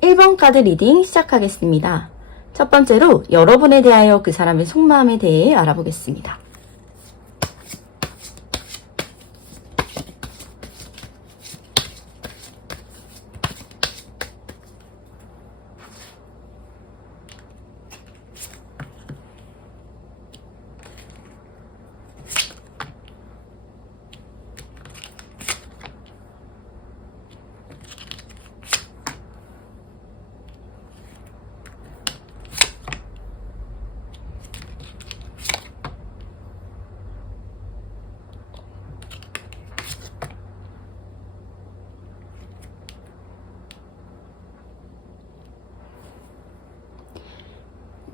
1번 카드 리딩 시작하겠습니다. 첫 번째로 여러분에 대하여 그 사람의 속마음에 대해 알아보겠습니다.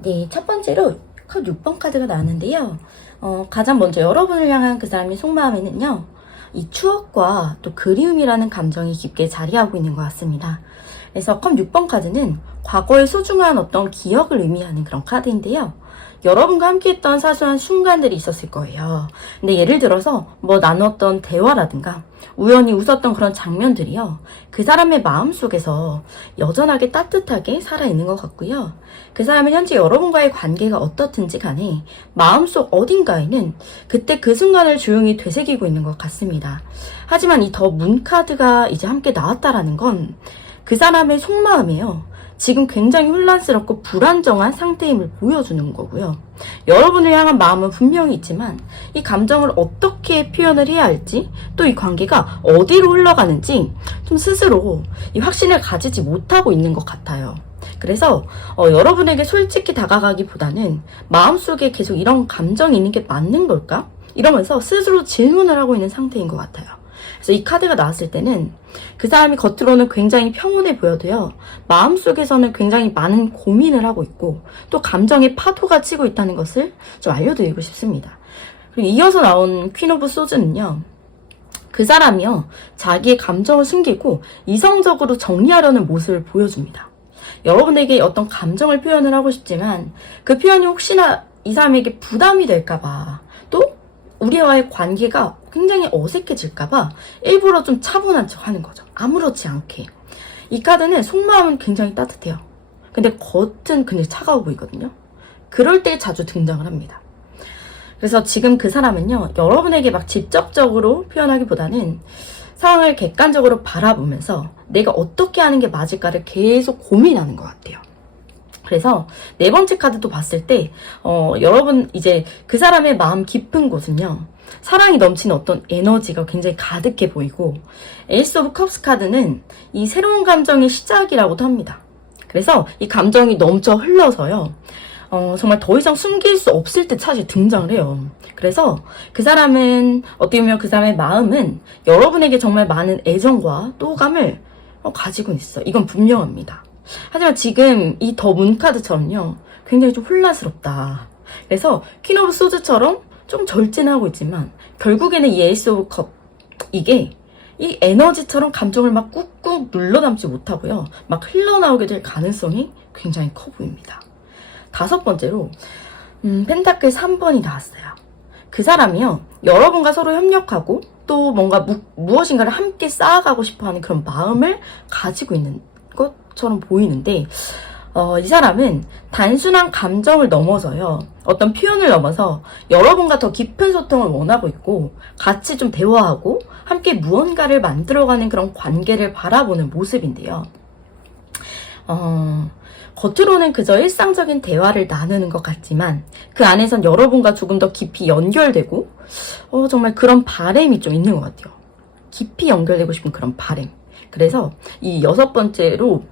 네, 첫 번째로 6번 카드가 나왔는데요. 가장 먼저 여러분을 향한 그 사람의 속마음에는요, 이 추억과 또 그리움이라는 감정이 깊게 자리하고 있는 것 같습니다. 그래서 6번 카드는 과거의 소중한 어떤 기억을 의미하는 그런 카드인데요. 여러분과 함께했던 사소한 순간들이 있었을 거예요. 근데 예를 들어서 뭐 나눴던 대화라든가 우연히 웃었던 그런 장면들이요. 그 사람의 마음속에서 여전하게 따뜻하게 살아있는 것 같고요. 그 사람은 현재 여러분과의 관계가 어떻든지 간에 마음속 어딘가에는 그때 그 순간을 조용히 되새기고 있는 것 같습니다. 하지만 이 더 문 카드가 이제 함께 나왔다라는 건 그 사람의 속마음이에요. 지금 굉장히 혼란스럽고 불안정한 상태임을 보여주는 거고요. 여러분을 향한 마음은 분명히 있지만 이 감정을 어떻게 표현을 해야 할지, 또 이 관계가 어디로 흘러가는지 좀 스스로 이 확신을 가지지 못하고 있는 것 같아요. 그래서 여러분에게 솔직히 다가가기보다는 마음속에 계속 이런 감정이 있는 게 맞는 걸까? 이러면서 스스로 질문을 하고 있는 상태인 것 같아요. 그래서 이 카드가 나왔을 때는 그 사람이 겉으로는 굉장히 평온해 보여도요, 마음속에서는 굉장히 많은 고민을 하고 있고 또 감정의 파도가 치고 있다는 것을 좀 알려드리고 싶습니다. 그리고 이어서 나온 퀸 오브 소즈는요, 그 사람이요, 자기의 감정을 숨기고 이성적으로 정리하려는 모습을 보여줍니다. 여러분에게 어떤 감정을 표현을 하고 싶지만 그 표현이 혹시나 이 사람에게 부담이 될까봐, 또 우리와의 관계가 굉장히 어색해질까봐 일부러 좀 차분한 척 하는 거죠. 아무렇지 않게. 이 카드는 속마음은 굉장히 따뜻해요. 근데 겉은 굉장히 차가워 보이거든요. 그럴 때 자주 등장을 합니다. 그래서 지금 그 사람은요, 여러분에게 막 직접적으로 표현하기보다는 상황을 객관적으로 바라보면서 내가 어떻게 하는 게 맞을까를 계속 고민하는 것 같아요. 그래서 네 번째 카드도 봤을 때 여러분 이제 그 사람의 마음 깊은 곳은요, 사랑이 넘치는 어떤 에너지가 굉장히 가득해 보이고, 에이스 오브 컵스 카드는 이 새로운 감정의 시작이라고도 합니다. 그래서 이 감정이 넘쳐 흘러서요, 정말 더 이상 숨길 수 없을 때 사실 등장을 해요. 그래서 그 사람은, 어떻게 보면 그 사람의 마음은 여러분에게 정말 많은 애정과 또감을 가지고 있어요. 이건 분명합니다. 하지만 지금 이 더 문 카드처럼요, 굉장히 좀 혼란스럽다. 그래서 퀸 오브 소즈처럼 좀 절제하고 있지만 결국에는 이 에이스 오브 컵, 이게 이 에너지처럼 감정을 막 꾹꾹 눌러 담지 못하고요, 막 흘러나오게 될 가능성이 굉장히 커 보입니다. 다섯 번째로 펜타클 3번이 나왔어요. 그 사람이요, 여러분과 서로 협력하고 또 뭔가 무엇인가를 함께 쌓아가고 싶어하는 그런 마음을 가지고 있는 것처럼 보이는데, 이 사람은 단순한 감정을 넘어서요, 어떤 표현을 넘어서 여러분과 더 깊은 소통을 원하고 있고 같이 좀 대화하고 함께 무언가를 만들어가는 그런 관계를 바라보는 모습인데요. 겉으로는 그저 일상적인 대화를 나누는 것 같지만 그 안에선 여러분과 조금 더 깊이 연결되고 정말 그런 바람이 좀 있는 것 같아요. 깊이 연결되고 싶은 그런 바람. 그래서 이 여섯 번째로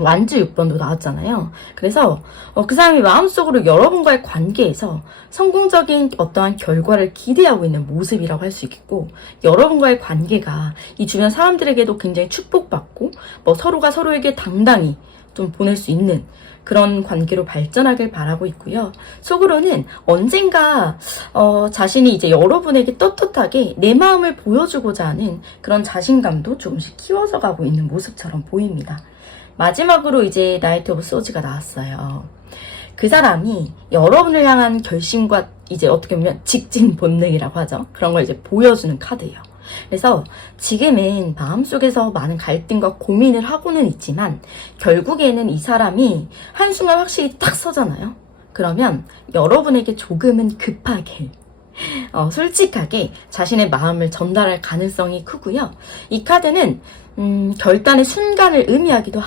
완주 6번도 나왔잖아요. 그래서 그 사람이 마음속으로 여러분과의 관계에서 성공적인 어떠한 결과를 기대하고 있는 모습이라고 할 수 있겠고, 여러분과의 관계가 이 주변 사람들에게도 굉장히 축복받고 서로가 서로에게 당당히 좀 보낼 수 있는 그런 관계로 발전하길 바라고 있고요. 속으로는 언젠가 자신이 이제 여러분에게 떳떳하게 내 마음을 보여주고자 하는 그런 자신감도 조금씩 키워져 가고 있는 모습처럼 보입니다. 마지막으로 이제 나이트 오브 소즈가 나왔어요. 그 사람이 여러분을 향한 결심과 이제 어떻게 보면 직진 본능이라고 하죠. 그런 걸 이제 보여주는 카드예요. 그래서 지금은 마음속에서 많은 갈등과 고민을 하고는 있지만 결국에는 이 사람이 한순간 확실히 딱 서잖아요. 그러면 여러분에게 조금은 급하게 솔직하게 자신의 마음을 전달할 가능성이 크고요. 이 카드는 결단의 순간을 의미하기도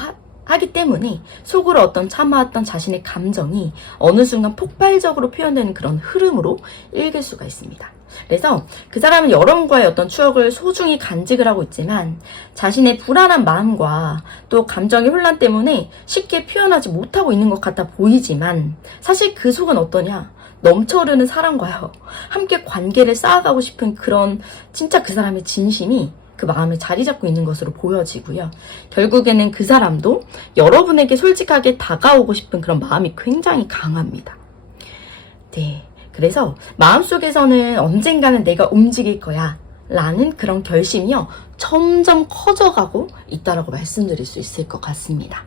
하기 때문에 속으로 어떤 참아왔던 자신의 감정이 어느 순간 폭발적으로 표현되는 그런 흐름으로 읽을 수가 있습니다. 그래서 그 사람은 여러분과의 어떤 추억을 소중히 간직을 하고 있지만 자신의 불안한 마음과 또 감정의 혼란 때문에 쉽게 표현하지 못하고 있는 것 같아 보이지만 사실 그 속은 어떠냐? 넘쳐흐르는 사랑과요. 함께 관계를 쌓아가고 싶은 그런 진짜 그 사람의 진심이 그 마음에 자리 잡고 있는 것으로 보여지고요. 결국에는 그 사람도 여러분에게 솔직하게 다가오고 싶은 그런 마음이 굉장히 강합니다. 네. 그래서 마음속에서는 언젠가는 내가 움직일 거야 라는 그런 결심이요. 점점 커져가고 있다라고 말씀드릴 수 있을 것 같습니다.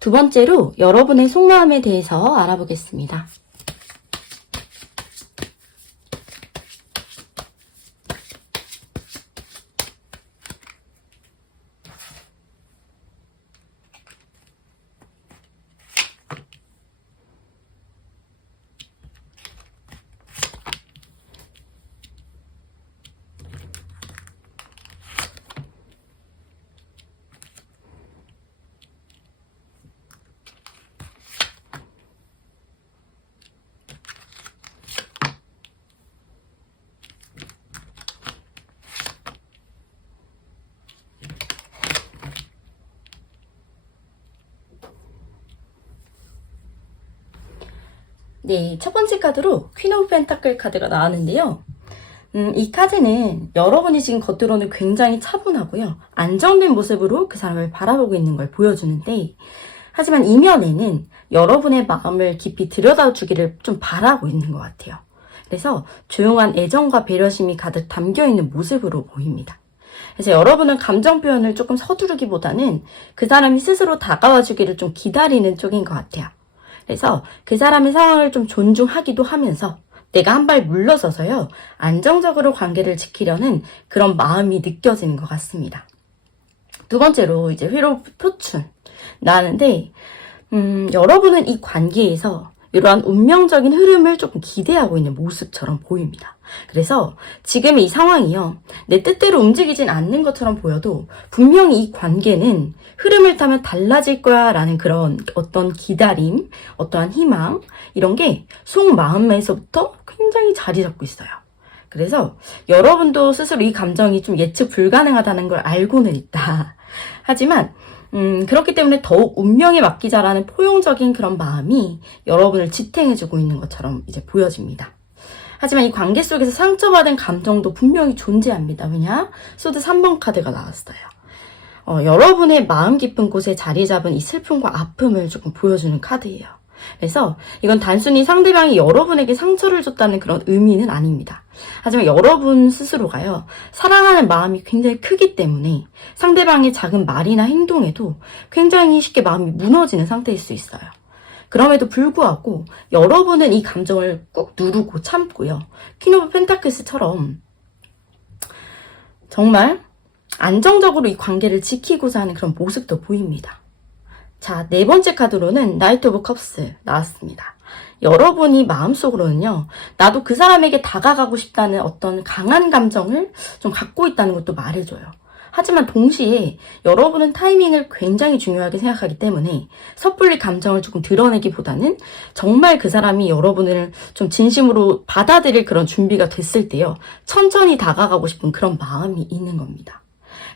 두 번째로 여러분의 속마음에 대해서 알아보겠습니다. 네, 첫 번째 카드로 퀸 오브 펜타클 카드가 나왔는데요. 이 카드는 여러분이 지금 겉으로는 굉장히 차분하고요. 안정된 모습으로 그 사람을 바라보고 있는 걸 보여주는데 하지만 이면에는 여러분의 마음을 깊이 들여다주기를 좀 바라고 있는 것 같아요. 그래서 조용한 애정과 배려심이 가득 담겨있는 모습으로 보입니다. 그래서 여러분은 감정 표현을 조금 서두르기보다는 그 사람이 스스로 다가와주기를 좀 기다리는 쪽인 것 같아요. 그래서 그 사람의 상황을 좀 존중하기도 하면서 내가 한 발 물러서서요. 안정적으로 관계를 지키려는 그런 마음이 느껴지는 것 같습니다. 두 번째로 이제 휠 오브 포춘 나왔는데 여러분은 이 관계에서 이러한 운명적인 흐름을 조금 기대하고 있는 모습처럼 보입니다. 그래서 지금 이 상황이요. 내 뜻대로 움직이진 않는 것처럼 보여도 분명히 이 관계는 흐름을 타면 달라질 거야 라는 그런 어떤 기다림, 어떠한 희망 이런 게 속마음에서부터 굉장히 자리 잡고 있어요. 그래서 여러분도 스스로 이 감정이 좀 예측 불가능하다는 걸 알고는 있다. 하지만 그렇기 때문에 더욱 운명에 맡기자라는 포용적인 그런 마음이 여러분을 지탱해주고 있는 것처럼 이제 보여집니다. 하지만 이 관계 속에서 상처받은 감정도 분명히 존재합니다. 왜냐? 소드 3번 카드가 나왔어요. 여러분의 마음 깊은 곳에 자리 잡은 이 슬픔과 아픔을 조금 보여주는 카드예요. 그래서 이건 단순히 상대방이 여러분에게 상처를 줬다는 그런 의미는 아닙니다. 하지만 여러분 스스로가요, 사랑하는 마음이 굉장히 크기 때문에 상대방의 작은 말이나 행동에도 굉장히 쉽게 마음이 무너지는 상태일 수 있어요. 그럼에도 불구하고 여러분은 이 감정을 꾹 누르고 참고요. 퀸 오브 펜타클스처럼 정말 안정적으로 이 관계를 지키고자 하는 그런 모습도 보입니다. 자, 네 번째 카드로는 나이트 오브 컵스 나왔습니다. 여러분이 마음속으로는요, 나도 그 사람에게 다가가고 싶다는 어떤 강한 감정을 좀 갖고 있다는 것도 말해줘요. 하지만 동시에 여러분은 타이밍을 굉장히 중요하게 생각하기 때문에 섣불리 감정을 조금 드러내기보다는 정말 그 사람이 여러분을 좀 진심으로 받아들일 그런 준비가 됐을 때요, 천천히 다가가고 싶은 그런 마음이 있는 겁니다.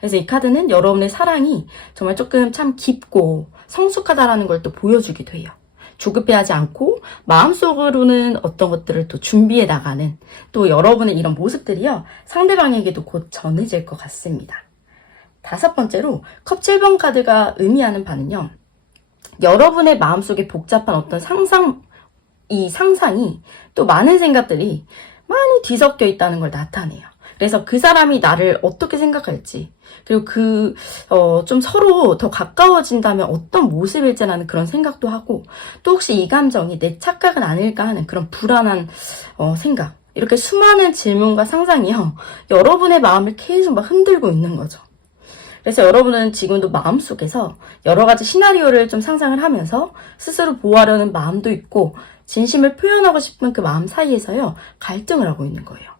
그래서 이 카드는 여러분의 사랑이 정말 조금 참 깊고 성숙하다라는 걸 또 보여주기도 해요. 조급해하지 않고 마음속으로는 어떤 것들을 또 준비해 나가는 또 여러분의 이런 모습들이요, 상대방에게도 곧 전해질 것 같습니다. 다섯 번째로 컵 7번 카드가 의미하는 바는요, 여러분의 마음속에 복잡한 어떤 이 상상이 또 많은 생각들이 많이 뒤섞여 있다는 걸 나타내요. 그래서 그 사람이 나를 어떻게 생각할지, 그리고 좀 서로 더 가까워진다면 어떤 모습일지라는 그런 생각도 하고, 또 혹시 이 감정이 내 착각은 아닐까 하는 그런 불안한 생각, 이렇게 수많은 질문과 상상이요. 여러분의 마음을 계속 막 흔들고 있는 거죠. 그래서 여러분은 지금도 마음속에서 여러 가지 시나리오를 좀 상상을 하면서 스스로 보호하려는 마음도 있고 진심을 표현하고 싶은 그 마음 사이에서요. 갈등을 하고 있는 거예요.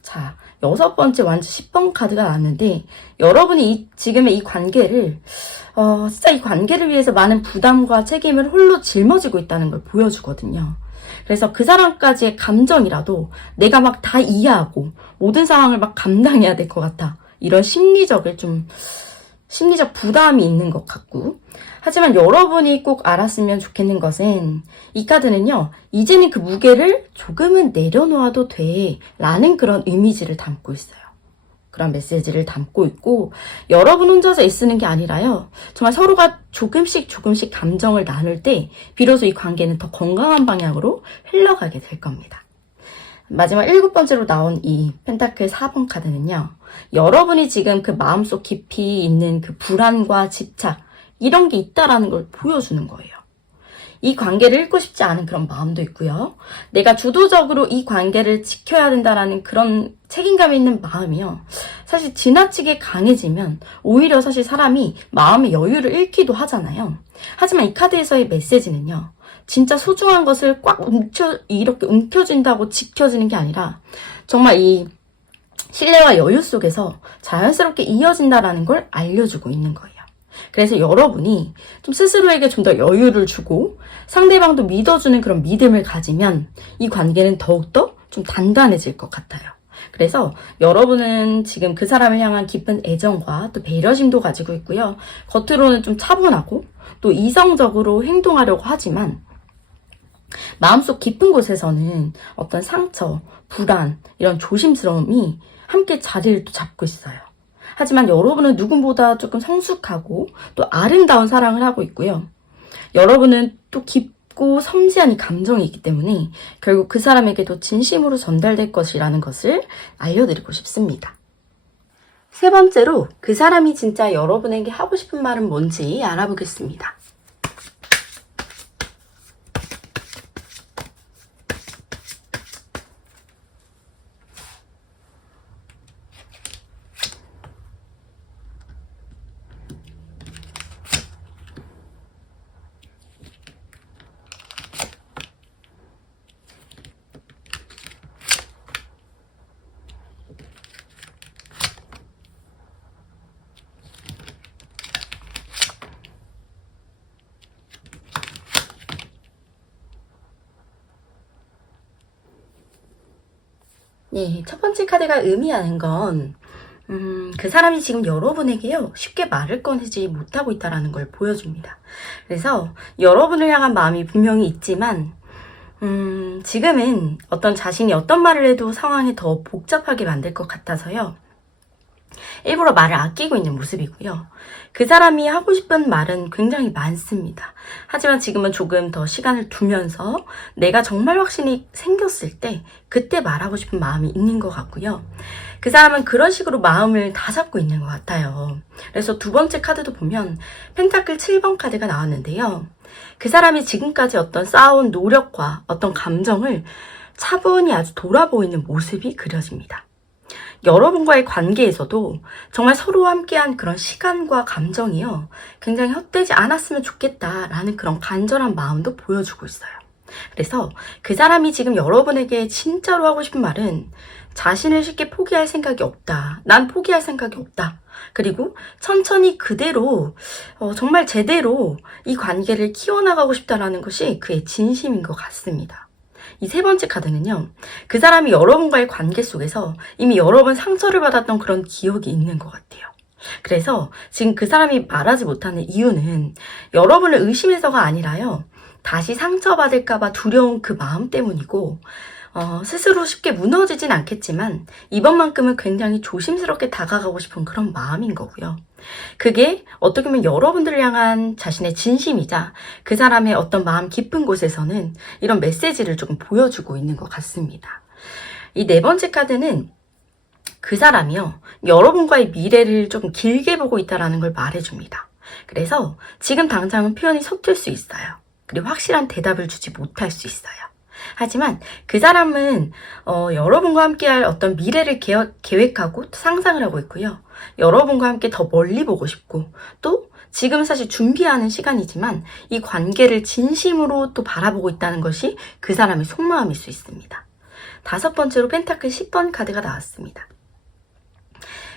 자, 6번째 완전 10번 카드가 나왔는데 여러분이 지금의 이 관계를 진짜 이 관계를 위해서 많은 부담과 책임을 홀로 짊어지고 있다는 걸 보여주거든요. 그래서 그 사람까지의 감정이라도 내가 막 다 이해하고 모든 상황을 막 감당해야 될 것 같아. 이런 심리적 부담이 있는 것 같고. 하지만 여러분이 꼭 알았으면 좋겠는 것은 이 카드는요. 이제는 그 무게를 조금은 내려놓아도 돼 라는 그런 이미지를 담고 있어요. 그런 메시지를 담고 있고 여러분 혼자서 애쓰는 게 아니라요. 정말 서로가 조금씩 감정을 나눌 때 비로소 이 관계는 더 건강한 방향으로 흘러가게 될 겁니다. 마지막 7번째로 나온 이 펜타클 4번 카드는요. 여러분이 지금 그 마음속 깊이 있는 그 불안과 집착 이런 게 있다라는 걸 보여주는 거예요. 이 관계를 잃고 싶지 않은 그런 마음도 있고요. 내가 주도적으로 이 관계를 지켜야 된다라는 그런 책임감 있는 마음이요. 사실 지나치게 강해지면 오히려 사실 사람이 마음의 여유를 잃기도 하잖아요. 하지만 이 카드에서의 메시지는요. 진짜 소중한 것을 꽉 이렇게 움켜쥔다고 지켜지는 게 아니라 정말 이 신뢰와 여유 속에서 자연스럽게 이어진다라는 걸 알려주고 있는 거예요. 그래서 여러분이 좀 스스로에게 좀 더 여유를 주고 상대방도 믿어주는 그런 믿음을 가지면 이 관계는 더욱더 좀 단단해질 것 같아요. 그래서 여러분은 지금 그 사람을 향한 깊은 애정과 또 배려심도 가지고 있고요. 겉으로는 좀 차분하고 또 이성적으로 행동하려고 하지만 마음속 깊은 곳에서는 어떤 상처, 불안, 이런 조심스러움이 함께 자리를 또 잡고 있어요. 하지만 여러분은 누군보다 조금 성숙하고 또 아름다운 사랑을 하고 있고요. 여러분은 또 깊고 섬세한 이 감정이 있기 때문에 결국 그 사람에게도 진심으로 전달될 것이라는 것을 알려드리고 싶습니다. 3번째로 그 사람이 진짜 여러분에게 하고 싶은 말은 뭔지 알아보겠습니다. 네, 첫 번째 카드가 의미하는 건 그 사람이 지금 여러분에게요, 쉽게 말을 꺼내지 못하고 있다는 걸 보여줍니다. 그래서 여러분을 향한 마음이 분명히 있지만, 지금은 어떤 자신이 어떤 말을 해도 상황이 더 복잡하게 만들 것 같아서요. 일부러 말을 아끼고 있는 모습이고요. 그 사람이 하고 싶은 말은 굉장히 많습니다. 하지만 지금은 조금 더 시간을 두면서 내가 정말 확신이 생겼을 때 그때 말하고 싶은 마음이 있는 것 같고요. 그 사람은 그런 식으로 마음을 다 잡고 있는 것 같아요. 그래서 2번째 카드도 보면 펜타클 7번 카드가 나왔는데요. 그 사람이 지금까지 어떤 쌓아온 노력과 어떤 감정을 차분히 아주 돌아보이는 모습이 그려집니다. 여러분과의 관계에서도 정말 서로와 함께한 그런 시간과 감정이요. 굉장히 헛되지 않았으면 좋겠다라는 그런 간절한 마음도 보여주고 있어요. 그래서 그 사람이 지금 여러분에게 진짜로 하고 싶은 말은 자신을 쉽게 포기할 생각이 없다. 난 포기할 생각이 없다. 그리고 천천히 그대로 정말 제대로 이 관계를 키워나가고 싶다라는 것이 그의 진심인 것 같습니다. 이 3번째 카드는요. 그 사람이 여러분과의 관계 속에서 이미 여러 번 상처를 받았던 그런 기억이 있는 것 같아요. 그래서 지금 그 사람이 말하지 못하는 이유는 여러분을 의심해서가 아니라요. 다시 상처받을까봐 두려운 그 마음 때문이고 스스로 쉽게 무너지진 않겠지만 이번만큼은 굉장히 조심스럽게 다가가고 싶은 그런 마음인 거고요. 그게 어떻게 보면 여러분들을 향한 자신의 진심이자 그 사람의 어떤 마음 깊은 곳에서는 이런 메시지를 조금 보여주고 있는 것 같습니다. 이 4번째 카드는 그 사람이요. 여러분과의 미래를 조금 길게 보고 있다는 걸 말해줍니다. 그래서 지금 당장은 표현이 서툴 수 있어요. 그리고 확실한 대답을 주지 못할 수 있어요. 하지만 그 사람은 여러분과 함께할 어떤 미래를 계획하고 상상을 하고 있고요. 여러분과 함께 더 멀리 보고 싶고 또 지금 사실 준비하는 시간이지만 이 관계를 진심으로 또 바라보고 있다는 것이 그 사람의 속마음일 수 있습니다. 다섯 번째로 펜타클 10번 카드가 나왔습니다.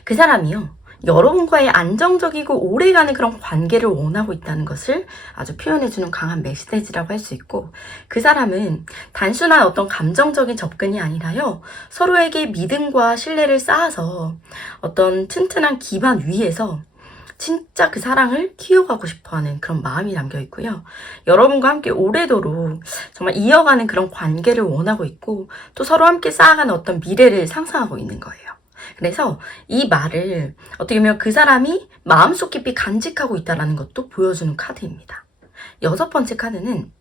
그 사람이요. 여러분과의 안정적이고 오래가는 그런 관계를 원하고 있다는 것을 아주 표현해주는 강한 메시지라고 할 수 있고 그 사람은 단순한 어떤 감정적인 접근이 아니라요. 서로에게 믿음과 신뢰를 쌓아서 어떤 튼튼한 기반 위에서 진짜 그 사랑을 키워가고 싶어하는 그런 마음이 담겨 있고요. 여러분과 함께 오래도록 정말 이어가는 그런 관계를 원하고 있고 또 서로 함께 쌓아가는 어떤 미래를 상상하고 있는 거예요. 그래서 이 말을 어떻게 보면 그 사람이 마음속 깊이 간직하고 있다는 것도 보여주는 카드입니다. 여섯 번째 카드는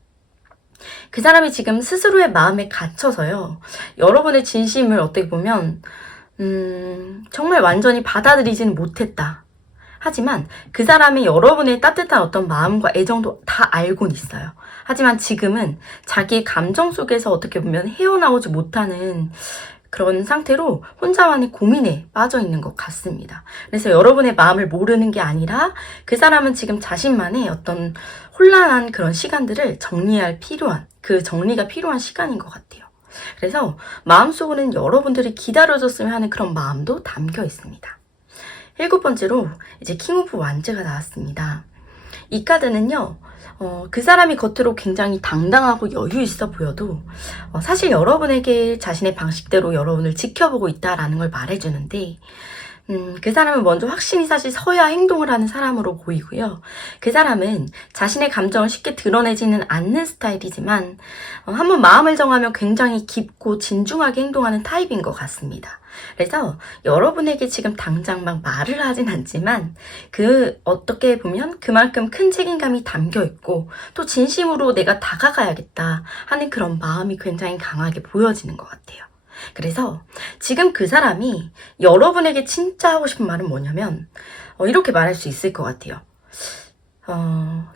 그 사람이 지금 스스로의 마음에 갇혀서요. 여러분의 진심을 어떻게 보면 정말 완전히 받아들이지는 못했다. 하지만 그 사람이 여러분의 따뜻한 어떤 마음과 애정도 다 알고는 있어요. 하지만 지금은 자기의 감정 속에서 어떻게 보면 헤어나오지 못하는 그런 상태로 혼자만의 고민에 빠져 있는 것 같습니다. 그래서 여러분의 마음을 모르는 게 아니라 그 사람은 지금 자신만의 어떤 혼란한 그런 시간들을 그 정리가 필요한 시간인 것 같아요. 그래서 마음속으로는 여러분들이 기다려줬으면 하는 그런 마음도 담겨 있습니다. 일곱 번째로 이제 킹 오브 완즈가 나왔습니다. 이 카드는요. 그 사람이 겉으로 굉장히 당당하고 여유 있어 보여도 사실 여러분에게 자신의 방식대로 여러분을 지켜보고 있다라는 걸 말해주는데 그 사람은 먼저 확신이 사실 서야 행동을 하는 사람으로 보이고요. 그 사람은 자신의 감정을 쉽게 드러내지는 않는 스타일이지만 한번 마음을 정하면 굉장히 깊고 진중하게 행동하는 타입인 것 같습니다. 그래서 여러분에게 지금 당장 막 말을 하진 않지만 어떻게 보면 그만큼 큰 책임감이 담겨 있고 또 진심으로 내가 다가가야겠다 하는 그런 마음이 굉장히 강하게 보여지는 것 같아요. 그래서 지금 그 사람이 여러분에게 진짜 하고 싶은 말은 뭐냐면 이렇게 말할 수 있을 것 같아요.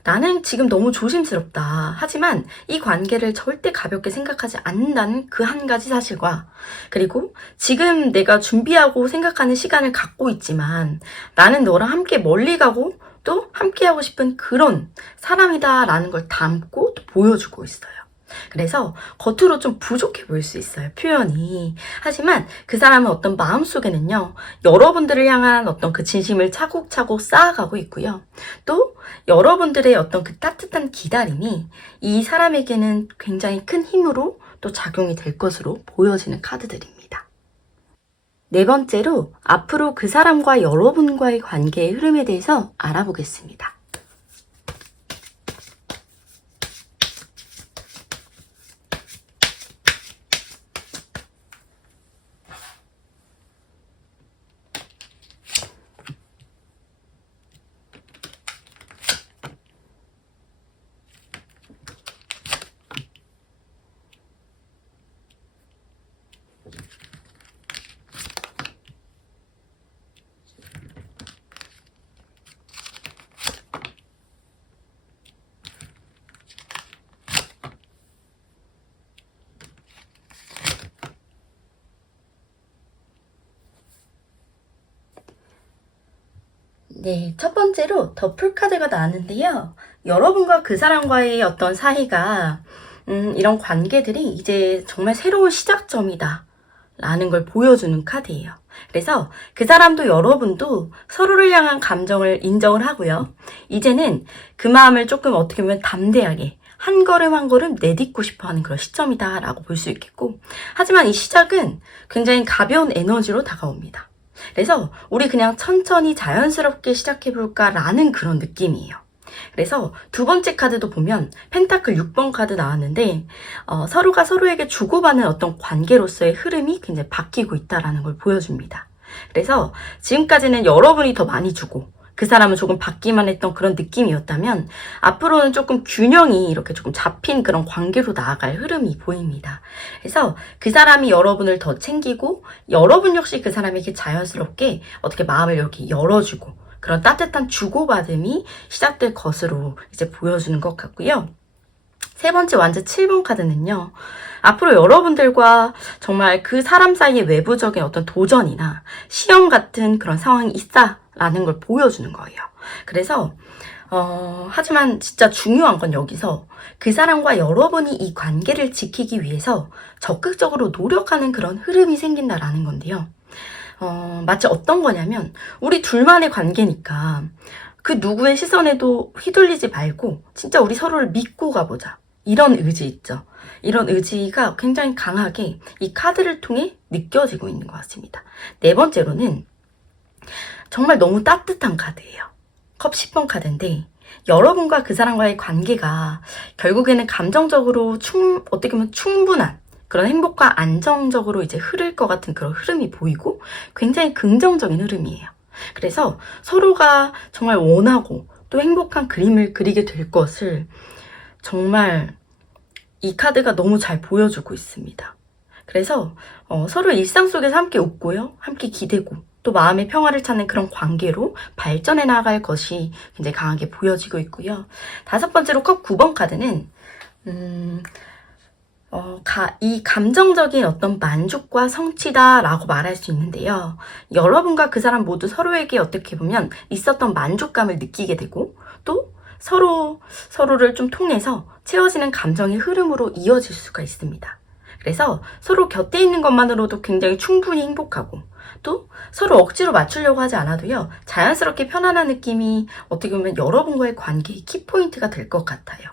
나는 지금 너무 조심스럽다. 하지만 이 관계를 절대 가볍게 생각하지 않는다는 그 한 가지 사실과 그리고 지금 내가 준비하고 생각하는 시간을 갖고 있지만 나는 너랑 함께 멀리 가고 또 함께하고 싶은 그런 사람이다라는 걸 담고 또 보여주고 있어요. 그래서 겉으로 좀 부족해 보일 수 있어요, 표현이. 하지만 그 사람은 어떤 마음속에는요, 여러분들을 향한 어떤 그 진심을 차곡차곡 쌓아가고 있고요. 또 여러분들의 어떤 그 따뜻한 기다림이 이 사람에게는 굉장히 큰 힘으로 또 작용이 될 것으로 보여지는 카드들입니다. 네 번째로 앞으로 그 사람과 여러분과의 관계의 흐름에 대해서 알아보겠습니다. 네, 첫 번째로 더 풀카드가 나왔는데요. 여러분과 그 사람과의 어떤 사이가 이런 관계들이 이제 정말 새로운 시작점이다 라는 걸 보여주는 카드예요. 그래서 그 사람도 여러분도 서로를 향한 감정을 인정을 하고요. 이제는 그 마음을 조금 어떻게 보면 담대하게 한 걸음 한 걸음 내딛고 싶어하는 그런 시점이다 라고 볼 수 있겠고, 하지만 이 시작은 굉장히 가벼운 에너지로 다가옵니다. 그래서 우리 그냥 천천히 자연스럽게 시작해볼까 라는 그런 느낌이에요. 그래서 두 번째 카드도 보면 펜타클 6번 카드 나왔는데 서로가 서로에게 주고받는 어떤 관계로서의 흐름이 굉장히 바뀌고 있다는 걸 보여줍니다. 그래서 지금까지는 여러분이 더 많이 주고 그 사람은 조금 받기만 했던 그런 느낌이었다면 앞으로는 조금 균형이 이렇게 조금 잡힌 그런 관계로 나아갈 흐름이 보입니다. 그래서 그 사람이 여러분을 더 챙기고 여러분 역시 그 사람에게 자연스럽게 어떻게 마음을 이렇게 열어주고 그런 따뜻한 주고받음이 시작될 것으로 이제 보여주는 것 같고요. 세 번째 완즈 7번 카드는요. 앞으로 여러분들과 정말 그 사람 사이의 외부적인 어떤 도전이나 시험 같은 그런 상황이 있다라는 걸 보여주는 거예요. 그래서 하지만 진짜 중요한 건 여기서 그 사람과 여러분이 이 관계를 지키기 위해서 적극적으로 노력하는 그런 흐름이 생긴다라는 건데요. 마치 어떤 거냐면 우리 둘만의 관계니까 그 누구의 시선에도 휘둘리지 말고 진짜 우리 서로를 믿고 가보자. 이런 의지 있죠. 이런 의지가 굉장히 강하게 이 카드를 통해 느껴지고 있는 것 같습니다. 네 번째로는 정말 너무 따뜻한 카드예요. 컵 10번 카드인데 여러분과 그 사람과의 관계가 결국에는 감정적으로 어떻게 보면 충분한 그런 행복과 안정적으로 이제 흐를 것 같은 그런 흐름이 보이고 굉장히 긍정적인 흐름이에요. 그래서 서로가 정말 원하고 또 행복한 그림을 그리게 될 것을 정말 이 카드가 너무 잘 보여주고 있습니다. 그래서 서로 일상 속에서 함께 웃고요. 함께 기대고 또 마음의 평화를 찾는 그런 관계로 발전해 나갈 것이 굉장히 강하게 보여지고 있고요. 다섯 번째로 컵 9번 카드는 이 감정적인 어떤 만족과 성취다라고 말할 수 있는데요. 여러분과 그 사람 모두 서로에게 어떻게 보면 있었던 만족감을 느끼게 되고 또 서로를 좀 통해서 채워지는 감정의 흐름으로 이어질 수가 있습니다. 그래서 서로 곁에 있는 것만으로도 굉장히 충분히 행복하고 또 서로 억지로 맞추려고 하지 않아도요. 자연스럽게 편안한 느낌이 어떻게 보면 여러분과의 관계의 키포인트가 될 것 같아요.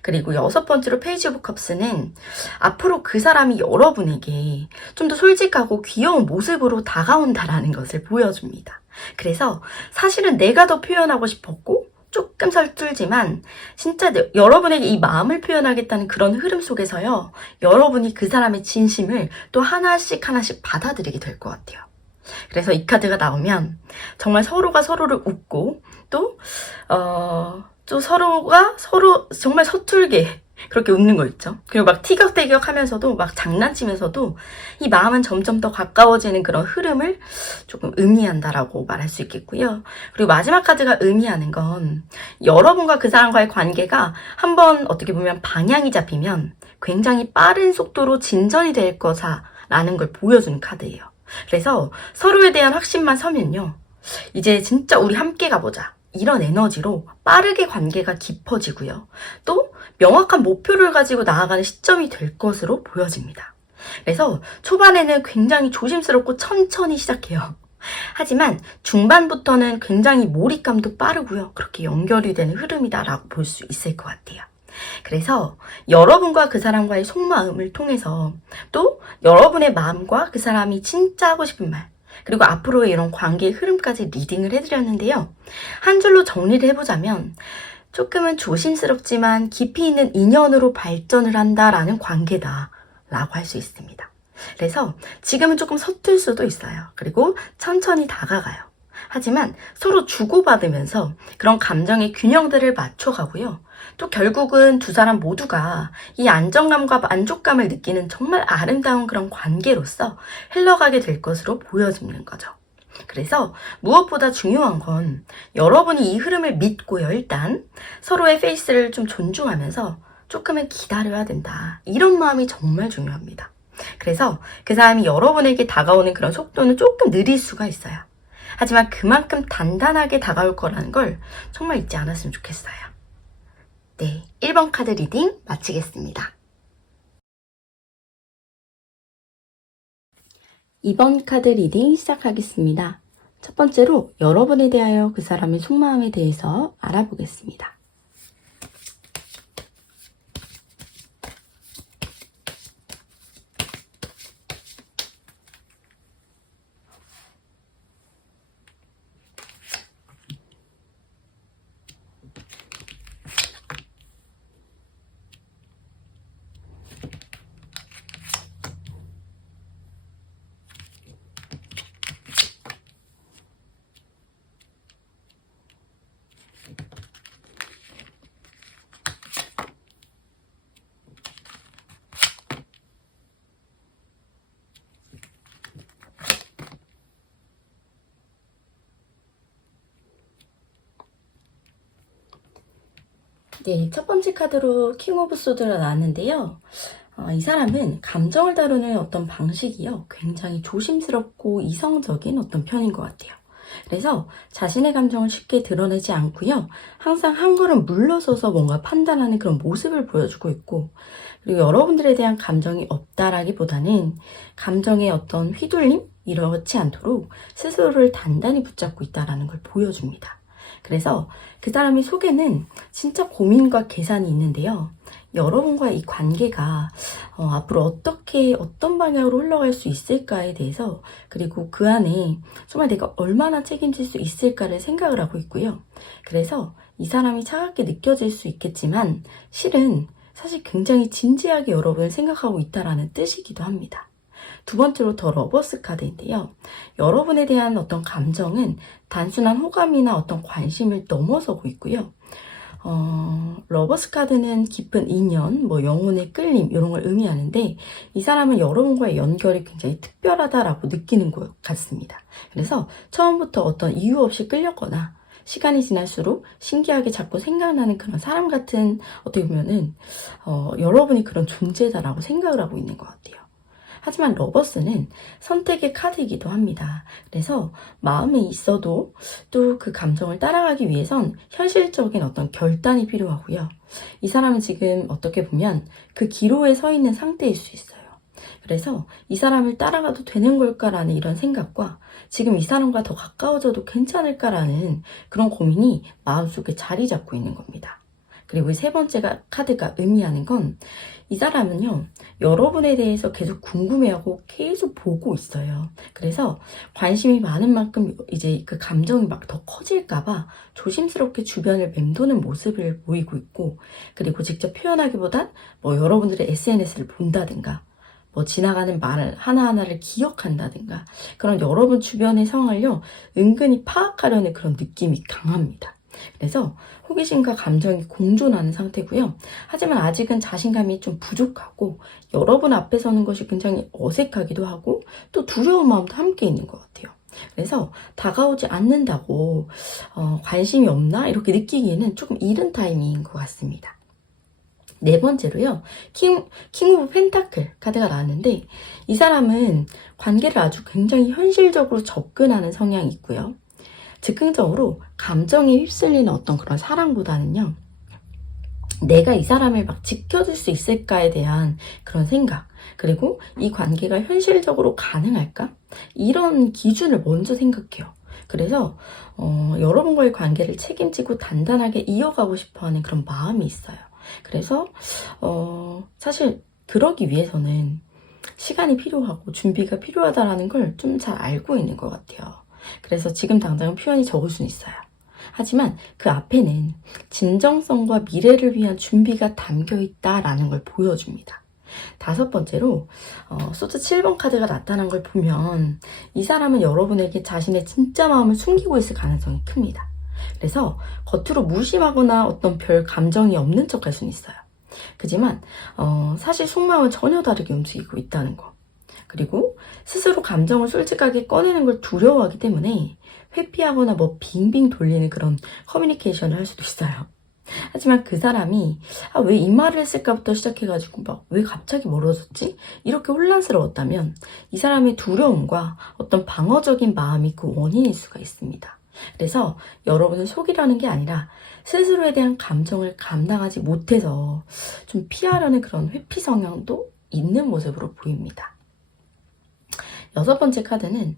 그리고 여섯 번째로 페이지 오브 컵스는 앞으로 그 사람이 여러분에게 좀 더 솔직하고 귀여운 모습으로 다가온다라는 것을 보여줍니다. 그래서 사실은 내가 더 표현하고 싶었고 조금 서툴지만 진짜 여러분에게 이 마음을 표현하겠다는 그런 흐름 속에서요. 여러분이 그 사람의 진심을 또 하나씩 받아들이게 될 것 같아요. 그래서 이 카드가 나오면 정말 서로가 서로를 웃고 또 서로가 서로 정말 서툴게 그렇게 웃는 거 있죠. 그리고 막 티격태격 하면서도 막 장난치면서도 이 마음은 점점 더 가까워지는 그런 흐름을 조금 의미한다라고 말할 수 있겠고요. 그리고 마지막 카드가 의미하는 건 여러분과 그 사람과의 관계가 한번 어떻게 보면 방향이 잡히면 굉장히 빠른 속도로 진전이 될 거다라는 걸 보여주는 카드예요. 그래서 서로에 대한 확신만 서면요. 이제 진짜 우리 함께 가보자. 이런 에너지로 빠르게 관계가 깊어지고요. 또 명확한 목표를 가지고 나아가는 시점이 될 것으로 보여집니다. 그래서 초반에는 굉장히 조심스럽고 천천히 시작해요. 하지만 중반부터는 굉장히 몰입감도 빠르고요. 그렇게 연결이 되는 흐름이다라고 볼 수 있을 것 같아요. 그래서 여러분과 그 사람과의 속마음을 통해서 또 여러분의 마음과 그 사람이 진짜 하고 싶은 말 그리고 앞으로의 이런 관계의 흐름까지 리딩을 해드렸는데요. 한 줄로 정리를 해보자면 조금은 조심스럽지만 깊이 있는 인연으로 발전을 한다라는 관계다 라고 할 수 있습니다. 그래서 지금은 조금 서툴 수도 있어요. 그리고 천천히 다가가요. 하지만 서로 주고받으면서 그런 감정의 균형들을 맞춰가고요. 또 결국은 두 사람 모두가 이 안정감과 만족감을 느끼는 정말 아름다운 그런 관계로서 흘러가게 될 것으로 보여지는 거죠. 그래서 무엇보다 중요한 건 여러분이 이 흐름을 믿고요. 일단 서로의 페이스를 좀 존중하면서 조금은 기다려야 된다. 이런 마음이 정말 중요합니다. 그래서 그 사람이 여러분에게 다가오는 그런 속도는 조금 느릴 수가 있어요. 하지만 그만큼 단단하게 다가올 거라는 걸 정말 잊지 않았으면 좋겠어요. 네, 1번 카드 리딩 마치겠습니다. 2번 카드 리딩 시작하겠습니다. 첫 번째로 여러분에 대하여 그 사람의 속마음에 대해서 알아보겠습니다. 네, 첫 번째 카드로 킹 오브 소드가 나왔는데요. 이 사람은 감정을 다루는 어떤 방식이요. 굉장히 조심스럽고 이성적인 어떤 편인 것 같아요. 그래서 자신의 감정을 쉽게 드러내지 않고요. 항상 한 걸음 물러서서 뭔가 판단하는 그런 모습을 보여주고 있고, 그리고 여러분들에 대한 감정이 없다라기보다는 감정의 어떤 휘둘림? 이렇지 않도록 스스로를 단단히 붙잡고 있다는 걸 보여줍니다. 그래서 그 사람의 속에는 진짜 고민과 계산이 있는데요. 여러분과의 이 관계가 앞으로 어떤 방향으로 흘러갈 수 있을까에 대해서, 그리고 그 안에 정말 내가 얼마나 책임질 수 있을까를 생각을 하고 있고요. 그래서 이 사람이 차갑게 느껴질 수 있겠지만 실은 사실 굉장히 진지하게 여러분을 생각하고 있다라는 뜻이기도 합니다. 두 번째로 더 러버스 카드인데요. 여러분에 대한 어떤 감정은 단순한 호감이나 어떤 관심을 넘어서고 있고요. 러버스 카드는 깊은 인연, 영혼의 끌림 이런 걸 의미하는데, 이 사람은 여러분과의 연결이 굉장히 특별하다라고 느끼는 것 같습니다. 그래서 처음부터 어떤 이유 없이 끌렸거나 시간이 지날수록 신기하게 자꾸 생각나는 그런 사람 같은, 어떻게 보면은 여러분이 그런 존재다라고 생각을 하고 있는 것 같아요. 하지만 러버스는 선택의 카드이기도 합니다. 그래서 마음에 있어도 또 그 감정을 따라가기 위해선 현실적인 어떤 결단이 필요하고요. 이 사람은 지금 어떻게 보면 그 기로에 서 있는 상태일 수 있어요. 그래서 이 사람을 따라가도 되는 걸까라는 이런 생각과 지금 이 사람과 더 가까워져도 괜찮을까라는 그런 고민이 마음속에 자리 잡고 있는 겁니다. 그리고 이 세 번째 카드가 의미하는 건, 이 사람은요, 여러분에 대해서 계속 궁금해하고 계속 보고 있어요. 그래서 관심이 많은 만큼 이제 그 감정이 막 더 커질까봐 조심스럽게 주변을 맴도는 모습을 보이고 있고, 그리고 직접 표현하기보단 여러분들의 SNS를 본다든가, 지나가는 말 하나하나를 기억한다든가, 그런 여러분 주변의 상황을요, 은근히 파악하려는 그런 느낌이 강합니다. 그래서 호기심과 감정이 공존하는 상태고요. 하지만 아직은 자신감이 좀 부족하고 여러분 앞에 서는 것이 굉장히 어색하기도 하고 또 두려운 마음도 함께 있는 것 같아요. 그래서 다가오지 않는다고 관심이 없나 이렇게 느끼기에는 조금 이른 타이밍인 것 같습니다. 네 번째로요, 킹 오브 펜타클 카드가 나왔는데, 이 사람은 관계를 아주 굉장히 현실적으로 접근하는 성향이 있고요. 즉흥적으로 감정에 휩쓸리는 어떤 그런 사랑보다는요, 내가 이 사람을 막 지켜줄 수 있을까에 대한 그런 생각, 그리고 이 관계가 현실적으로 가능할까? 이런 기준을 먼저 생각해요. 그래서 여러분과의 관계를 책임지고 단단하게 이어가고 싶어하는 그런 마음이 있어요. 그래서 사실 그러기 위해서는 시간이 필요하고 준비가 필요하다는 걸 좀 잘 알고 있는 것 같아요. 그래서 지금 당장은 표현이 적을 수는 있어요. 하지만 그 앞에는 진정성과 미래를 위한 준비가 담겨 있다라는 걸 보여줍니다. 다섯 번째로 소드 7번 카드가 나타난 걸 보면 이 사람은 여러분에게 자신의 진짜 마음을 숨기고 있을 가능성이 큽니다. 그래서 겉으로 무심하거나 어떤 별 감정이 없는 척 할 수는 있어요. 그지만 사실 속마음은 전혀 다르게 움직이고 있다는 거. 그리고 스스로 감정을 솔직하게 꺼내는 걸 두려워하기 때문에 회피하거나 빙빙 돌리는 그런 커뮤니케이션을 할 수도 있어요. 하지만 그 사람이 왜 이 말을 했을까부터 시작해가지고 왜 갑자기 멀어졌지? 이렇게 혼란스러웠다면 이 사람의 두려움과 어떤 방어적인 마음이 그 원인일 수가 있습니다. 그래서 여러분을 속이려는 게 아니라 스스로에 대한 감정을 감당하지 못해서 좀 피하려는 그런 회피 성향도 있는 모습으로 보입니다. 여섯 번째 카드는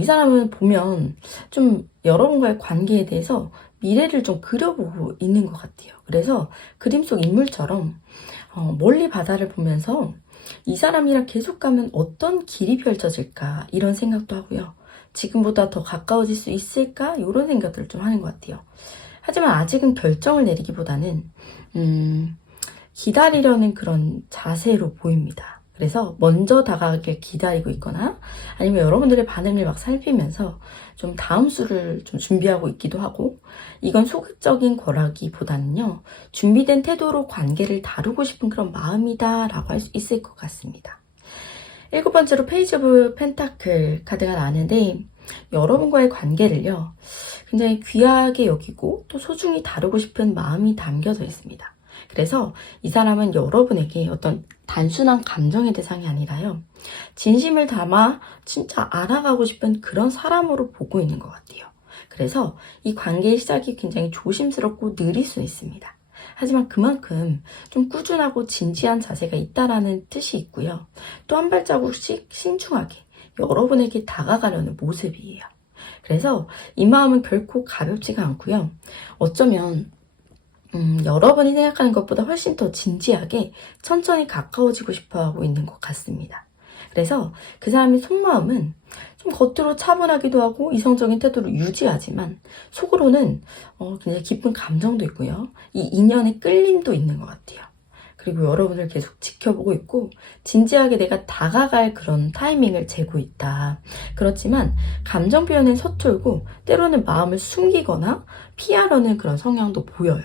이 사람을 보면 좀 여러분과의 관계에 대해서 미래를 좀 그려보고 있는 것 같아요. 그래서 그림 속 인물처럼 멀리 바다를 보면서 이 사람이랑 계속 가면 어떤 길이 펼쳐질까 이런 생각도 하고요. 지금보다 더 가까워질 수 있을까 이런 생각들을 좀 하는 것 같아요. 하지만 아직은 결정을 내리기보다는 기다리려는 그런 자세로 보입니다. 그래서 먼저 다가가길 기다리고 있거나 아니면 여러분들의 반응을 막 살피면서 좀 다음 수를 좀 준비하고 있기도 하고, 이건 소극적인 거라기보다는요, 준비된 태도로 관계를 다루고 싶은 그런 마음이다 라고 할 수 있을 것 같습니다. 일곱 번째로 페이지 오브 펜타클 카드가 나왔는데, 여러분과의 관계를요, 굉장히 귀하게 여기고 또 소중히 다루고 싶은 마음이 담겨져 있습니다. 그래서 이 사람은 여러분에게 어떤 단순한 감정의 대상이 아니라요, 진심을 담아 진짜 알아가고 싶은 그런 사람으로 보고 있는 것 같아요. 그래서 이 관계의 시작이 굉장히 조심스럽고 느릴 수 있습니다. 하지만 그만큼 좀 꾸준하고 진지한 자세가 있다라는 뜻이 있고요. 또 한 발자국씩 신중하게 여러분에게 다가가려는 모습이에요. 그래서 이 마음은 결코 가볍지가 않고요. 어쩌면 여러분이 생각하는 것보다 훨씬 더 진지하게 천천히 가까워지고 싶어 하고 있는 것 같습니다. 그래서 그 사람의 속마음은 좀 겉으로 차분하기도 하고 이성적인 태도를 유지하지만 속으로는 굉장히 깊은 감정도 있고요. 이 인연의 끌림도 있는 것 같아요. 그리고 여러분을 계속 지켜보고 있고 진지하게 내가 다가갈 그런 타이밍을 재고 있다. 그렇지만 감정 표현은 서툴고 때로는 마음을 숨기거나 피하려는 그런 성향도 보여요.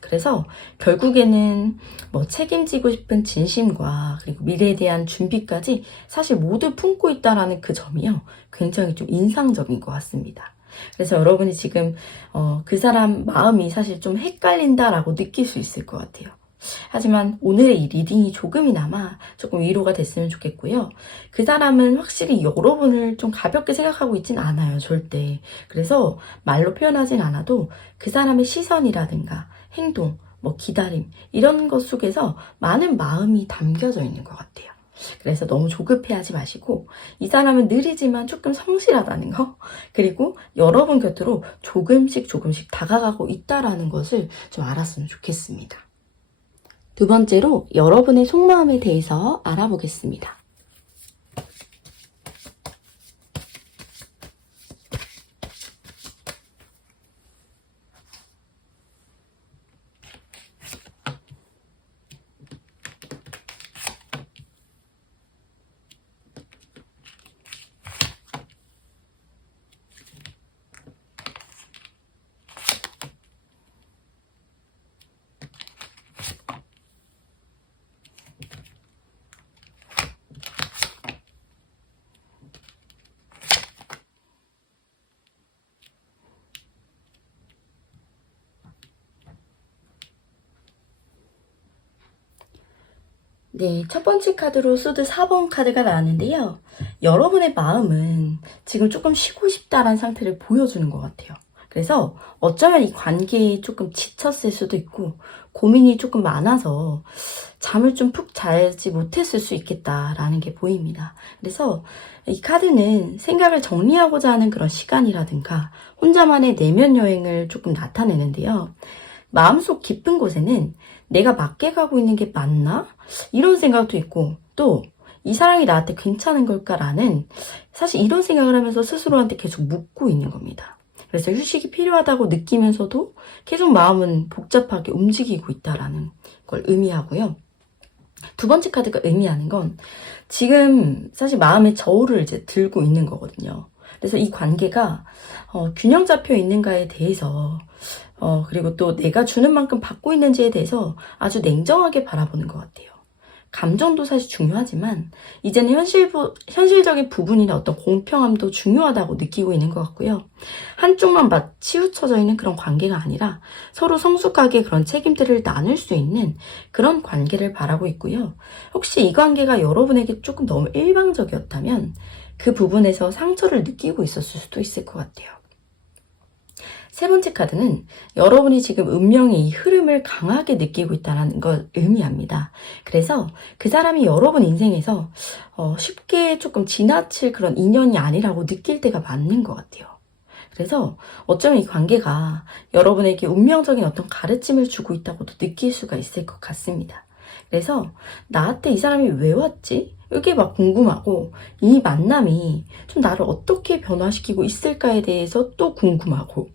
그래서 결국에는 뭐 책임지고 싶은 진심과 그리고 미래에 대한 준비까지 사실 모두 품고 있다라는 그 점이요, 굉장히 좀 인상적인 것 같습니다. 그래서 여러분이 지금 그 사람 마음이 사실 좀 헷갈린다라고 느낄 수 있을 것 같아요. 하지만 오늘의 이 리딩이 조금이나마 조금 위로가 됐으면 좋겠고요. 그 사람은 확실히 여러분을 좀 가볍게 생각하고 있진 않아요, 절대. 그래서 말로 표현하진 않아도 그 사람의 시선이라든가 행동, 뭐 기다림, 이런 것 속에서 많은 마음이 담겨져 있는 것 같아요. 그래서 너무 조급해하지 마시고 이 사람은 느리지만 조금 성실하다는 거, 그리고 여러분 곁으로 조금씩 다가가고 있다라는 것을 좀 알았으면 좋겠습니다. 두 번째로 여러분의 속마음에 대해서 알아보겠습니다. 네, 첫 번째 카드로 소드 4번 카드가 나왔는데요. 여러분의 마음은 지금 조금 쉬고 싶다라는 상태를 보여주는 것 같아요. 그래서 어쩌면 이 관계에 조금 지쳤을 수도 있고 고민이 조금 많아서 잠을 좀 푹 자지 못했을 수 있겠다라는 게 보입니다. 그래서 이 카드는 생각을 정리하고자 하는 그런 시간이라든가 혼자만의 내면 여행을 조금 나타내는데요. 마음속 깊은 곳에는 내가 맞게 가고 있는 게 맞나? 이런 생각도 있고, 또 이 사랑이 나한테 괜찮은 걸까라는, 사실 이런 생각을 하면서 스스로한테 계속 묻고 있는 겁니다. 그래서 휴식이 필요하다고 느끼면서도 계속 마음은 복잡하게 움직이고 있다라는 걸 의미하고요. 두 번째 카드가 의미하는 건 지금 사실 마음의 저울을 이제 들고 있는 거거든요. 그래서 이 관계가 균형 잡혀 있는가에 대해서 그리고 또 내가 주는 만큼 받고 있는지에 대해서 아주 냉정하게 바라보는 것 같아요. 감정도 사실 중요하지만 이제는 현실적인 부분이나 어떤 공평함도 중요하다고 느끼고 있는 것 같고요. 한쪽만 치우쳐져 있는 그런 관계가 아니라 서로 성숙하게 그런 책임들을 나눌 수 있는 그런 관계를 바라고 있고요. 혹시 이 관계가 여러분에게 조금 너무 일방적이었다면 그 부분에서 상처를 느끼고 있었을 수도 있을 것 같아요. 세 번째 카드는 여러분이 지금 운명의 이 흐름을 강하게 느끼고 있다는 걸 의미합니다. 그래서 그 사람이 여러분 인생에서 쉽게 조금 지나칠 그런 인연이 아니라고 느낄 때가 맞는 것 같아요. 그래서 어쩌면 이 관계가 여러분에게 운명적인 어떤 가르침을 주고 있다고도 느낄 수가 있을 것 같습니다. 그래서 나한테 이 사람이 왜 왔지? 이게 막 궁금하고 이 만남이 좀 나를 어떻게 변화시키고 있을까에 대해서 또 궁금하고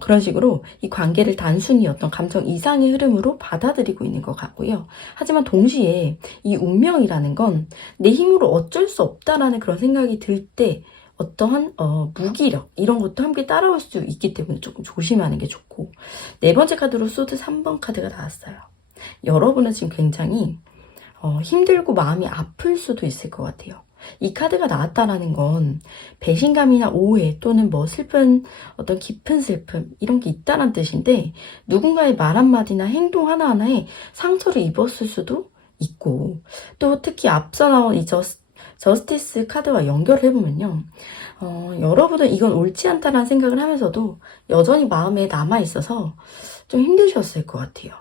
그런 식으로 이 관계를 단순히 어떤 감정 이상의 흐름으로 받아들이고 있는 것 같고요. 하지만 동시에 이 운명이라는 건 내 힘으로 어쩔 수 없다라는 그런 생각이 들 때 어떠한 무기력 이런 것도 함께 따라올 수 있기 때문에 조금 조심하는 게 좋고, 네 번째 카드로 소드 3번 카드가 나왔어요. 여러분은 지금 굉장히 힘들고 마음이 아플 수도 있을 것 같아요. 이 카드가 나왔다라는 건 배신감이나 오해 또는 뭐 슬픈 어떤 깊은 슬픔 이런 게 있다는 뜻인데 누군가의 말 한마디나 행동 하나하나에 상처를 입었을 수도 있고 또 특히 앞서 나온 이 저스티스 카드와 연결을 해보면요. 여러분은 이건 옳지 않다라는 생각을 하면서도 여전히 마음에 남아있어서 좀 힘드셨을 것 같아요.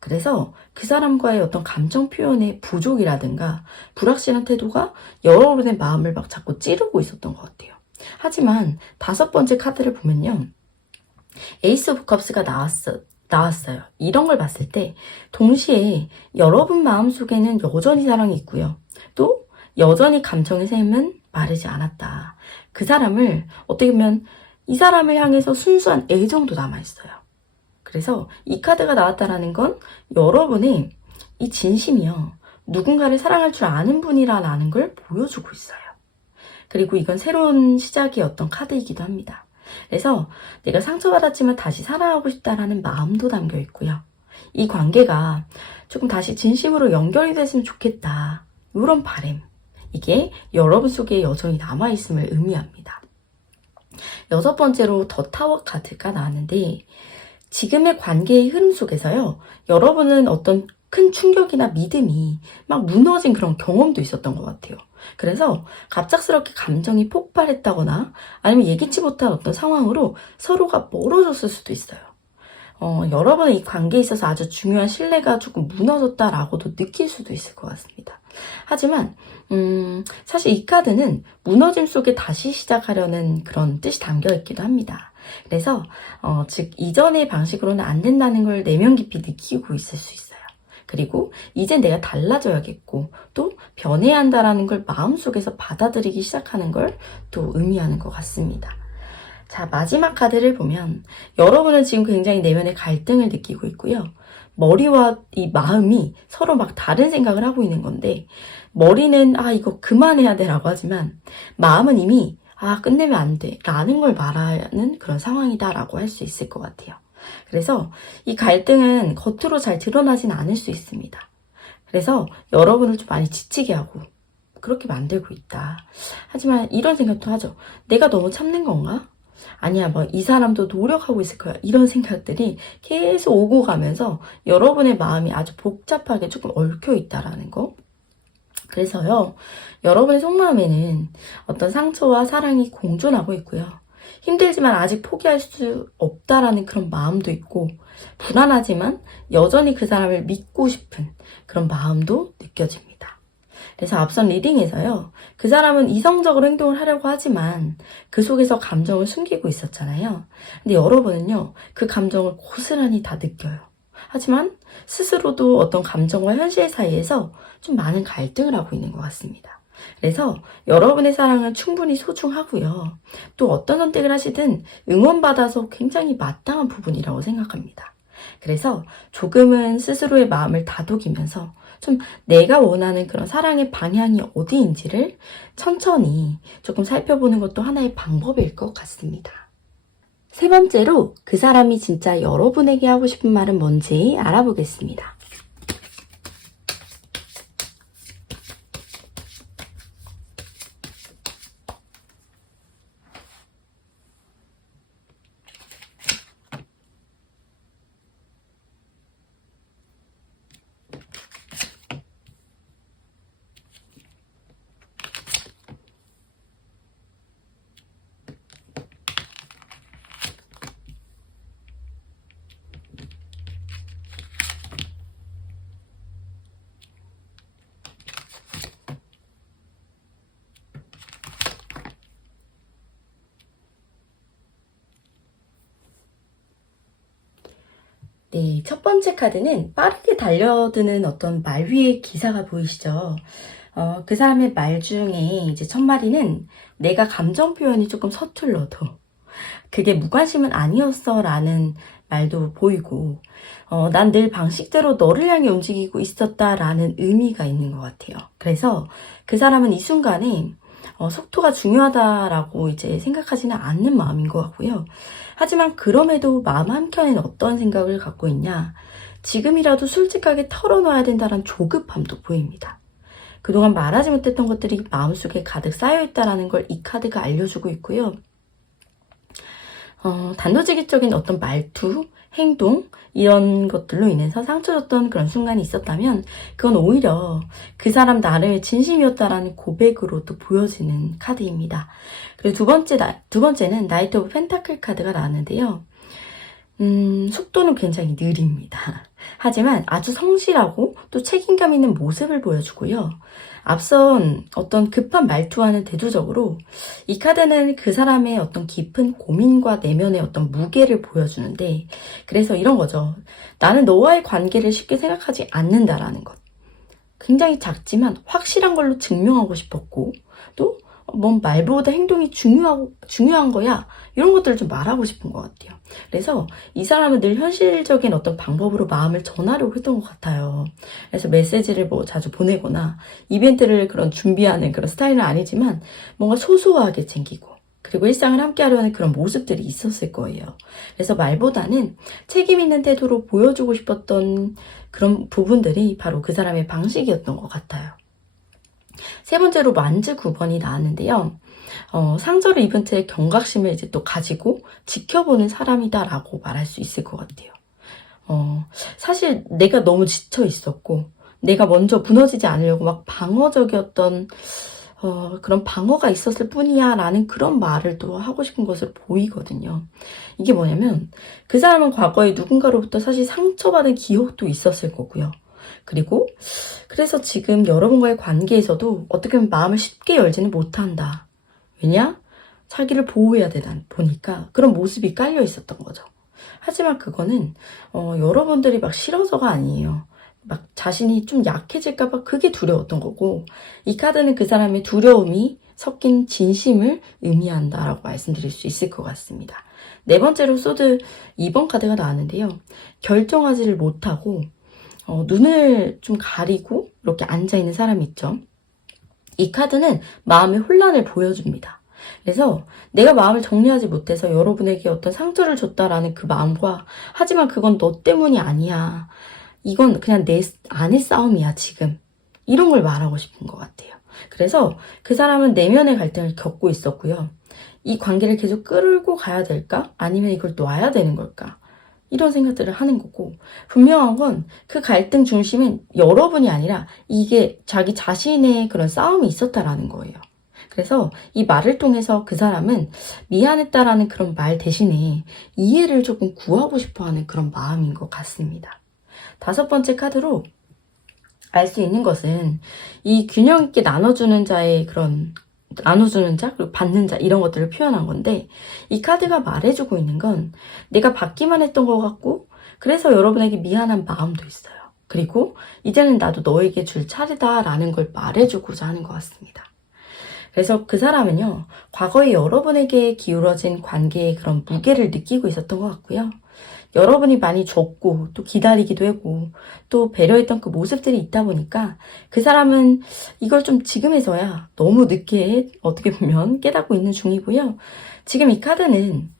그래서 그 사람과의 어떤 감정 표현의 부족이라든가 불확실한 태도가 여러분의 마음을 막 자꾸 찌르고 있었던 것 같아요. 하지만 5번째 카드를 보면요. 에이스 오브 컵스가 나왔어요. 이런 걸 봤을 때 동시에 여러분 마음속에는 여전히 사랑이 있고요. 또 여전히 감정의 샘은 마르지 않았다. 그 사람을 어떻게 보면 이 사람을 향해서 순수한 애정도 남아있어요. 그래서 이 카드가 나왔다라는 건 여러분의 이 진심이요. 누군가를 사랑할 줄 아는 분이라는 걸 보여주고 있어요. 그리고 이건 새로운 시작의 어떤 카드이기도 합니다. 그래서 내가 상처받았지만 다시 사랑하고 싶다라는 마음도 담겨 있고요. 이 관계가 조금 다시 진심으로 연결이 됐으면 좋겠다. 이런 바람. 이게 여러분 속에 여전히 남아있음을 의미합니다. 6번째로 더 타워 카드가 나왔는데 지금의 관계의 흐름 속에서요. 여러분은 어떤 큰 충격이나 믿음이 막 무너진 그런 경험도 있었던 것 같아요. 그래서 갑작스럽게 감정이 폭발했다거나 아니면 예기치 못한 어떤 상황으로 서로가 멀어졌을 수도 있어요. 여러분의 이 관계에 있어서 아주 중요한 신뢰가 조금 무너졌다라고도 느낄 수도 있을 것 같습니다. 하지만 사실 이 카드는 무너짐 속에 다시 시작하려는 그런 뜻이 담겨 있기도 합니다. 그래서 즉 이전의 방식으로는 안 된다는 걸 내면 깊이 느끼고 있을 수 있어요. 그리고 이젠 내가 달라져야겠고 또 변해야 한다라는 걸 마음속에서 받아들이기 시작하는 걸 또 의미하는 것 같습니다. 자, 마지막 카드를 보면 여러분은 지금 굉장히 내면의 갈등을 느끼고 있고요. 머리와 이 마음이 서로 막 다른 생각을 하고 있는 건데 머리는 이거 그만해야 돼 라고 하지만 마음은 이미 끝내면 안 돼 라는 걸 말하는 그런 상황이다 라고 할 수 있을 것 같아요. 그래서 이 갈등은 겉으로 잘 드러나진 않을 수 있습니다. 그래서 여러분을 좀 많이 지치게 하고 그렇게 만들고 있다. 하지만 이런 생각도 하죠. 내가 너무 참는 건가? 아니야, 이 사람도 노력하고 있을 거야. 이런 생각들이 계속 오고 가면서 여러분의 마음이 아주 복잡하게 조금 얽혀 있다라는 거. 그래서요, 여러분의 속마음에는 어떤 상처와 사랑이 공존하고 있고요. 힘들지만 아직 포기할 수 없다라는 그런 마음도 있고, 불안하지만 여전히 그 사람을 믿고 싶은 그런 마음도 느껴집니다. 그래서 앞선 리딩에서요. 그 사람은 이성적으로 행동을 하려고 하지만 그 속에서 감정을 숨기고 있었잖아요. 근데 여러분은요. 그 감정을 고스란히 다 느껴요. 하지만 스스로도 어떤 감정과 현실 사이에서 좀 많은 갈등을 하고 있는 것 같습니다. 그래서 여러분의 사랑은 충분히 소중하고요. 또 어떤 선택을 하시든 응원받아서 굉장히 마땅한 부분이라고 생각합니다. 그래서 조금은 스스로의 마음을 다독이면서 좀 내가 원하는 그런 사랑의 방향이 어디인지를 천천히 조금 살펴보는 것도 하나의 방법일 것 같습니다. 3번째로 그 사람이 진짜 여러분에게 하고 싶은 말은 뭔지 알아보겠습니다. 네, 첫 번째 카드는 빠르게 달려드는 어떤 말 위의 기사가 보이시죠? 그 사람의 말 중에 이제 첫 마디는 내가 감정 표현이 조금 서툴러도 그게 무관심은 아니었어 라는 말도 보이고 난 늘 방식대로 너를 향해 움직이고 있었다 라는 의미가 있는 것 같아요. 그래서 그 사람은 이 순간에 속도가 중요하다라고 이제 생각하지는 않는 마음인 것 같고요. 하지만 그럼에도 마음 한켠에는 어떤 생각을 갖고 있냐. 지금이라도 솔직하게 털어놔야 된다는 조급함도 보입니다. 그동안 말하지 못했던 것들이 마음속에 가득 쌓여있다라는 걸 이 카드가 알려주고 있고요. 단도직입적인 어떤 말투, 행동 이런 것들로 인해서 상처 줬던 그런 순간이 있었다면 그건 오히려 그 사람 나름의 진심이었다라는 고백으로 또 보여지는 카드입니다. 그리고 두 번째는 나이트 오브 펜타클 카드가 나왔는데요. 속도는 굉장히 느립니다. 하지만 아주 성실하고 또 책임감 있는 모습을 보여주고요. 앞선 어떤 급한 말투와는 대조적으로 이 카드는 그 사람의 어떤 깊은 고민과 내면의 어떤 무게를 보여주는데, 그래서 이런 거죠. 나는 너와의 관계를 쉽게 생각하지 않는다라는 것. 굉장히 작지만 확실한 걸로 증명하고 싶었고, 또 뭔 말보다 행동이 중요한 거야. 이런 것들을 좀 말하고 싶은 것 같아요. 그래서 이 사람은 늘 현실적인 어떤 방법으로 마음을 전하려고 했던 것 같아요. 그래서 메시지를 뭐 자주 보내거나 이벤트를 그런 준비하는 그런 스타일은 아니지만 뭔가 소소하게 챙기고, 그리고 일상을 함께 하려는 그런 모습들이 있었을 거예요. 그래서 말보다는 책임 있는 태도로 보여주고 싶었던 그런 부분들이 바로 그 사람의 방식이었던 것 같아요. 세 번째로 만즈 9번이 나왔는데요. 상처를 입은 채 경각심을 이제 또 가지고 지켜보는 사람이다라고 말할 수 있을 것 같아요. 사실 내가 너무 지쳐 있었고, 내가 먼저 무너지지 않으려고 막 방어적이었던 그런 방어가 있었을 뿐이야 라는 그런 말을 또 하고 싶은 것으로 보이거든요. 이게 뭐냐면 그 사람은 과거에 누군가로부터 사실 상처받은 기억도 있었을 거고요. 그리고 그래서 지금 여러분과의 관계에서도 어떻게 보면 마음을 쉽게 열지는 못한다. 왜냐? 자기를 보호해야 되다 보니까 그런 모습이 깔려 있었던 거죠. 하지만 그거는 여러분들이 막 싫어서가 아니에요. 막 자신이 좀 약해질까봐 그게 두려웠던 거고, 이 카드는 그 사람의 두려움이 섞인 진심을 의미한다라고 말씀드릴 수 있을 것 같습니다. 네 번째로 소드 2번 카드가 나왔는데요. 결정하지를 못하고 눈을 좀 가리고 이렇게 앉아있는 사람이 있죠. 이 카드는 마음의 혼란을 보여줍니다. 그래서 내가 마음을 정리하지 못해서 여러분에게 어떤 상처를 줬다라는 그 마음과, 하지만 그건 너 때문이 아니야. 이건 그냥 내 안의 싸움이야, 지금. 이런 걸 말하고 싶은 것 같아요. 그래서 그 사람은 내면의 갈등을 겪고 있었고요. 이 관계를 계속 끌고 가야 될까? 아니면 이걸 놔야 되는 걸까? 이런 생각들을 하는 거고, 분명한 건 그 갈등 중심은 여러분이 아니라 이게 자기 자신의 그런 싸움이 있었다라는 거예요. 그래서 이 말을 통해서 그 사람은 미안했다라는 그런 말 대신에 이해를 조금 구하고 싶어하는 그런 마음인 것 같습니다. 다섯 번째 카드로 알 수 있는 것은 이 균형 있게 나눠주는 자의 그런 나눠주는 자, 그리고 받는 자, 이런 것들을 표현한 건데, 이 카드가 말해주고 있는 건 내가 받기만 했던 것 같고, 그래서 여러분에게 미안한 마음도 있어요. 그리고 이제는 나도 너에게 줄 차례다 라는 걸 말해주고자 하는 것 같습니다. 그래서 그 사람은요, 과거에 여러분에게 기울어진 관계의 그런 무게를 느끼고 있었던 것 같고요. 여러분이 많이 줬고 또 기다리기도 하고 또 배려했던 그 모습들이 있다 보니까 그 사람은 이걸 좀 지금에서야 너무 늦게 어떻게 보면 깨닫고 있는 중이고요. 지금 이 카드는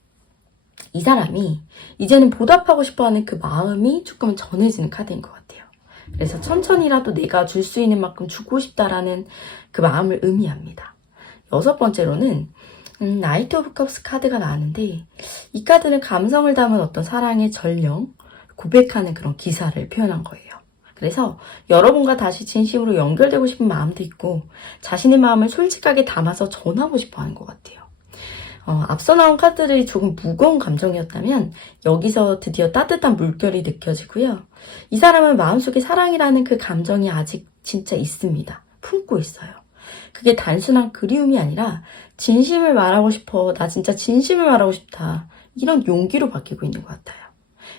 이 사람이 이제는 보답하고 싶어하는 그 마음이 조금 전해지는 카드인 것 같아요. 그래서 천천히라도 내가 줄 수 있는 만큼 주고 싶다라는 그 마음을 의미합니다. 여섯 번째로는 나이트 오브 컵스 카드가 나왔는데, 이 카드는 감성을 담은 어떤 사랑의 전령, 고백하는 그런 기사를 표현한 거예요. 그래서 여러분과 다시 진심으로 연결되고 싶은 마음도 있고, 자신의 마음을 솔직하게 담아서 전하고 싶어 하는 것 같아요. 앞서 나온 카드들이 조금 무거운 감정이었다면 여기서 드디어 따뜻한 물결이 느껴지고요. 이 사람은 마음속에 사랑이라는 그 감정이 아직 진짜 있습니다. 품고 있어요. 그게 단순한 그리움이 아니라 진심을 말하고 싶어, 나 진짜 진심을 말하고 싶다, 이런 용기로 바뀌고 있는 것 같아요.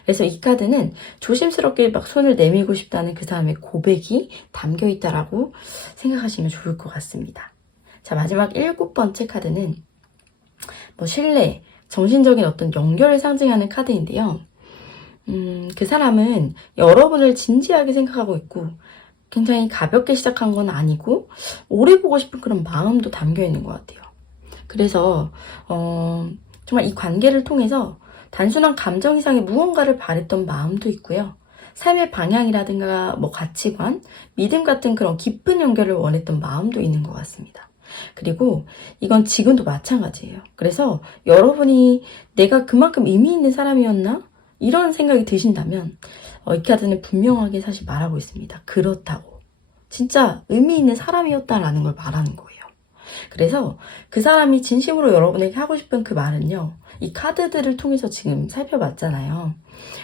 그래서 이 카드는 조심스럽게 막 손을 내밀고 싶다는 그 사람의 고백이 담겨있다라고 생각하시면 좋을 것 같습니다. 자, 마지막 7번째 카드는 신뢰, 정신적인 어떤 연결을 상징하는 카드인데요. 그 사람은 여러분을 진지하게 생각하고 있고 굉장히 가볍게 시작한 건 아니고 오래 보고 싶은 그런 마음도 담겨 있는 것 같아요. 그래서 정말 이 관계를 통해서 단순한 감정 이상의 무언가를 바랬던 마음도 있고요. 삶의 방향이라든가 뭐 가치관, 믿음 같은 그런 깊은 연결을 원했던 마음도 있는 것 같습니다. 그리고 이건 지금도 마찬가지예요. 그래서 여러분이 내가 그만큼 의미 있는 사람이었나? 이런 생각이 드신다면 이 카드는 분명하게 사실 말하고 있습니다. 그렇다고. 진짜 의미 있는 사람이었다라는 걸 말하는 거예요. 그래서 그 사람이 진심으로 여러분에게 하고 싶은 그 말은요. 이 카드들을 통해서 지금 살펴봤잖아요.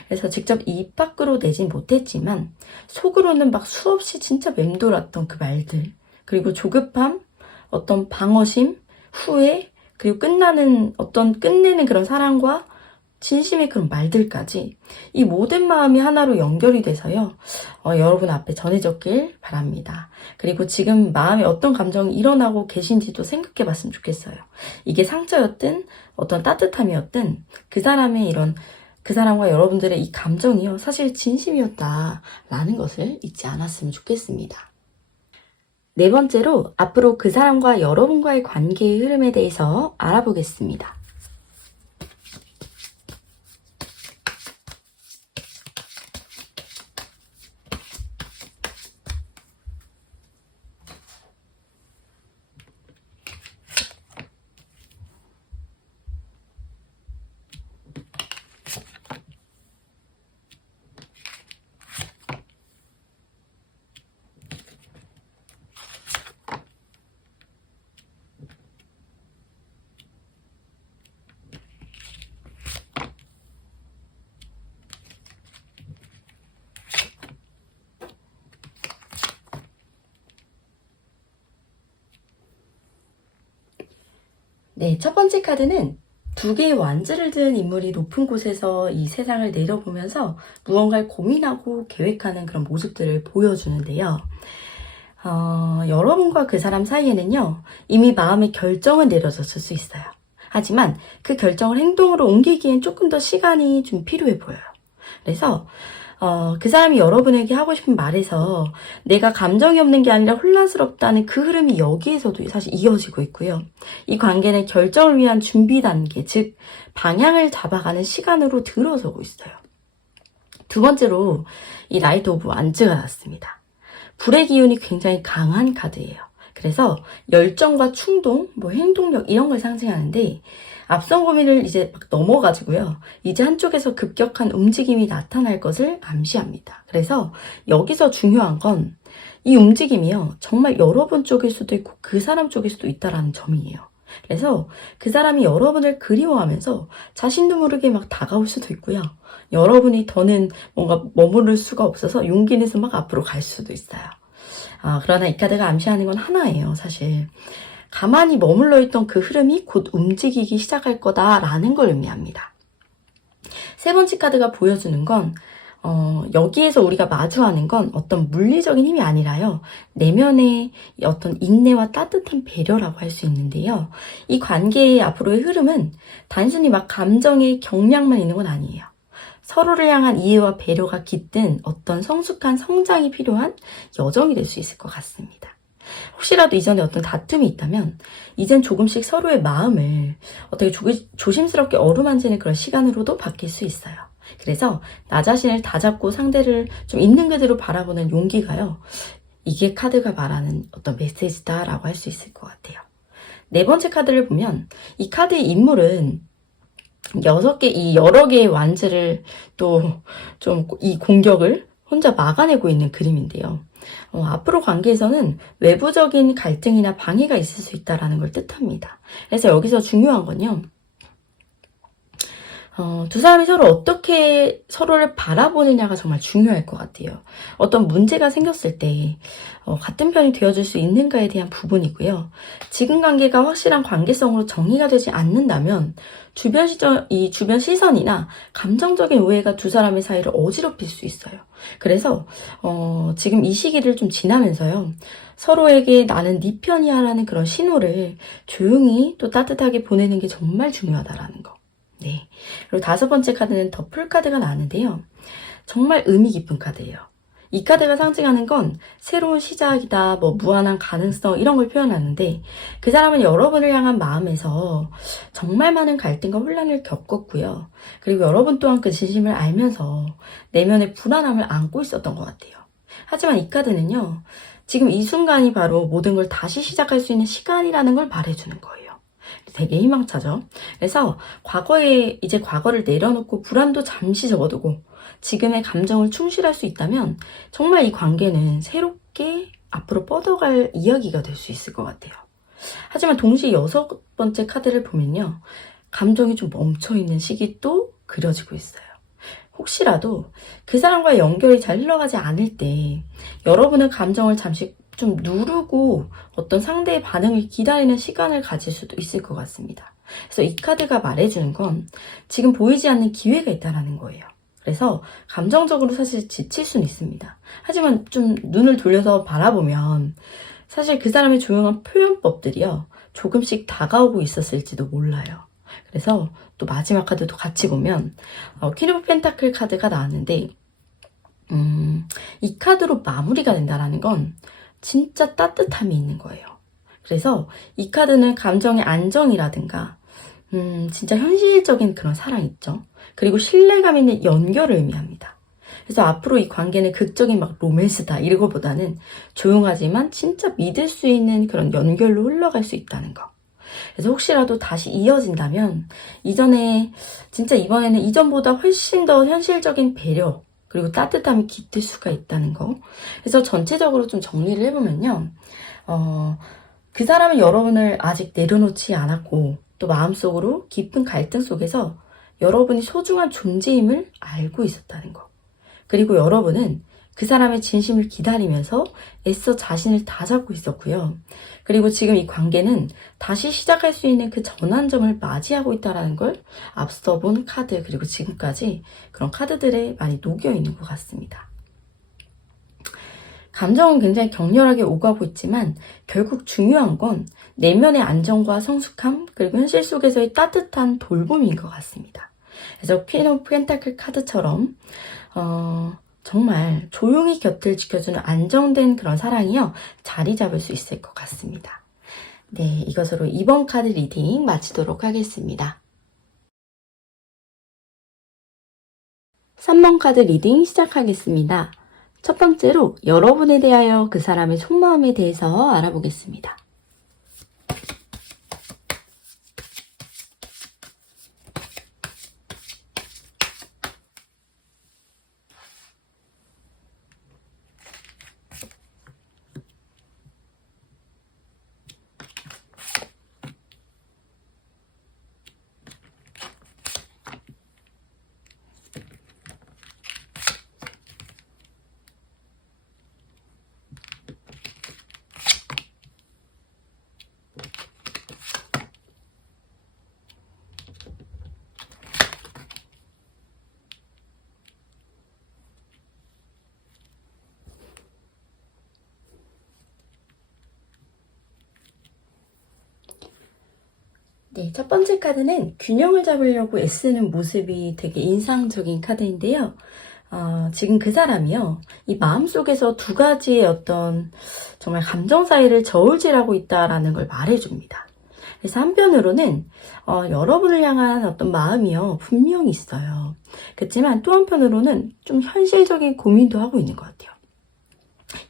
그래서 직접 입 밖으로 내진 못했지만 속으로는 막 수없이 진짜 맴돌았던 그 말들, 그리고 조급함, 어떤 방어심, 후회, 그리고 끝내는 그런 사랑과 진심의 그런 말들까지 이 모든 마음이 하나로 연결이 돼서요. 여러분 앞에 전해졌길 바랍니다. 그리고 지금 마음에 어떤 감정이 일어나고 계신지도 생각해 봤으면 좋겠어요. 이게 상처였든 어떤 따뜻함이었든 그 사람과 여러분들의 이 감정이요. 사실 진심이었다라는 것을 잊지 않았으면 좋겠습니다. 네 번째로 앞으로 그 사람과 여러분과의 관계의 흐름에 대해서 알아보겠습니다. 네, 첫 번째 카드는 두 개의 완즈를 든 인물이 높은 곳에서 이 세상을 내려보면서 무언가를 고민하고 계획하는 그런 모습들을 보여주는데요. 여러분과 그 사람 사이에는요, 이미 마음의 결정은 내려졌을 수 있어요. 하지만 그 결정을 행동으로 옮기기엔 조금 더 시간이 좀 필요해 보여요. 그래서 그 사람이 여러분에게 하고 싶은 말에서 내가 감정이 없는 게 아니라 혼란스럽다는 그 흐름이 여기에서도 사실 이어지고 있고요. 이 관계는 결정을 위한 준비 단계, 즉 방향을 잡아가는 시간으로 들어서고 있어요. 두 번째로 이 라이트 오브 완즈가 나왔습니다. 불의 기운이 굉장히 강한 카드예요. 그래서 열정과 충동, 뭐 행동력 이런 걸 상징하는데 앞선 고민을 이제 막 넘어가지고요. 이제 한쪽에서 급격한 움직임이 나타날 것을 암시합니다. 그래서 여기서 중요한 건 이 움직임이요. 정말 여러분 쪽일 수도 있고 그 사람 쪽일 수도 있다라는 점이에요. 그래서 그 사람이 여러분을 그리워하면서 자신도 모르게 막 다가올 수도 있고요. 여러분이 더는 뭔가 머무를 수가 없어서 용기 내서 막 앞으로 갈 수도 있어요. 그러나 이 카드가 암시하는 건 하나예요, 사실. 가만히 머물러 있던 그 흐름이 곧 움직이기 시작할 거다라는 걸 의미합니다. 세 번째 카드가 보여주는 건 여기에서 우리가 마주하는 건 어떤 물리적인 힘이 아니라요. 내면의 어떤 인내와 따뜻한 배려라고 할 수 있는데요. 이 관계의 앞으로의 흐름은 단순히 막 감정의 경량만 있는 건 아니에요. 서로를 향한 이해와 배려가 깃든 어떤 성숙한 성장이 필요한 여정이 될 수 있을 것 같습니다. 혹시라도 이전에 어떤 다툼이 있다면 이젠 조금씩 서로의 마음을 어떻게 조심스럽게 어루만지는 그런 시간으로도 바뀔 수 있어요. 그래서 나 자신을 다잡고 상대를 좀 있는 그대로 바라보는 용기가요. 이게 카드가 말하는 어떤 메시지다라고 할 수 있을 것 같아요. 네 번째 카드를 보면 이 카드의 인물은 여러 개의 완즈를 또 좀 이 공격을 혼자 막아내고 있는 그림인데요. 앞으로 관계에서는 외부적인 갈등이나 방해가 있을 수 있다는 걸 뜻합니다. 그래서 여기서 중요한 건요. 두 사람이 서로 어떻게 서로를 바라보느냐가 정말 중요할 것 같아요. 어떤 문제가 생겼을 때 같은 편이 되어줄 수 있는가에 대한 부분이고요. 지금 관계가 확실한 관계성으로 정리가 되지 않는다면 주변 시선이나 감정적인 오해가 두 사람의 사이를 어지럽힐 수 있어요. 그래서 지금 이 시기를 좀 지나면서요. 서로에게 나는 네 편이야 라는 그런 신호를 조용히 또 따뜻하게 보내는 게 정말 중요하다라는 거. 네. 그리고 다섯 번째 카드는 더 풀 카드가 나왔는데요. 정말 의미 깊은 카드예요. 이 카드가 상징하는 건 새로운 시작이다, 뭐 무한한 가능성 이런 걸 표현하는데 그 사람은 여러분을 향한 마음에서 정말 많은 갈등과 혼란을 겪었고요. 그리고 여러분 또한 그 진심을 알면서 내면의 불안함을 안고 있었던 것 같아요. 하지만 이 카드는요, 지금 이 순간이 바로 모든 걸 다시 시작할 수 있는 시간이라는 걸 말해주는 거예요. 되게 희망차죠. 그래서 이제 과거를 내려놓고 불안도 잠시 접어두고 지금의 감정을 충실할 수 있다면 정말 이 관계는 새롭게 앞으로 뻗어갈 이야기가 될 수 있을 것 같아요. 하지만 동시에 6번째 카드를 보면요, 감정이 좀 멈춰있는 시기도 그려지고 있어요. 혹시라도 그 사람과의 연결이 잘 흘러가지 않을 때 여러분은 감정을 잠시 좀 누르고 어떤 상대의 반응을 기다리는 시간을 가질 수도 있을 것 같습니다. 그래서 이 카드가 말해주는 건 지금 보이지 않는 기회가 있다는 거예요. 그래서 감정적으로 사실 지칠 수는 있습니다. 하지만 좀 눈을 돌려서 바라보면 사실 그 사람의 조용한 표현법들이요, 조금씩 다가오고 있었을지도 몰라요. 그래서 또 마지막 카드도 같이 보면 퀸 오브 펜타클 카드가 나왔는데 이 카드로 마무리가 된다는 건 진짜 따뜻함이 있는 거예요. 그래서 이 카드는 감정의 안정이라든가 진짜 현실적인 그런 사랑 있죠. 그리고 신뢰감 있는 연결을 의미합니다. 그래서 앞으로 이 관계는 극적인 막 로맨스다 이러고보다는 조용하지만 진짜 믿을 수 있는 그런 연결로 흘러갈 수 있다는 거. 그래서 혹시라도 다시 이어진다면 이번에는 이전보다 훨씬 더 현실적인 배려 그리고 따뜻함이 깃들 수가 있다는 거. 그래서 전체적으로 좀 정리를 해보면요, 그 사람은 여러분을 아직 내려놓지 않았고 또 마음속으로 깊은 갈등 속에서 여러분이 소중한 존재임을 알고 있었다는 거. 그리고 여러분은 그 사람의 진심을 기다리면서 애써 자신을 다잡고 있었고요. 그리고 지금 이 관계는 다시 시작할 수 있는 그 전환점을 맞이하고 있다는 걸 앞서 본 카드 그리고 지금까지 그런 카드들에 많이 녹여 있는 것 같습니다. 감정은 굉장히 격렬하게 오가고 있지만 결국 중요한 건 내면의 안정과 성숙함 그리고 현실 속에서의 따뜻한 돌봄인 것 같습니다. 그래서 퀸 오브 펜타클 카드처럼 정말 조용히 곁을 지켜주는 안정된 그런 사랑이요, 자리 잡을 수 있을 것 같습니다. 네, 이것으로 이번 카드 리딩 마치도록 하겠습니다. 3번 카드 리딩 시작하겠습니다. 첫 번째로 여러분에 대하여 그 사람의 속마음에 대해서 알아보겠습니다. 네, 첫 번째 카드는 균형을 잡으려고 애쓰는 모습이 되게 인상적인 카드인데요. 지금 그 사람이요, 이 마음속에서 두 가지의 어떤 정말 감정 사이를 저울질하고 있다라는 걸 말해줍니다. 그래서 한편으로는 여러분을 향한 어떤 마음이요, 분명히 있어요. 그렇지만 또 한편으로는 좀 현실적인 고민도 하고 있는 것 같아요.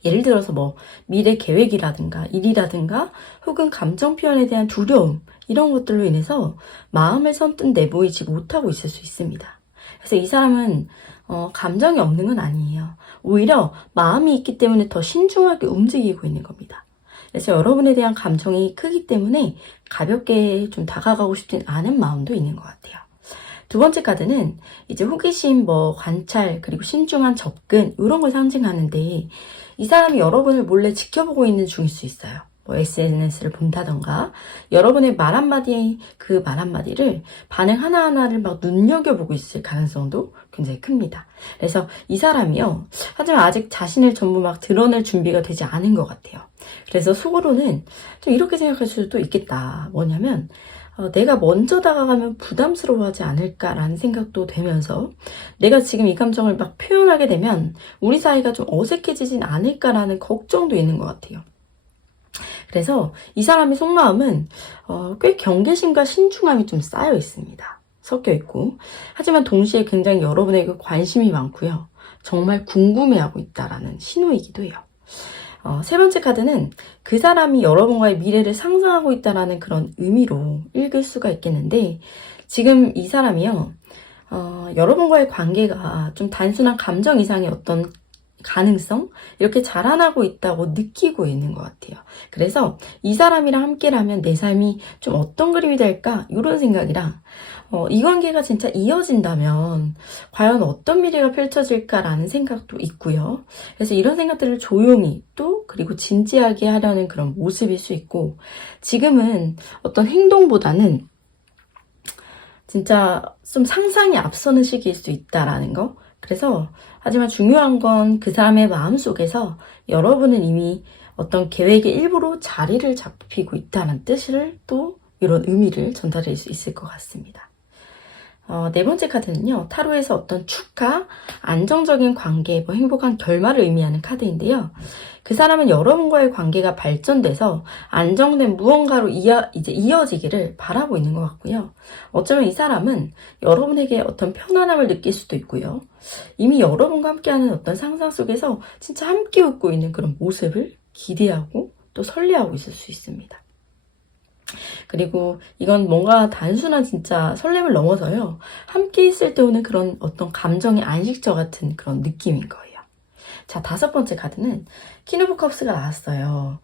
예를 들어서 뭐 미래 계획이라든가 일이라든가 혹은 감정 표현에 대한 두려움 이런 것들로 인해서 마음을 선뜻 내보이지 못하고 있을 수 있습니다. 그래서 이 사람은 감정이 없는 건 아니에요. 오히려 마음이 있기 때문에 더 신중하게 움직이고 있는 겁니다. 그래서 여러분에 대한 감정이 크기 때문에 가볍게 좀 다가가고 싶진 않은 마음도 있는 것 같아요. 두 번째 카드는 이제 호기심, 관찰, 그리고 신중한 접근 이런 걸 상징하는데 이 사람이 여러분을 몰래 지켜보고 있는 중일 수 있어요. SNS를 본다던가 여러분의 말 한마디를 반응 하나하나를 막 눈여겨보고 있을 가능성도 굉장히 큽니다. 그래서 이 사람이요, 하지만 아직 자신을 전부 막 드러낼 준비가 되지 않은 것 같아요. 그래서 속으로는 좀 이렇게 생각할 수도 있겠다. 뭐냐면 내가 먼저 다가가면 부담스러워하지 않을까라는 생각도 되면서 내가 지금 이 감정을 막 표현하게 되면 우리 사이가 좀 어색해지진 않을까라는 걱정도 있는 것 같아요. 그래서 이 사람의 속마음은 꽤 경계심과 신중함이 좀 쌓여 있습니다. 섞여 있고, 하지만 동시에 굉장히 여러분에게 관심이 많고요. 정말 궁금해하고 있다라는 신호이기도 해요. 세 번째 카드는 그 사람이 여러분과의 미래를 상상하고 있다라는 그런 의미로 읽을 수가 있겠는데, 지금 이 사람이요, 여러분과의 관계가 좀 단순한 감정 이상의 어떤 가능성? 이렇게 자라나고 있다고 느끼고 있는 것 같아요. 그래서 이 사람이랑 함께라면 내 삶이 좀 어떤 그림이 될까? 이런 생각이랑 이 관계가 진짜 이어진다면 과연 어떤 미래가 펼쳐질까라는 생각도 있고요. 그래서 이런 생각들을 조용히 또 그리고 진지하게 하려는 그런 모습일 수 있고, 지금은 어떤 행동보다는 진짜 좀 상상이 앞서는 시기일 수 있다라는 거. 그래서 하지만 중요한 건 그 사람의 마음속에서 여러분은 이미 어떤 계획의 일부로 자리를 잡히고 있다는 뜻을 또 이런 의미를 전달할 수 있을 것 같습니다. 네 번째 카드는요, 타로에서 어떤 축하, 안정적인 관계, 행복한 결말을 의미하는 카드인데요. 그 사람은 여러분과의 관계가 발전돼서 안정된 무언가로 이어지기를 바라고 있는 것 같고요. 어쩌면 이 사람은 여러분에게 어떤 편안함을 느낄 수도 있고요. 이미 여러분과 함께하는 어떤 상상 속에서 진짜 함께 웃고 있는 그런 모습을 기대하고 또 설레하고 있을 수 있습니다. 그리고 이건 뭔가 단순한 진짜 설렘을 넘어서요, 함께 있을 때 오는 그런 어떤 감정의 안식처 같은 그런 느낌인 거예요. 자, 다섯 번째 카드는 퀸 오브 컵스가 나왔어요.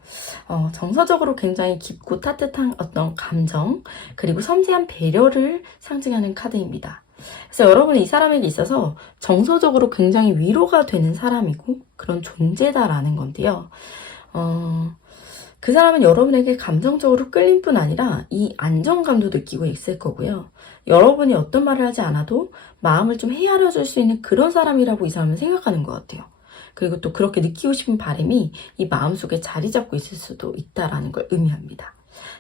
정서적으로 굉장히 깊고 따뜻한 어떤 감정, 그리고 섬세한 배려를 상징하는 카드입니다. 그래서 여러분은 이 사람에게 있어서 정서적으로 굉장히 위로가 되는 사람이고 그런 존재다라는 건데요. 그 사람은 여러분에게 감정적으로 끌릴 뿐 아니라 이 안정감도 느끼고 있을 거고요. 여러분이 어떤 말을 하지 않아도 마음을 좀 헤아려 줄 수 있는 그런 사람이라고 이 사람은 생각하는 것 같아요. 그리고 또 그렇게 느끼고 싶은 바람이 이 마음속에 자리 잡고 있을 수도 있다라는 걸 의미합니다.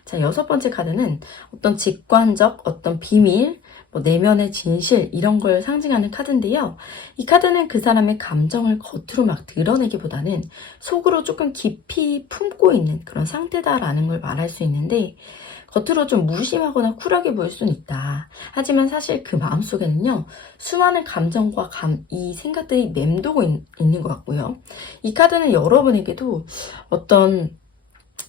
자, 여섯 번째 카드는 어떤 직관적, 어떤 비밀, 내면의 진실, 이런 걸 상징하는 카드인데요. 이 카드는 그 사람의 감정을 겉으로 막 드러내기보다는 속으로 조금 깊이 품고 있는 그런 상태다라는 걸 말할 수 있는데, 겉으로 좀 무심하거나 쿨하게 보일 수는 있다. 하지만 사실 그 마음속에는요, 수많은 감정과 이 생각들이 맴돌고 있는 것 같고요. 이 카드는 여러분에게도 어떤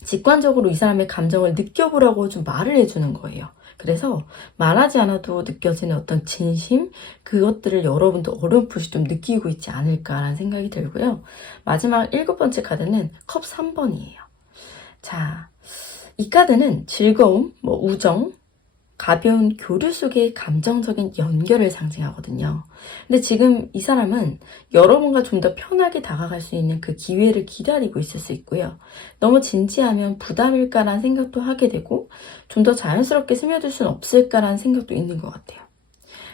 직관적으로 이 사람의 감정을 느껴보라고 좀 말을 해주는 거예요. 그래서 말하지 않아도 느껴지는 어떤 진심, 그것들을 여러분도 어렴풋이 좀 느끼고 있지 않을까라는 생각이 들고요. 마지막 일곱 번째 카드는 컵 3번이에요. 자, 이 카드는 즐거움, 우정, 가벼운 교류 속의 감정적인 연결을 상징하거든요. 근데 지금 이 사람은 여러분과 좀 더 편하게 다가갈 수 있는 그 기회를 기다리고 있을 수 있고요. 너무 진지하면 부담일까라는 생각도 하게 되고, 좀 더 자연스럽게 스며들 수는 없을까라는 생각도 있는 것 같아요.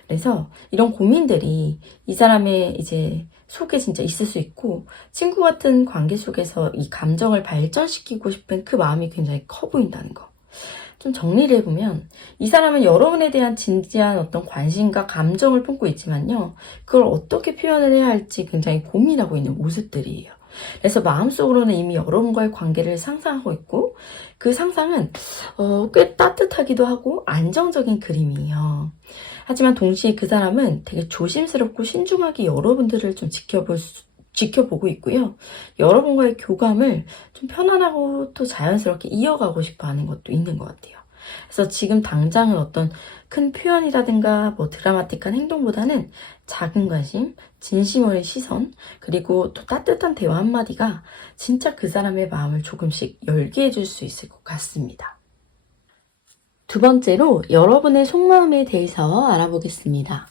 그래서 이런 고민들이 이 사람의 이제 속에 진짜 있을 수 있고, 친구 같은 관계 속에서 이 감정을 발전시키고 싶은 그 마음이 굉장히 커 보인다는 거. 좀 정리를 해보면, 이 사람은 여러분에 대한 진지한 어떤 관심과 감정을 품고 있지만요, 그걸 어떻게 표현을 해야 할지 굉장히 고민하고 있는 모습들이에요. 그래서 마음속으로는 이미 여러분과의 관계를 상상하고 있고, 그 상상은 꽤 따뜻하기도 하고 안정적인 그림이에요. 하지만 동시에 그 사람은 되게 조심스럽고 신중하게 여러분들을 좀 지켜보고 있고요. 여러분과의 교감을 좀 편안하고 또 자연스럽게 이어가고 싶어 하는 것도 있는 것 같아요. 그래서 지금 당장은 어떤 큰 표현이라든가 드라마틱한 행동보다는 작은 관심, 진심 어린 시선, 그리고 또 따뜻한 대화 한마디가 진짜 그 사람의 마음을 조금씩 열게 해줄 수 있을 것 같습니다. 두 번째로 여러분의 속마음에 대해서 알아보겠습니다.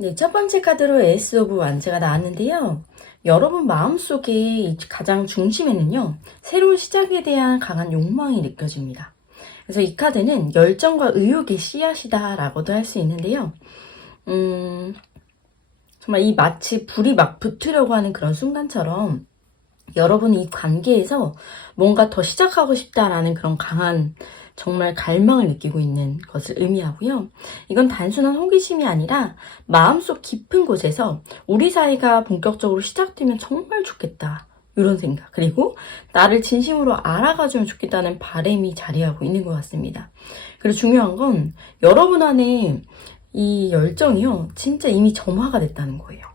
네, 첫 번째 카드로 에이스 오브 완즈가 나왔는데요. 여러분 마음속에 가장 중심에는요, 새로운 시작에 대한 강한 욕망이 느껴집니다. 그래서 이 카드는 열정과 의욕의 씨앗이다라고도 할 수 있는데요. 정말 이 마치 불이 막 붙으려고 하는 그런 순간처럼 여러분이 이 관계에서 뭔가 더 시작하고 싶다라는 그런 강한 정말 갈망을 느끼고 있는 것을 의미하고요. 이건 단순한 호기심이 아니라 마음속 깊은 곳에서 우리 사이가 본격적으로 시작되면 정말 좋겠다. 이런 생각. 그리고 나를 진심으로 알아가주면 좋겠다는 바람이 자리하고 있는 것 같습니다. 그리고 중요한 건 여러분 안에 이 열정이요. 진짜 이미 점화가 됐다는 거예요.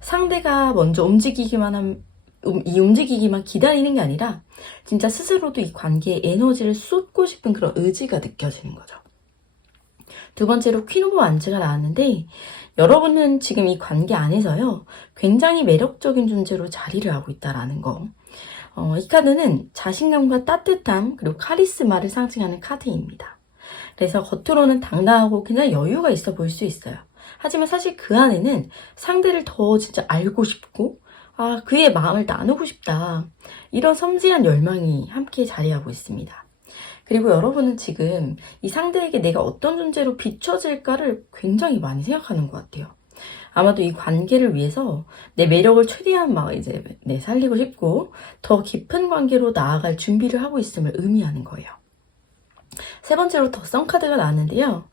상대가 먼저 움직이기만 기다리는 게 아니라 진짜 스스로도 이 관계에 에너지를 쏟고 싶은 그런 의지가 느껴지는 거죠. 두 번째로 퀸 오브 완즈가 나왔는데 여러분은 지금 이 관계 안에서요. 굉장히 매력적인 존재로 자리를 하고 있다라는 거. 이 카드는 자신감과 따뜻함 그리고 카리스마를 상징하는 카드입니다. 그래서 겉으로는 당당하고 굉장히 여유가 있어 보일 수 있어요. 하지만 사실 그 안에는 상대를 더 진짜 알고 싶고 그의 마음을 나누고 싶다. 이런 섬세한 열망이 함께 자리하고 있습니다. 그리고 여러분은 지금 이 상대에게 내가 어떤 존재로 비춰질까를 굉장히 많이 생각하는 것 같아요. 아마도 이 관계를 위해서 내 매력을 최대한 살리고 싶고 더 깊은 관계로 나아갈 준비를 하고 있음을 의미하는 거예요. 세 번째로 더 선 카드가 나왔는데요.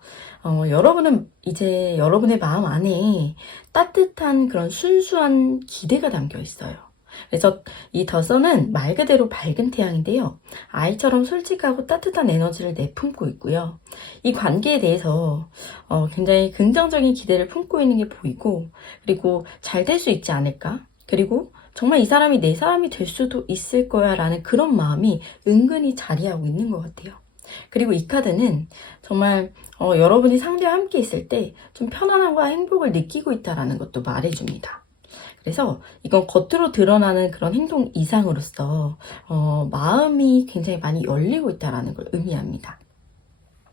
여러분은 이제 여러분의 마음 안에 따뜻한 그런 순수한 기대가 담겨 있어요. 그래서 이 더 선은 말 그대로 밝은 태양인데요. 아이처럼 솔직하고 따뜻한 에너지를 내품고 있고요. 이 관계에 대해서 굉장히 긍정적인 기대를 품고 있는 게 보이고 그리고 잘 될 수 있지 않을까? 그리고 정말 이 사람이 내 사람이 될 수도 있을 거야 라는 그런 마음이 은근히 자리하고 있는 것 같아요. 그리고 이 카드는 정말 여러분이 상대와 함께 있을 때 좀 편안함과 행복을 느끼고 있다는 것도 말해줍니다. 그래서 이건 겉으로 드러나는 그런 행동 이상으로서 마음이 굉장히 많이 열리고 있다는 걸 의미합니다.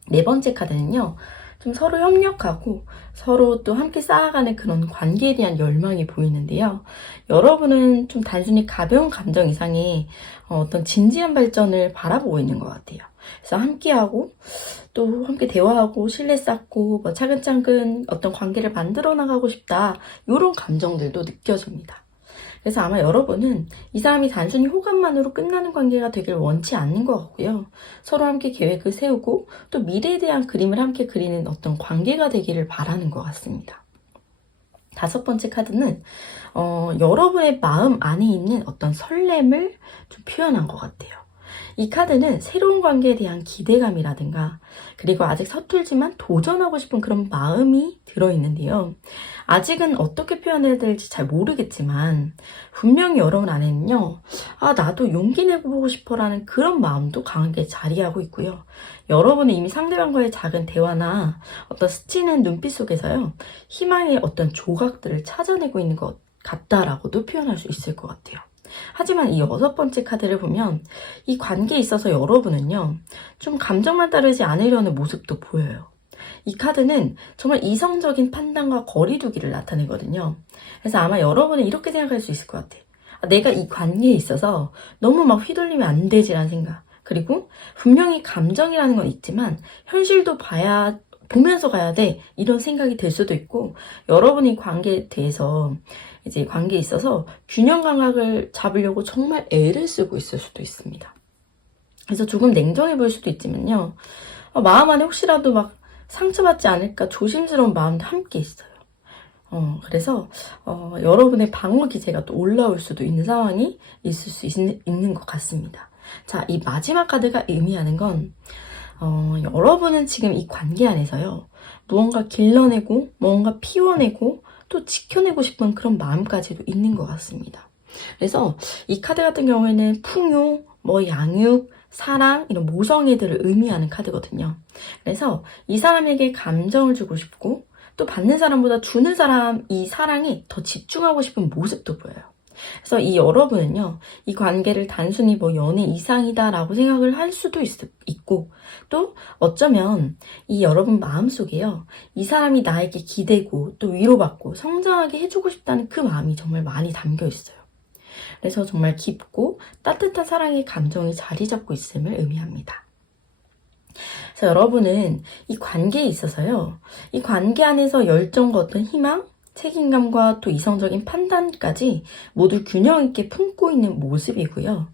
네 번째 카드는요. 좀 서로 협력하고 서로 또 함께 쌓아가는 그런 관계에 대한 열망이 보이는데요. 여러분은 좀 단순히 가벼운 감정 이상의 어떤 진지한 발전을 바라보고 있는 것 같아요. 그래서 함께하고 또 함께 대화하고 신뢰 쌓고 차근차근 어떤 관계를 만들어 나가고 싶다. 이런 감정들도 느껴집니다. 그래서 아마 여러분은 이 사람이 단순히 호감만으로 끝나는 관계가 되길 원치 않는 것 같고요. 서로 함께 계획을 세우고 또 미래에 대한 그림을 함께 그리는 어떤 관계가 되기를 바라는 것 같습니다. 다섯 번째 카드는 여러분의 마음 안에 있는 어떤 설렘을 좀 표현한 것 같아요. 이 카드는 새로운 관계에 대한 기대감이라든가 그리고 아직 서툴지만 도전하고 싶은 그런 마음이 들어있는데요. 아직은 어떻게 표현해야 될지 잘 모르겠지만 분명히 여러분 안에는요. 나도 용기 내보고 싶어라는 그런 마음도 강하게 자리하고 있고요. 여러분은 이미 상대방과의 작은 대화나 어떤 스치는 눈빛 속에서요. 희망의 어떤 조각들을 찾아내고 있는 것 같다라고도 표현할 수 있을 것 같아요. 하지만 이 여섯 번째 카드를 보면 이 관계에 있어서 여러분은요. 좀 감정만 따르지 않으려는 모습도 보여요. 이 카드는 정말 이성적인 판단과 거리두기를 나타내거든요. 그래서 아마 여러분은 이렇게 생각할 수 있을 것 같아요. 내가 이 관계에 있어서 너무 막 휘둘리면 안 되지라는 생각. 그리고 분명히 감정이라는 건 있지만 현실도 보면서 가야 돼. 이런 생각이 들 수도 있고 여러분이 관계에 대해서 이제 관계에 있어서 균형 감각을 잡으려고 정말 애를 쓰고 있을 수도 있습니다. 그래서 조금 냉정해 보일 수도 있지만요. 마음 안에 혹시라도 막 상처받지 않을까 조심스러운 마음도 함께 있어요. 그래서 여러분의 방어 기제가 또 올라올 수도 있는 상황이 있을 수 있는 것 같습니다. 자, 이 마지막 카드가 의미하는 건 여러분은 지금 이 관계 안에서요. 무언가 길러내고 무언가 피워내고 또 지켜내고 싶은 그런 마음까지도 있는 것 같습니다. 그래서 이 카드 같은 경우에는 풍요, 양육, 사랑 이런 모성애들을 의미하는 카드거든요. 그래서 이 사람에게 감정을 주고 싶고 또 받는 사람보다 주는 사람 이 사랑에 더 집중하고 싶은 모습도 보여요. 그래서 이 여러분은요, 이 관계를 단순히 뭐 연애 이상이다라고 생각을 할 수도 있고, 또 어쩌면 이 여러분 마음속에요, 이 사람이 나에게 기대고 또 위로받고 성장하게 해주고 싶다는 그 마음이 정말 많이 담겨 있어요. 그래서 정말 깊고 따뜻한 사랑의 감정이 자리 잡고 있음을 의미합니다. 그래서 여러분은 이 관계에 있어서요, 이 관계 안에서 열정과 어떤 희망, 책임감과 또 이성적인 판단까지 모두 균형 있게 품고 있는 모습이고요.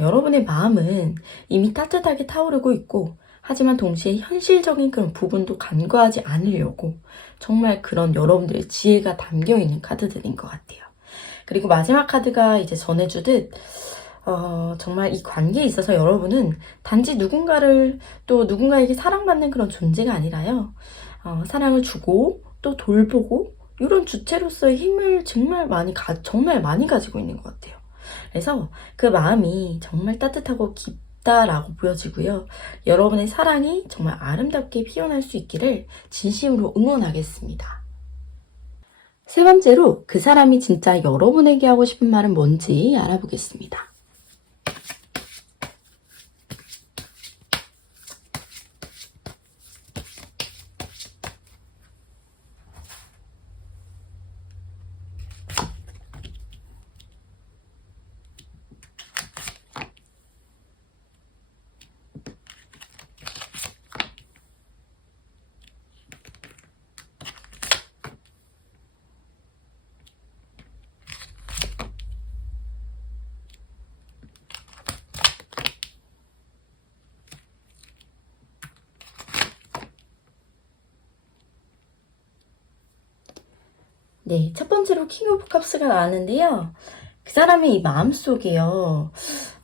여러분의 마음은 이미 따뜻하게 타오르고 있고, 하지만 동시에 현실적인 그런 부분도 간과하지 않으려고 정말 그런 여러분들의 지혜가 담겨 있는 카드들인 것 같아요. 그리고 마지막 카드가 이제 전해주듯 정말 이 관계에 있어서 여러분은 단지 누군가를 또 누군가에게 사랑받는 그런 존재가 아니라요. 사랑을 주고 또 돌보고 이런 주체로서의 힘을 정말 많이 가지고 있는 것 같아요. 그래서 그 마음이 정말 따뜻하고 깊다라고 보여지고요. 여러분의 사랑이 정말 아름답게 피어날 수 있기를 진심으로 응원하겠습니다. 세 번째로 그 사람이 진짜 여러분에게 하고 싶은 말은 뭔지 알아보겠습니다. 네, 첫 번째로 킹 오브 컵스가 나왔는데요. 그 사람의 이 마음속에요,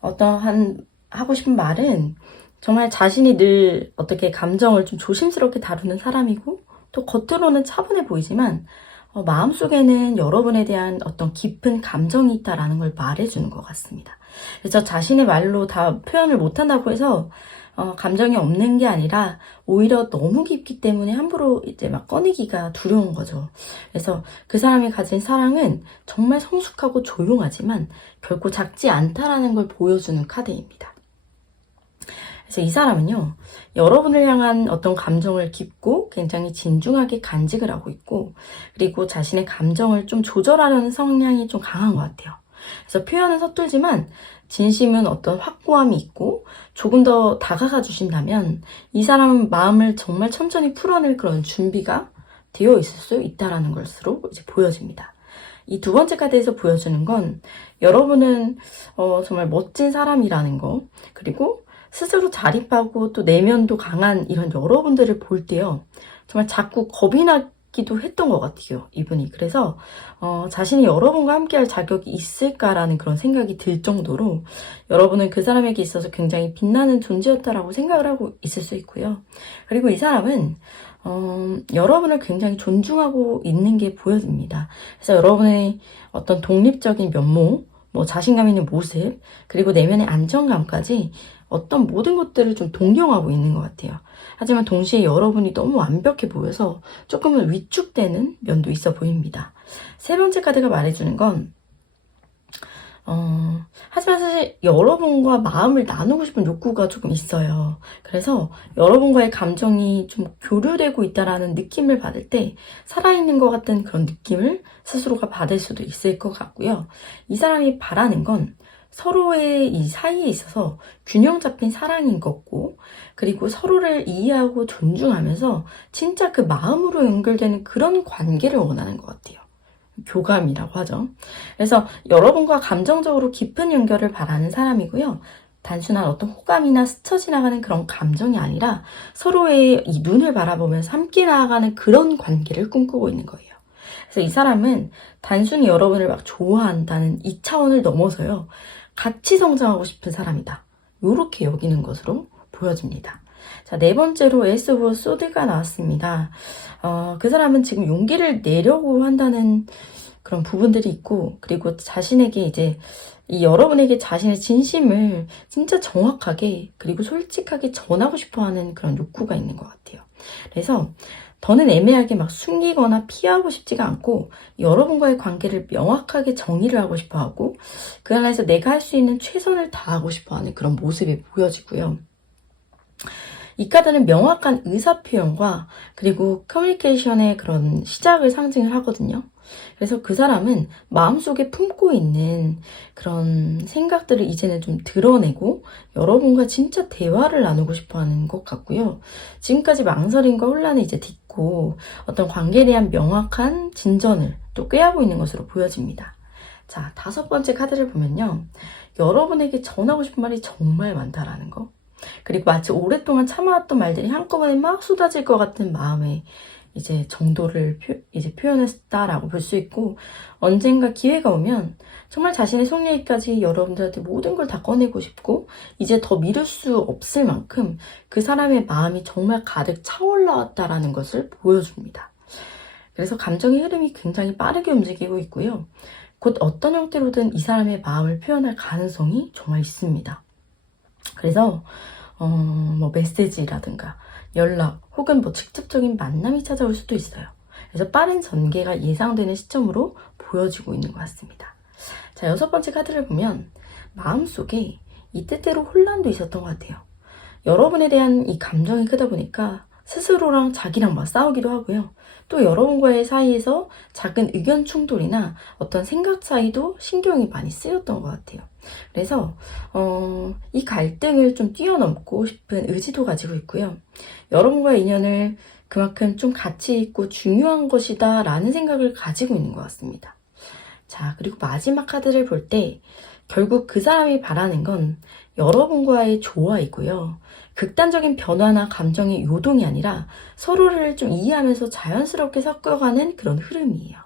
어떠한 하고 싶은 말은 정말 자신이 늘 어떻게 감정을 좀 조심스럽게 다루는 사람이고, 또 겉으로는 차분해 보이지만 마음속에는 여러분에 대한 어떤 깊은 감정이 있다라는 걸 말해주는 것 같습니다. 그래서 자신의 말로 다 표현을 못한다고 해서 감정이 없는 게 아니라 오히려 너무 깊기 때문에 함부로 이제 막 꺼내기가 두려운 거죠. 그래서 그 사람이 가진 사랑은 정말 성숙하고 조용하지만 결코 작지 않다라는 걸 보여주는 카드입니다. 그래서 이 사람은요, 여러분을 향한 어떤 감정을 깊고 굉장히 진중하게 간직을 하고 있고, 그리고 자신의 감정을 좀 조절하려는 성향이 좀 강한 것 같아요. 그래서 표현은 서툴지만 진심은 어떤 확고함이 있고, 조금 더 다가가 주신다면 이 사람 마음을 정말 천천히 풀어낼 그런 준비가 되어 있을 수 있다라는 것으로 이제 보여집니다. 이 두 번째 카드에서 보여주는 건 여러분은 정말 멋진 사람이라는 거, 그리고 스스로 자립하고 또 내면도 강한 이런 여러분들을 볼 때요, 정말 자꾸 겁이 나기도 했던 것 같아요, 이분이. 그래서 자신이 여러분과 함께할 자격이 있을까라는 그런 생각이 들 정도로 여러분은 그 사람에게 있어서 굉장히 빛나는 존재였다라고 생각을 하고 있을 수 있고요. 그리고 이 사람은 여러분을 굉장히 존중하고 있는 게 보여집니다. 그래서 여러분의 어떤 독립적인 면모, 뭐 자신감 있는 모습, 그리고 내면의 안정감까지 어떤 모든 것들을 좀 동경하고 있는 것 같아요. 하지만 동시에 여러분이 너무 완벽해 보여서 조금은 위축되는 면도 있어 보입니다. 세 번째 카드가 말해주는 건 하지만 사실 여러분과 마음을 나누고 싶은 욕구가 조금 있어요. 그래서 여러분과의 감정이 좀 교류되고 있다라는 느낌을 받을 때 살아있는 것 같은 그런 느낌을 스스로가 받을 수도 있을 것 같고요. 이 사람이 바라는 건 서로의 이 사이에 있어서 균형 잡힌 사랑인 거고, 그리고 서로를 이해하고 존중하면서 진짜 그 마음으로 연결되는 그런 관계를 원하는 것 같아요. 교감이라고 하죠. 그래서 여러분과 감정적으로 깊은 연결을 바라는 사람이고요. 단순한 어떤 호감이나 스쳐 지나가는 그런 감정이 아니라 서로의 이 눈을 바라보면서 함께 나아가는 그런 관계를 꿈꾸고 있는 거예요. 그래서 이 사람은 단순히 여러분을 막 좋아한다는 이 차원을 넘어서요, 같이 성장하고 싶은 사람이다, 요렇게 여기는 것으로 보여집니다. 자, 네 번째로 에이스 오브 소드가 나왔습니다. 그 사람은 지금 용기를 내려고 한다는 그런 부분들이 있고, 그리고 자신에게 이제 이 여러분에게 자신의 진심을 진짜 정확하게 그리고 솔직하게 전하고 싶어 하는 그런 욕구가 있는 것 같아요. 그래서 더는 애매하게 막 숨기거나 피하고 싶지가 않고 여러분과의 관계를 명확하게 정의를 하고 싶어 하고 그 안에서 내가 할 수 있는 최선을 다하고 싶어 하는 그런 모습이 보여지고요. 이 카드는 명확한 의사표현과 그리고 커뮤니케이션의 그런 시작을 상징을 하거든요. 그래서 그 사람은 마음속에 품고 있는 그런 생각들을 이제는 좀 드러내고 여러분과 진짜 대화를 나누고 싶어 하는 것 같고요. 지금까지 망설임과 혼란을 이제 딛고 어떤 관계에 대한 명확한 진전을 또 꾀하고 있는 것으로 보여집니다. 자, 5번째 카드를 보면요. 여러분에게 전하고 싶은 말이 정말 많다라는 거. 그리고 마치 오랫동안 참아왔던 말들이 한꺼번에 막 쏟아질 것 같은 마음의 이제 정도를 표현했다라고 볼 수 있고, 언젠가 기회가 오면 정말 자신의 속 얘기까지 여러분들한테 모든 걸 다 꺼내고 싶고 이제 더 미룰 수 없을 만큼 그 사람의 마음이 정말 가득 차올라왔다라는 것을 보여줍니다. 그래서 감정의 흐름이 굉장히 빠르게 움직이고 있고요. 곧 어떤 형태로든 이 사람의 마음을 표현할 가능성이 정말 있습니다. 그래서 뭐 메시지라든가 연락 혹은 뭐 직접적인 만남이 찾아올 수도 있어요. 그래서 빠른 전개가 예상되는 시점으로 보여지고 있는 것 같습니다. 자, 6번째 카드를 보면 마음속에 이 때때로 혼란도 있었던 것 같아요. 여러분에 대한 이 감정이 크다 보니까 스스로랑 자기랑 막 싸우기도 하고요. 또 여러분과의 사이에서 작은 의견 충돌이나 어떤 생각 차이도 신경이 많이 쓰였던 것 같아요. 그래서 이 갈등을 좀 뛰어넘고 싶은 의지도 가지고 있고요. 여러분과의 인연을 그만큼 좀 가치 있고 중요한 것이다 라는 생각을 가지고 있는 것 같습니다. 자, 그리고 마지막 카드를 볼 때 결국 그 사람이 바라는 건 여러분과의 조화이고요. 극단적인 변화나 감정의 요동이 아니라 서로를 좀 이해하면서 자연스럽게 섞여가는 그런 흐름이에요.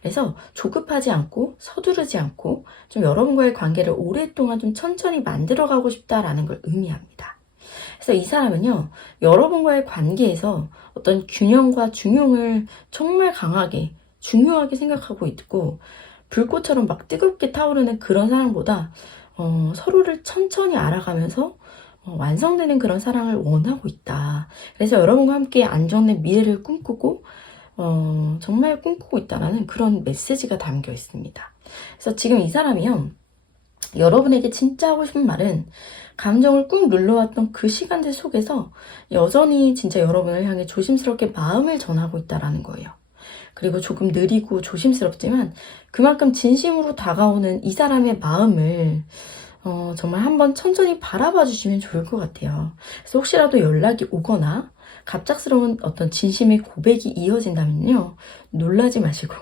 그래서 조급하지 않고 서두르지 않고 좀 여러분과의 관계를 오랫동안 좀 천천히 만들어가고 싶다라는 걸 의미합니다. 그래서 이 사람은요, 여러분과의 관계에서 어떤 균형과 중용을 정말 강하게, 중요하게 생각하고 있고, 불꽃처럼 막 뜨겁게 타오르는 그런 사랑보다 서로를 천천히 알아가면서 완성되는 그런 사랑을 원하고 있다. 그래서 여러분과 함께 안정된 미래를 꿈꾸고 정말 꿈꾸고 있다라는 그런 메시지가 담겨 있습니다. 그래서 지금 이 사람이요, 여러분에게 진짜 하고 싶은 말은 감정을 꾹 눌러왔던 그 시간들 속에서 여전히 진짜 여러분을 향해 조심스럽게 마음을 전하고 있다라는 거예요. 그리고 조금 느리고 조심스럽지만 그만큼 진심으로 다가오는 이 사람의 마음을 정말 한번 천천히 바라봐 주시면 좋을 것 같아요. 그래서 혹시라도 연락이 오거나 갑작스러운 어떤 진심의 고백이 이어진다면요, 놀라지 마시고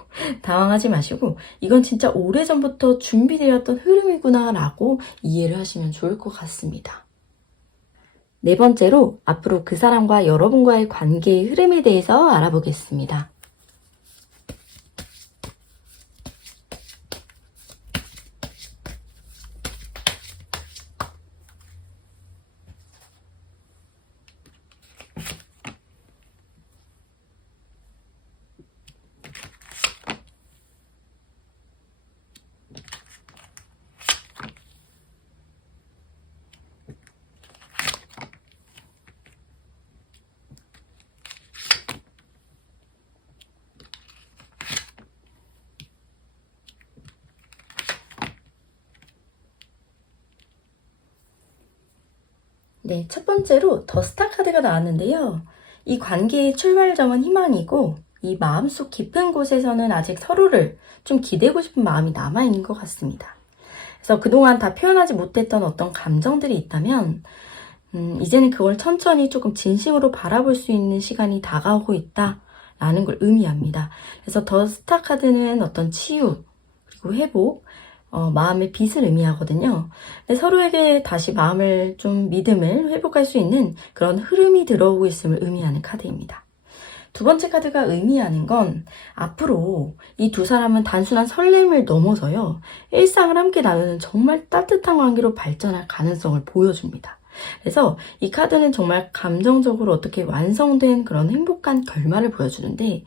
당황하지 마시고 이건 진짜 오래전부터 준비되었던 흐름이구나 라고 이해를 하시면 좋을 것 같습니다. 4번째로 앞으로 그 사람과 여러분과의 관계의 흐름에 대해서 알아보겠습니다. 네, 첫 번째로 더 스타 카드가 나왔는데요. 이 관계의 출발점은 희망이고 이 마음속 깊은 곳에서는 아직 서로를 좀 기대고 싶은 마음이 남아있는 것 같습니다. 그래서 그동안 다 표현하지 못했던 어떤 감정들이 있다면 이제는 그걸 천천히 조금 진심으로 바라볼 수 있는 시간이 다가오고 있다라는 걸 의미합니다. 그래서 더 스타 카드는 어떤 치유, 그리고 회복, 마음의 빛을 의미하거든요. 근데 서로에게 다시 마음을 좀 믿음을 회복할 수 있는 그런 흐름이 들어오고 있음을 의미하는 카드입니다. 2번째 카드가 의미하는 건 앞으로 이 두 사람은 단순한 설렘을 넘어서요, 일상을 함께 나누는 정말 따뜻한 관계로 발전할 가능성을 보여줍니다. 그래서 이 카드는 정말 감정적으로 어떻게 완성된 그런 행복한 결말을 보여주는데,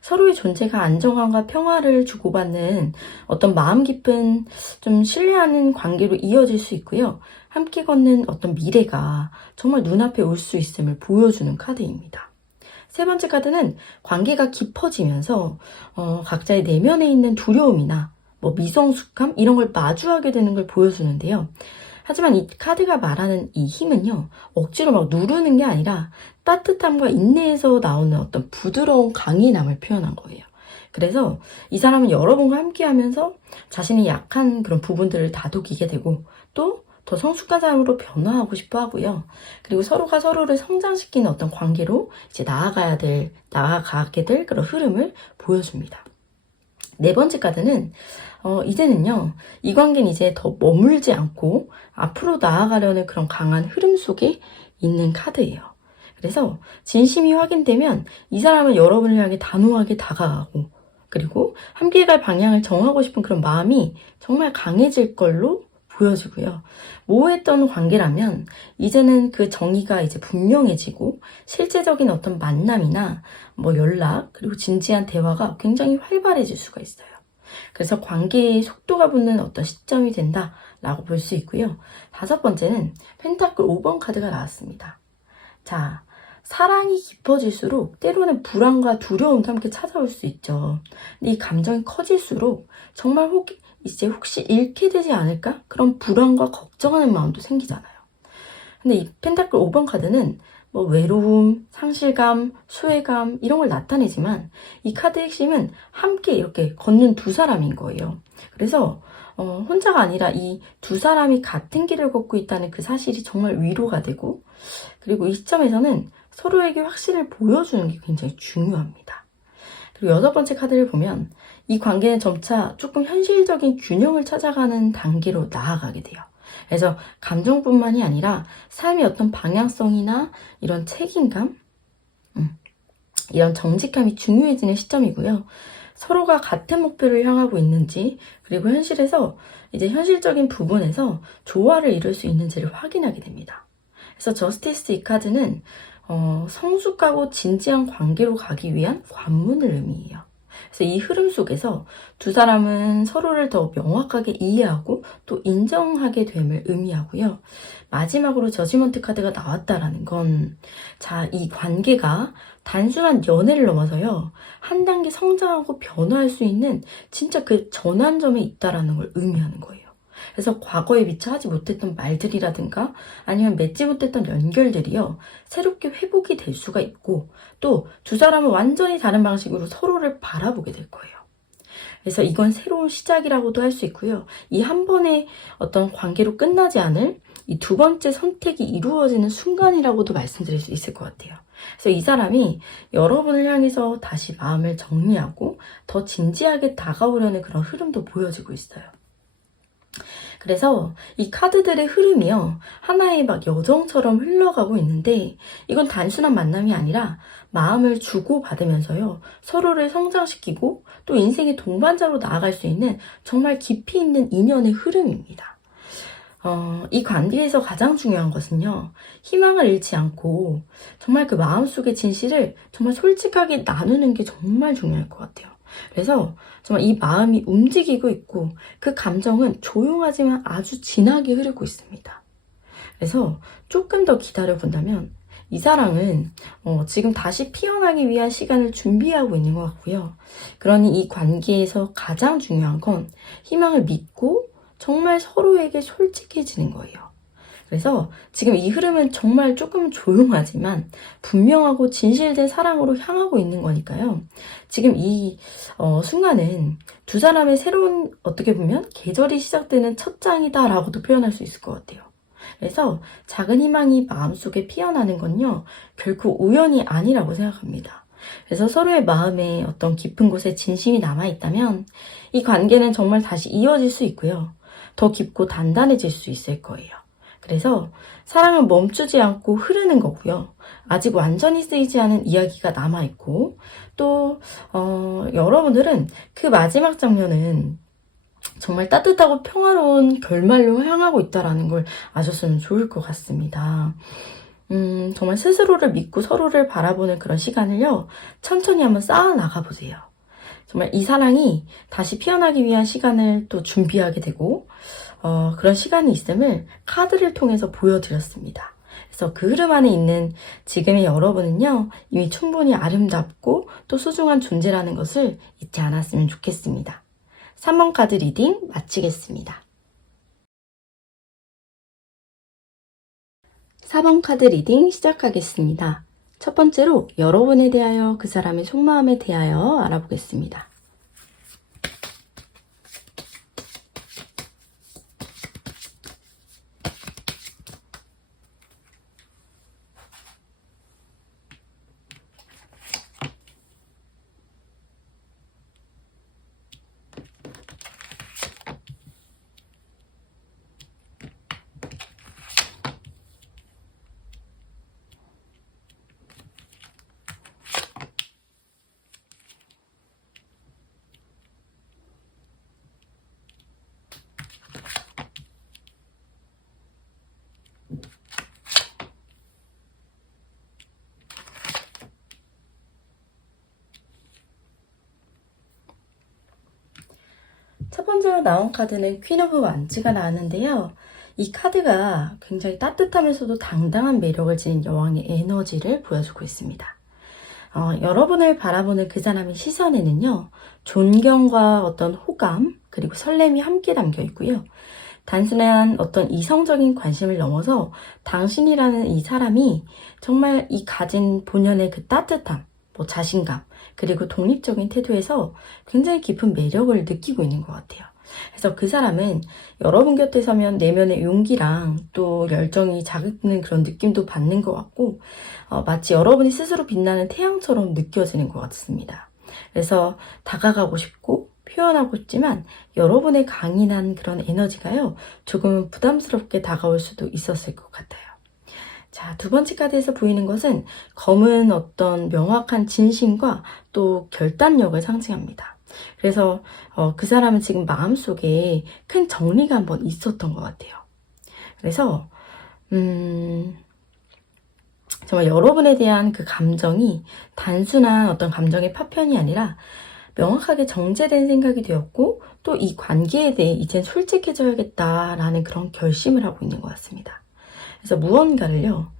서로의 존재가 안정감과 평화를 주고받는 어떤 마음 깊은 좀 신뢰하는 관계로 이어질 수 있고요. 함께 걷는 어떤 미래가 정말 눈앞에 올 수 있음을 보여주는 카드입니다. 세 번째 카드는 관계가 깊어지면서 각자의 내면에 있는 두려움이나 뭐 미성숙함 이런 걸 마주하게 되는 걸 보여주는데요. 하지만 이 카드가 말하는 이 힘은요, 억지로 막 누르는 게 아니라 따뜻함과 인내에서 나오는 어떤 부드러운 강인함을 표현한 거예요. 그래서 이 사람은 여러분과 함께 하면서 자신의 약한 그런 부분들을 다독이게 되고 또 더 성숙한 사람으로 변화하고 싶어 하고요. 그리고 서로가 서로를 성장시키는 어떤 관계로 이제 나아가게 될 그런 흐름을 보여줍니다. 네 번째 카드는 이제는요, 이 관계는 이제 더 머물지 않고 앞으로 나아가려는 그런 강한 흐름 속에 있는 카드예요. 그래서 진심이 확인되면 이 사람은 여러분을 향해 단호하게 다가가고 그리고 함께 갈 방향을 정하고 싶은 그런 마음이 정말 강해질 걸로 보여지고요. 모호했던 관계라면 이제는 그 정의가 이제 분명해지고 실제적인 어떤 만남이나 뭐 연락 그리고 진지한 대화가 굉장히 활발해질 수가 있어요. 그래서 관계의 속도가 붙는 어떤 시점이 된다라고 볼 수 있고요. 다섯 번째는 펜타클 5번 카드가 나왔습니다. 자, 사랑이 깊어질수록 때로는 불안과 두려움도 함께 찾아올 수 있죠. 근데 이 감정이 커질수록 정말 혹시 잃게 되지 않을까? 그런 불안과 걱정하는 마음도 생기잖아요. 근데 이 펜타클 5번 카드는 뭐 외로움, 상실감, 소외감 이런 걸 나타내지만 이 카드의 핵심은 함께 이렇게 걷는 두 사람인 거예요. 그래서 혼자가 아니라 이 두 사람이 같은 길을 걷고 있다는 그 사실이 정말 위로가 되고 그리고 이 시점에서는 서로에게 확신을 보여주는 게 굉장히 중요합니다. 그리고 여섯 번째 카드를 보면 이 관계는 점차 조금 현실적인 균형을 찾아가는 단계로 나아가게 돼요. 그래서 감정뿐만이 아니라 삶의 어떤 방향성이나 이런 책임감, 이런 정직함이 중요해지는 시점이고요. 서로가 같은 목표를 향하고 있는지 그리고 현실에서 이제 현실적인 부분에서 조화를 이룰 수 있는지를 확인하게 됩니다. 그래서 저스티스 이 카드는 성숙하고 진지한 관계로 가기 위한 관문을 의미해요. 그래서 이 흐름 속에서 두 사람은 서로를 더 명확하게 이해하고 또 인정하게 됨을 의미하고요. 마지막으로 저지먼트 카드가 나왔다라는 건, 자, 이 관계가 단순한 연애를 넘어서요, 한 단계 성장하고 변화할 수 있는 진짜 그 전환점에 있다라는 걸 의미하는 거예요. 그래서 과거에 미처 하지 못했던 말들이라든가 아니면 맺지 못했던 연결들이요, 새롭게 회복이 될 수가 있고 또 두 사람은 완전히 다른 방식으로 서로를 바라보게 될 거예요. 그래서 이건 새로운 시작이라고도 할 수 있고요. 이 한 번의 어떤 관계로 끝나지 않을 이 두 번째 선택이 이루어지는 순간이라고도 말씀드릴 수 있을 것 같아요. 그래서 이 사람이 여러분을 향해서 다시 마음을 정리하고 더 진지하게 다가오려는 그런 흐름도 보여지고 있어요. 그래서 이 카드들의 흐름이요, 하나의 막 여정처럼 흘러가고 있는데 이건 단순한 만남이 아니라 마음을 주고받으면서요, 서로를 성장시키고 또 인생의 동반자로 나아갈 수 있는 정말 깊이 있는 인연의 흐름입니다. 이 관계에서 가장 중요한 것은요, 희망을 잃지 않고 정말 그 마음속의 진실을 정말 솔직하게 나누는 게 정말 중요할 것 같아요. 그래서 정말 이 마음이 움직이고 있고 그 감정은 조용하지만 아주 진하게 흐르고 있습니다. 그래서 조금 더 기다려 본다면 이 사랑은 지금 다시 피어나기 위한 시간을 준비하고 있는 것 같고요. 그러니 이 관계에서 가장 중요한 건 희망을 믿고 정말 서로에게 솔직해지는 거예요. 그래서 지금 이 흐름은 정말 조금 조용하지만 분명하고 진실된 사랑으로 향하고 있는 거니까요. 지금 이 순간은 두 사람의 새로운, 어떻게 보면 계절이 시작되는 첫 장이다라고도 표현할 수 있을 것 같아요. 그래서 작은 희망이 마음속에 피어나는 건요, 결코 우연이 아니라고 생각합니다. 그래서 서로의 마음에 어떤 깊은 곳에 진심이 남아있다면 이 관계는 정말 다시 이어질 수 있고요. 더 깊고 단단해질 수 있을 거예요. 그래서 사랑은 멈추지 않고 흐르는 거고요. 아직 완전히 쓰이지 않은 이야기가 남아있고 또 여러분들은 그 마지막 장면은 정말 따뜻하고 평화로운 결말로 향하고 있다는 걸 아셨으면 좋을 것 같습니다. 정말 스스로를 믿고 서로를 바라보는 그런 시간을요, 천천히 한번 쌓아 나가보세요. 정말 이 사랑이 다시 피어나기 위한 시간을 또 준비하게 되고 그런 시간이 있음을 카드를 통해서 보여드렸습니다. 그래서 그 흐름 안에 있는 지금의 여러분은요, 이미 충분히 아름답고 또 소중한 존재라는 것을 잊지 않았으면 좋겠습니다. 3번 카드 리딩 마치겠습니다. 4번 카드 리딩 시작하겠습니다. 첫 번째로 여러분에 대하여, 그 사람의 속마음에 대하여 알아보겠습니다. 첫 번째로 나온 카드는 퀸 오브 완즈가 나왔는데요. 이 카드가 굉장히 따뜻하면서도 당당한 매력을 지닌 여왕의 에너지를 보여주고 있습니다. 여러분을 바라보는 그 사람의 시선에는요, 존경과 어떤 호감, 그리고 설렘이 함께 담겨 있고요. 단순한 어떤 이성적인 관심을 넘어서 당신이라는 이 사람이 정말 이 가진 본연의 그 따뜻함, 자신감, 그리고 독립적인 태도에서 굉장히 깊은 매력을 느끼고 있는 것 같아요. 그래서 그 사람은 여러분 곁에 서면 내면의 용기랑 또 열정이 자극되는 그런 느낌도 받는 것 같고, 마치 여러분이 스스로 빛나는 태양처럼 느껴지는 것 같습니다. 그래서 다가가고 싶고 표현하고 싶지만 여러분의 강인한 그런 에너지가요, 조금은 부담스럽게 다가올 수도 있었을 것 같아요. 자, 두 번째 카드에서 보이는 것은 검은 어떤 명확한 진심과 또 결단력을 상징합니다. 그래서 그 사람은 지금 마음속에 큰 정리가 한번 있었던 것 같아요. 그래서 정말 여러분에 대한 그 감정이 단순한 어떤 감정의 파편이 아니라 명확하게 정제된 생각이 되었고, 또 이 관계에 대해 이젠 솔직해져야겠다라는 그런 결심을 하고 있는 것 같습니다. 그래서 무언가를요,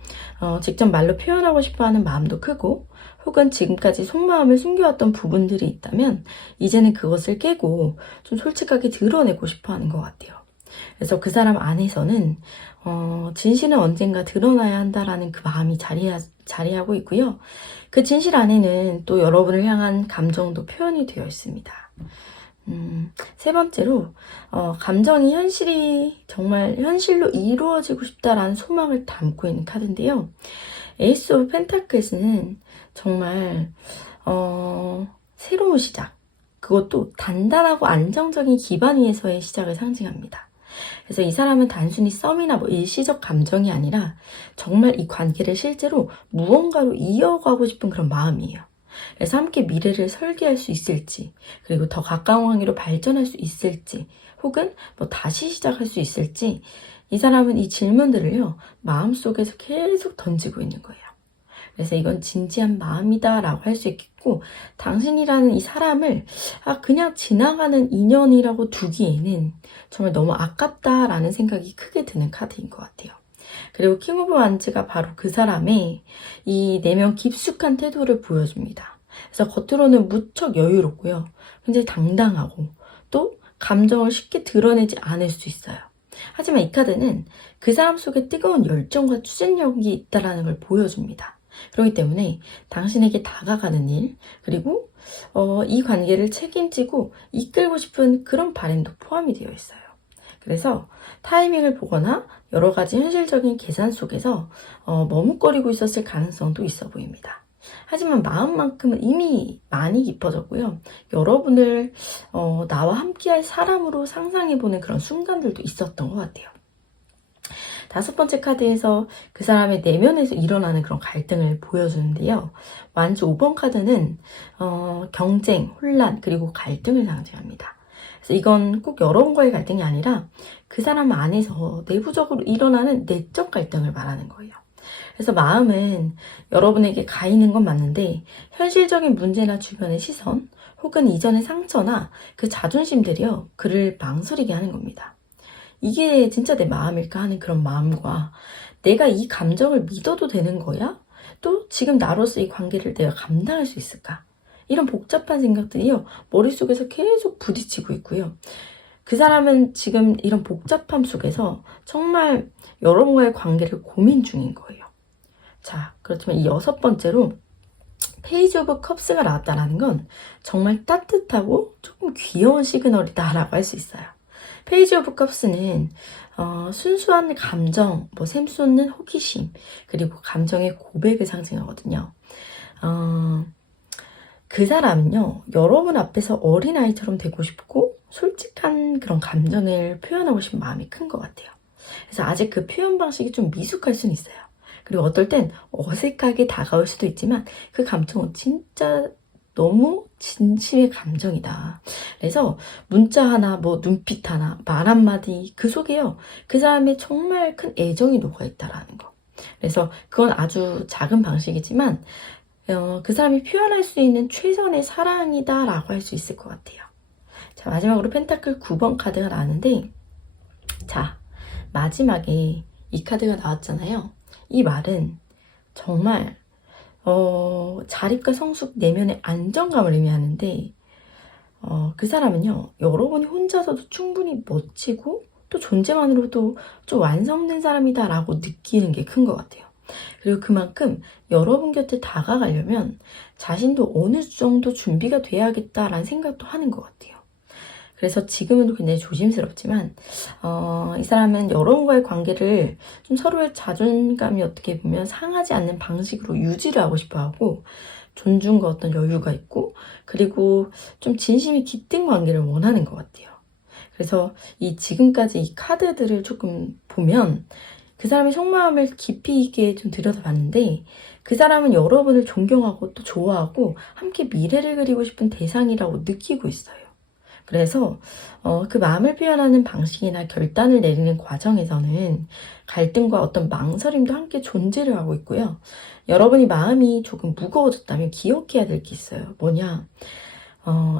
직접 말로 표현하고 싶어하는 마음도 크고, 혹은 지금까지 속마음을 숨겨왔던 부분들이 있다면 이제는 그것을 깨고 좀 솔직하게 드러내고 싶어하는 것 같아요. 그래서 그 사람 안에서는 진실은 언젠가 드러나야 한다라는 그 마음이 자리하고 있고요. 그 진실 안에는 또 여러분을 향한 감정도 표현이 되어 있습니다. 세 번째로 감정이 정말 현실로 이루어지고 싶다라는 소망을 담고 있는 카드인데요. 에이스 오브 펜타클스는 정말 새로운 시작, 그것도 단단하고 안정적인 기반 위에서의 시작을 상징합니다. 그래서 이 사람은 단순히 썸이나 일시적 감정이 아니라 정말 이 관계를 실제로 무언가로 이어가고 싶은 그런 마음이에요. 그래서 함께 미래를 설계할 수 있을지, 그리고 더 가까운 관계로 발전할 수 있을지, 혹은 다시 시작할 수 있을지, 이 사람은 이 질문들을요, 마음속에서 계속 던지고 있는 거예요. 그래서 이건 진지한 마음이다 라고 할 수 있겠고, 당신이라는 이 사람을 그냥 지나가는 인연이라고 두기에는 정말 너무 아깝다라는 생각이 크게 드는 카드인 것 같아요. 그리고 킹 오브 완즈가 바로 그 사람의 이 내면 깊숙한 태도를 보여줍니다. 그래서 겉으로는 무척 여유롭고요, 굉장히 당당하고 또 감정을 쉽게 드러내지 않을 수 있어요. 하지만 이 카드는 그 사람 속에 뜨거운 열정과 추진력이 있다는 걸 보여줍니다. 그렇기 때문에 당신에게 다가가는 일, 그리고 이 관계를 책임지고 이끌고 싶은 그런 바람도 포함이 되어 있어요. 그래서 타이밍을 보거나 여러 가지 현실적인 계산 속에서 머뭇거리고 있었을 가능성도 있어 보입니다. 하지만 마음만큼은 이미 많이 깊어졌고요. 여러분을 나와 함께할 사람으로 상상해보는 그런 순간들도 있었던 것 같아요. 다섯 번째 카드에서 그 사람의 내면에서 일어나는 그런 갈등을 보여주는데요. 완즈 5번 카드는 경쟁, 혼란, 그리고 갈등을 상징합니다. 그래서 이건 꼭 여러분과의 갈등이 아니라 그 사람 안에서 내부적으로 일어나는 내적 갈등을 말하는 거예요. 그래서 마음은 여러분에게 가 있는 건 맞는데 현실적인 문제나 주변의 시선, 혹은 이전의 상처나 그 자존심들이요, 그를 망설이게 하는 겁니다. 이게 진짜 내 마음일까 하는 그런 마음과 내가 이 감정을 믿어도 되는 거야? 또 지금 나로서 이 관계를 내가 감당할 수 있을까? 이런 복잡한 생각들이요, 머릿속에서 계속 부딪히고 있고요. 그 사람은 지금 이런 복잡함 속에서 정말 여러분과의 관계를 고민 중인 거예요. 자, 그렇지만 이 6번째로 페이지 오브 컵스가 나왔다는 건 정말 따뜻하고 조금 귀여운 시그널이다라고 할 수 있어요. 페이지 오브 컵스는 순수한 감정, 샘솟는 호기심, 그리고 감정의 고백을 상징하거든요. 그 사람은요, 여러분 앞에서 어린아이처럼 되고 싶고 솔직한 그런 감정을 표현하고 싶은 마음이 큰 것 같아요. 그래서 아직 그 표현 방식이 좀 미숙할 수는 있어요. 그리고 어떨 땐 어색하게 다가올 수도 있지만 그 감정은 진짜 너무 진심의 감정이다. 그래서 문자 하나, 눈빛 하나, 말 한마디 그 속에요, 그 사람의 정말 큰 애정이 녹아있다라는 거. 그래서 그건 아주 작은 방식이지만 그 사람이 표현할 수 있는 최선의 사랑이다라고 할 수 있을 것 같아요. 자, 마지막으로 펜타클 9번 카드가 나왔는데, 자, 마지막에 이 카드가 나왔잖아요. 이 말은 정말 자립과 성숙, 내면의 안정감을 의미하는데, 그 사람은요, 여러분이 혼자서도 충분히 멋지고 또 존재만으로도 좀 완성된 사람이다라고 느끼는 게 큰 것 같아요. 그리고 그만큼 여러분 곁에 다가가려면 자신도 어느 정도 준비가 돼야겠다라는 생각도 하는 것 같아요. 그래서 지금은 굉장히 조심스럽지만 이 사람은 여러분과의 관계를 좀 서로의 자존감이 어떻게 보면 상하지 않는 방식으로 유지를 하고 싶어 하고, 존중과 어떤 여유가 있고, 그리고 좀 진심이 깃든 관계를 원하는 것 같아요. 그래서 지금까지 이 카드들을 조금 보면 그 사람의 속마음을 깊이 있게 좀 들여다봤는데, 그 사람은 여러분을 존경하고 또 좋아하고 함께 미래를 그리고 싶은 대상이라고 느끼고 있어요. 그래서 그 마음을 표현하는 방식이나 결단을 내리는 과정에서는 갈등과 어떤 망설임도 함께 존재를 하고 있고요. 여러분이 마음이 조금 무거워졌다면 기억해야 될 게 있어요. 뭐냐?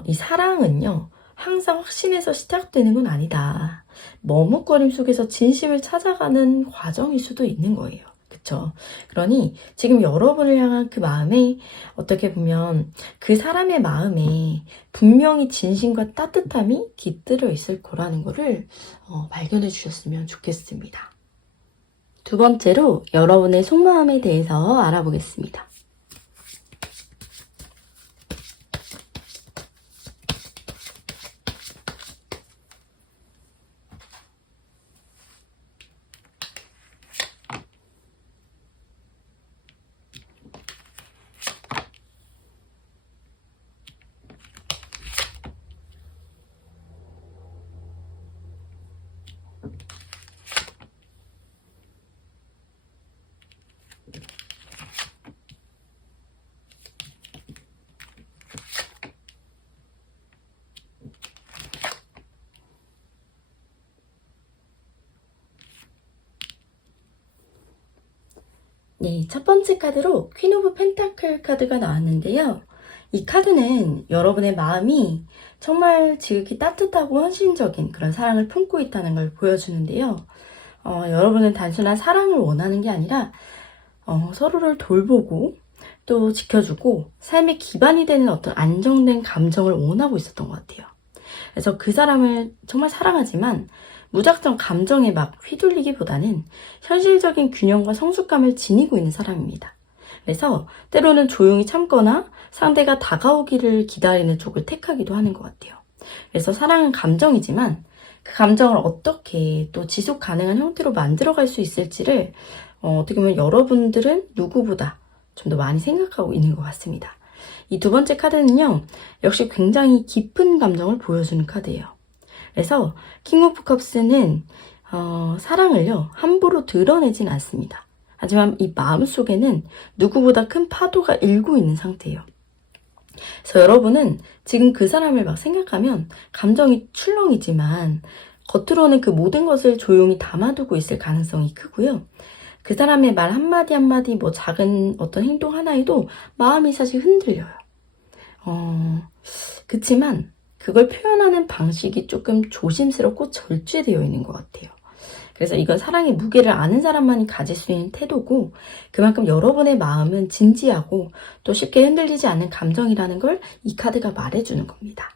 이 사랑은요, 항상 확신에서 시작되는 건 아니다. 머뭇거림 속에서 진심을 찾아가는 과정일 수도 있는 거예요. 그쵸? 그러니 지금 여러분을 향한 그 마음에, 어떻게 보면 그 사람의 마음에 분명히 진심과 따뜻함이 깃들어 있을 거라는 거를 발견해 주셨으면 좋겠습니다. 두 번째로 여러분의 속마음에 대해서 알아보겠습니다. 네, 첫 번째 카드로 퀸 오브 펜타클 카드가 나왔는데요. 이 카드는 여러분의 마음이 정말 지극히 따뜻하고 헌신적인 그런 사랑을 품고 있다는 걸 보여주는데요. 여러분은 단순한 사랑을 원하는 게 아니라 서로를 돌보고 또 지켜주고 삶의 기반이 되는 어떤 안정된 감정을 원하고 있었던 것 같아요. 그래서 그 사람을 정말 사랑하지만 무작정 감정에 막 휘둘리기보다는 현실적인 균형과 성숙감을 지니고 있는 사람입니다. 그래서 때로는 조용히 참거나 상대가 다가오기를 기다리는 쪽을 택하기도 하는 것 같아요. 그래서 사랑은 감정이지만 그 감정을 어떻게 또 지속 가능한 형태로 만들어갈 수 있을지를 어떻게 보면 여러분들은 누구보다 좀 더 많이 생각하고 있는 것 같습니다. 이 두 번째 카드는요, 역시 굉장히 깊은 감정을 보여주는 카드예요. 그래서 킹 오브 컵스는 사랑을요, 함부로 드러내진 않습니다. 하지만 이 마음속에는 누구보다 큰 파도가 일고 있는 상태예요. 그래서 여러분은 지금 그 사람을 막 생각하면 감정이 출렁이지만 겉으로는 그 모든 것을 조용히 담아두고 있을 가능성이 크고요. 그 사람의 말 한마디 한마디, 작은 어떤 행동 하나에도 마음이 사실 흔들려요. 그치만 그걸 표현하는 방식이 조금 조심스럽고 절제되어 있는 것 같아요. 그래서 이건 사랑의 무게를 아는 사람만이 가질 수 있는 태도고, 그만큼 여러분의 마음은 진지하고 또 쉽게 흔들리지 않는 감정이라는 걸 이 카드가 말해주는 겁니다.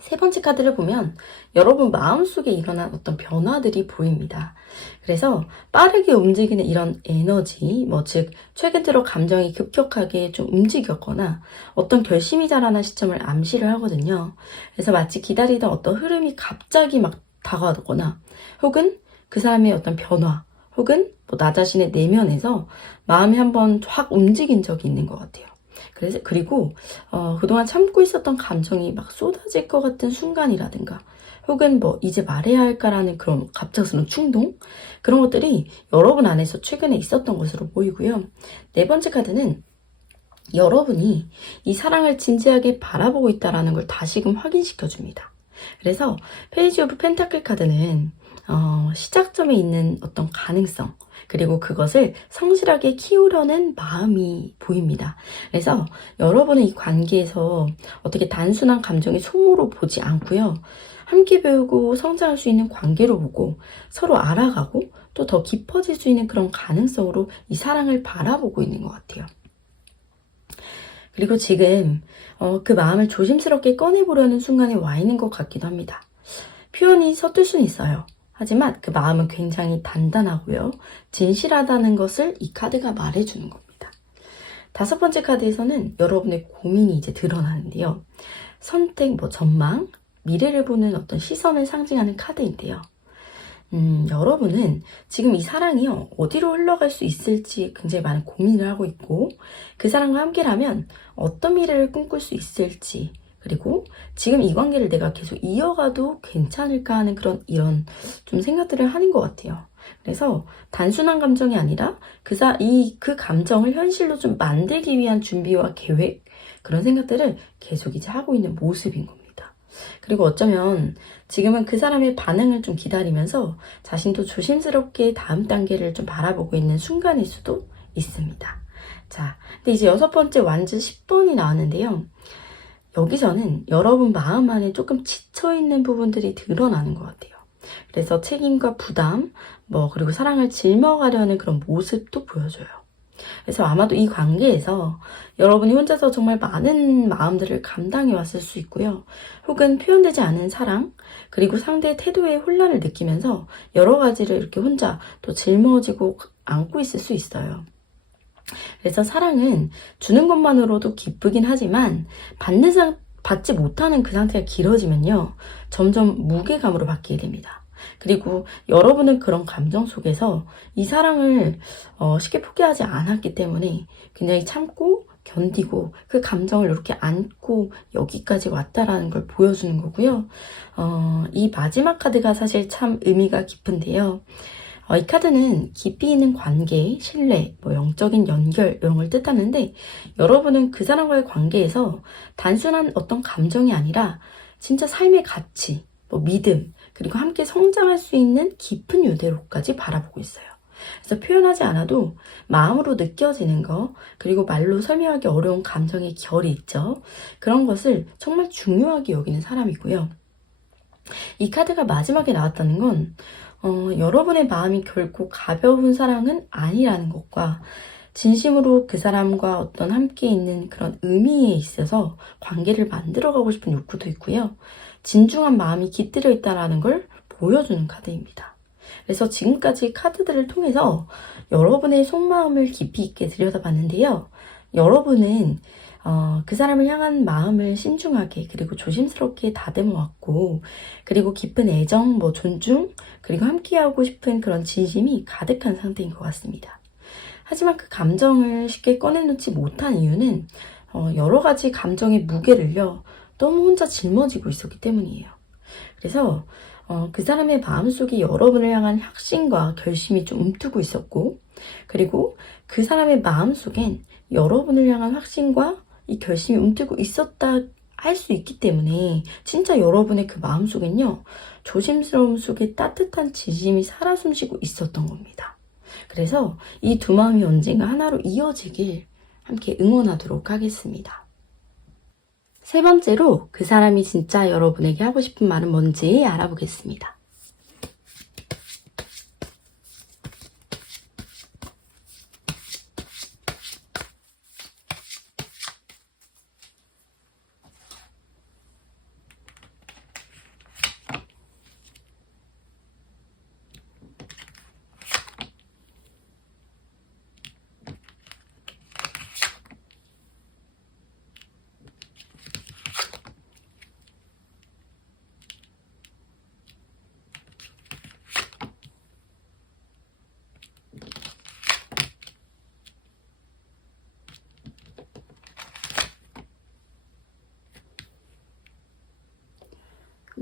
세 번째 카드를 보면 여러분 마음속에 일어난 어떤 변화들이 보입니다. 그래서 빠르게 움직이는 이런 에너지, 즉 최근 들어 감정이 급격하게 좀 움직였거나 어떤 결심이 자라난 시점을 암시를 하거든요. 그래서 마치 기다리던 어떤 흐름이 갑자기 막 다가오거나, 혹은 그 사람의 어떤 변화, 혹은 나 자신의 내면에서 마음이 한번 확 움직인 적이 있는 것 같아요. 그리고 그동안 참고 있었던 감정이 막 쏟아질 것 같은 순간이라든가, 혹은 이제 말해야 할까라는 그런 갑작스러운 충동, 그런 것들이 여러분 안에서 최근에 있었던 것으로 보이고요. 네 번째 카드는 여러분이 이 사랑을 진지하게 바라보고 있다는 걸 다시금 확인시켜 줍니다. 그래서 페이지 오브 펜타클 카드는 시작점에 있는 어떤 가능성, 그리고 그것을 성실하게 키우려는 마음이 보입니다. 그래서 여러분은 이 관계에서 어떻게 단순한 감정의 소모로 보지 않고요. 함께 배우고 성장할 수 있는 관계로 보고 서로 알아가고 또 더 깊어질 수 있는 그런 가능성으로 이 사랑을 바라보고 있는 것 같아요. 그리고 지금 그 마음을 조심스럽게 꺼내보려는 순간에 와 있는 것 같기도 합니다. 표현이 서툴 수는 있어요. 하지만 그 마음은 굉장히 단단하고요. 진실하다는 것을 이 카드가 말해주는 겁니다. 다섯 번째 카드에서는 여러분의 고민이 이제 드러나는데요. 선택, 전망, 미래를 보는 어떤 시선을 상징하는 카드인데요. 여러분은 지금 이 사랑이요, 어디로 흘러갈 수 있을지 굉장히 많은 고민을 하고 있고, 그 사람과 함께라면 어떤 미래를 꿈꿀 수 있을지, 그리고 지금 이 관계를 내가 계속 이어가도 괜찮을까 하는 이런 좀 생각들을 하는 것 같아요. 그래서 단순한 감정이 아니라 그 감정을 현실로 좀 만들기 위한 준비와 계획, 그런 생각들을 계속 이제 하고 있는 모습인 겁니다. 그리고 어쩌면 지금은 그 사람의 반응을 좀 기다리면서 자신도 조심스럽게 다음 단계를 좀 바라보고 있는 순간일 수도 있습니다. 자, 근데 이제 여섯 번째 완즈 10번이 나왔는데요. 여기서는 여러분 마음 안에 조금 지쳐있는 부분들이 드러나는 것 같아요. 그래서 책임과 부담, 그리고 사랑을 짊어가려는 그런 모습도 보여줘요. 그래서 아마도 이 관계에서 여러분이 혼자서 정말 많은 마음들을 감당해 왔을 수 있고요. 혹은 표현되지 않은 사랑, 그리고 상대의 태도에 혼란을 느끼면서 여러 가지를 이렇게 혼자 또 짊어지고 안고 있을 수 있어요. 그래서 사랑은 주는 것만으로도 기쁘긴 하지만 받지 못하는 그 상태가 길어지면요, 점점 무게감으로 바뀌게 됩니다. 그리고 여러분은 그런 감정 속에서 이 사랑을 쉽게 포기하지 않았기 때문에 굉장히 참고 견디고 그 감정을 이렇게 안고 여기까지 왔다라는 걸 보여주는 거고요. 이 마지막 카드가 사실 참 의미가 깊은데요. 이 카드는 깊이 있는 관계, 신뢰, 영적인 연결 이런 걸 뜻하는데, 여러분은 그 사람과의 관계에서 단순한 어떤 감정이 아니라 진짜 삶의 가치, 믿음, 그리고 함께 성장할 수 있는 깊은 유대로까지 바라보고 있어요. 그래서 표현하지 않아도 마음으로 느껴지는 거, 그리고 말로 설명하기 어려운 감정의 결이 있죠. 그런 것을 정말 중요하게 여기는 사람이고요. 이 카드가 마지막에 나왔다는 건 여러분의 마음이 결코 가벼운 사랑은 아니라는 것과, 진심으로 그 사람과 어떤 함께 있는 그런 의미에 있어서 관계를 만들어가고 싶은 욕구도 있고요. 진중한 마음이 깃들여 있다는 걸 보여주는 카드입니다. 그래서 지금까지 카드들을 통해서 여러분의 속마음을 깊이 있게 들여다봤는데요. 여러분은 그 사람을 향한 마음을 신중하게 그리고 조심스럽게 다듬어왔고, 그리고 깊은 애정, 존중, 그리고 함께하고 싶은 그런 진심이 가득한 상태인 것 같습니다. 하지만 그 감정을 쉽게 꺼내놓지 못한 이유는 여러 가지 감정의 무게를요, 너무 혼자 짊어지고 있었기 때문이에요. 그래서 그 사람의 마음속에 여러분을 향한 확신과 결심이 좀 움트고 있었고, 그리고 그 사람의 마음속엔 여러분을 향한 확신과 이 결심이 움트고 있었다 할 수 있기 때문에 진짜 여러분의 그 마음속엔요, 조심스러움 속에 따뜻한 진심이 살아 숨쉬고 있었던 겁니다. 그래서 이 두 마음이 언젠가 하나로 이어지길 함께 응원하도록 하겠습니다. 세 번째로 그 사람이 진짜 여러분에게 하고 싶은 말은 뭔지 알아보겠습니다.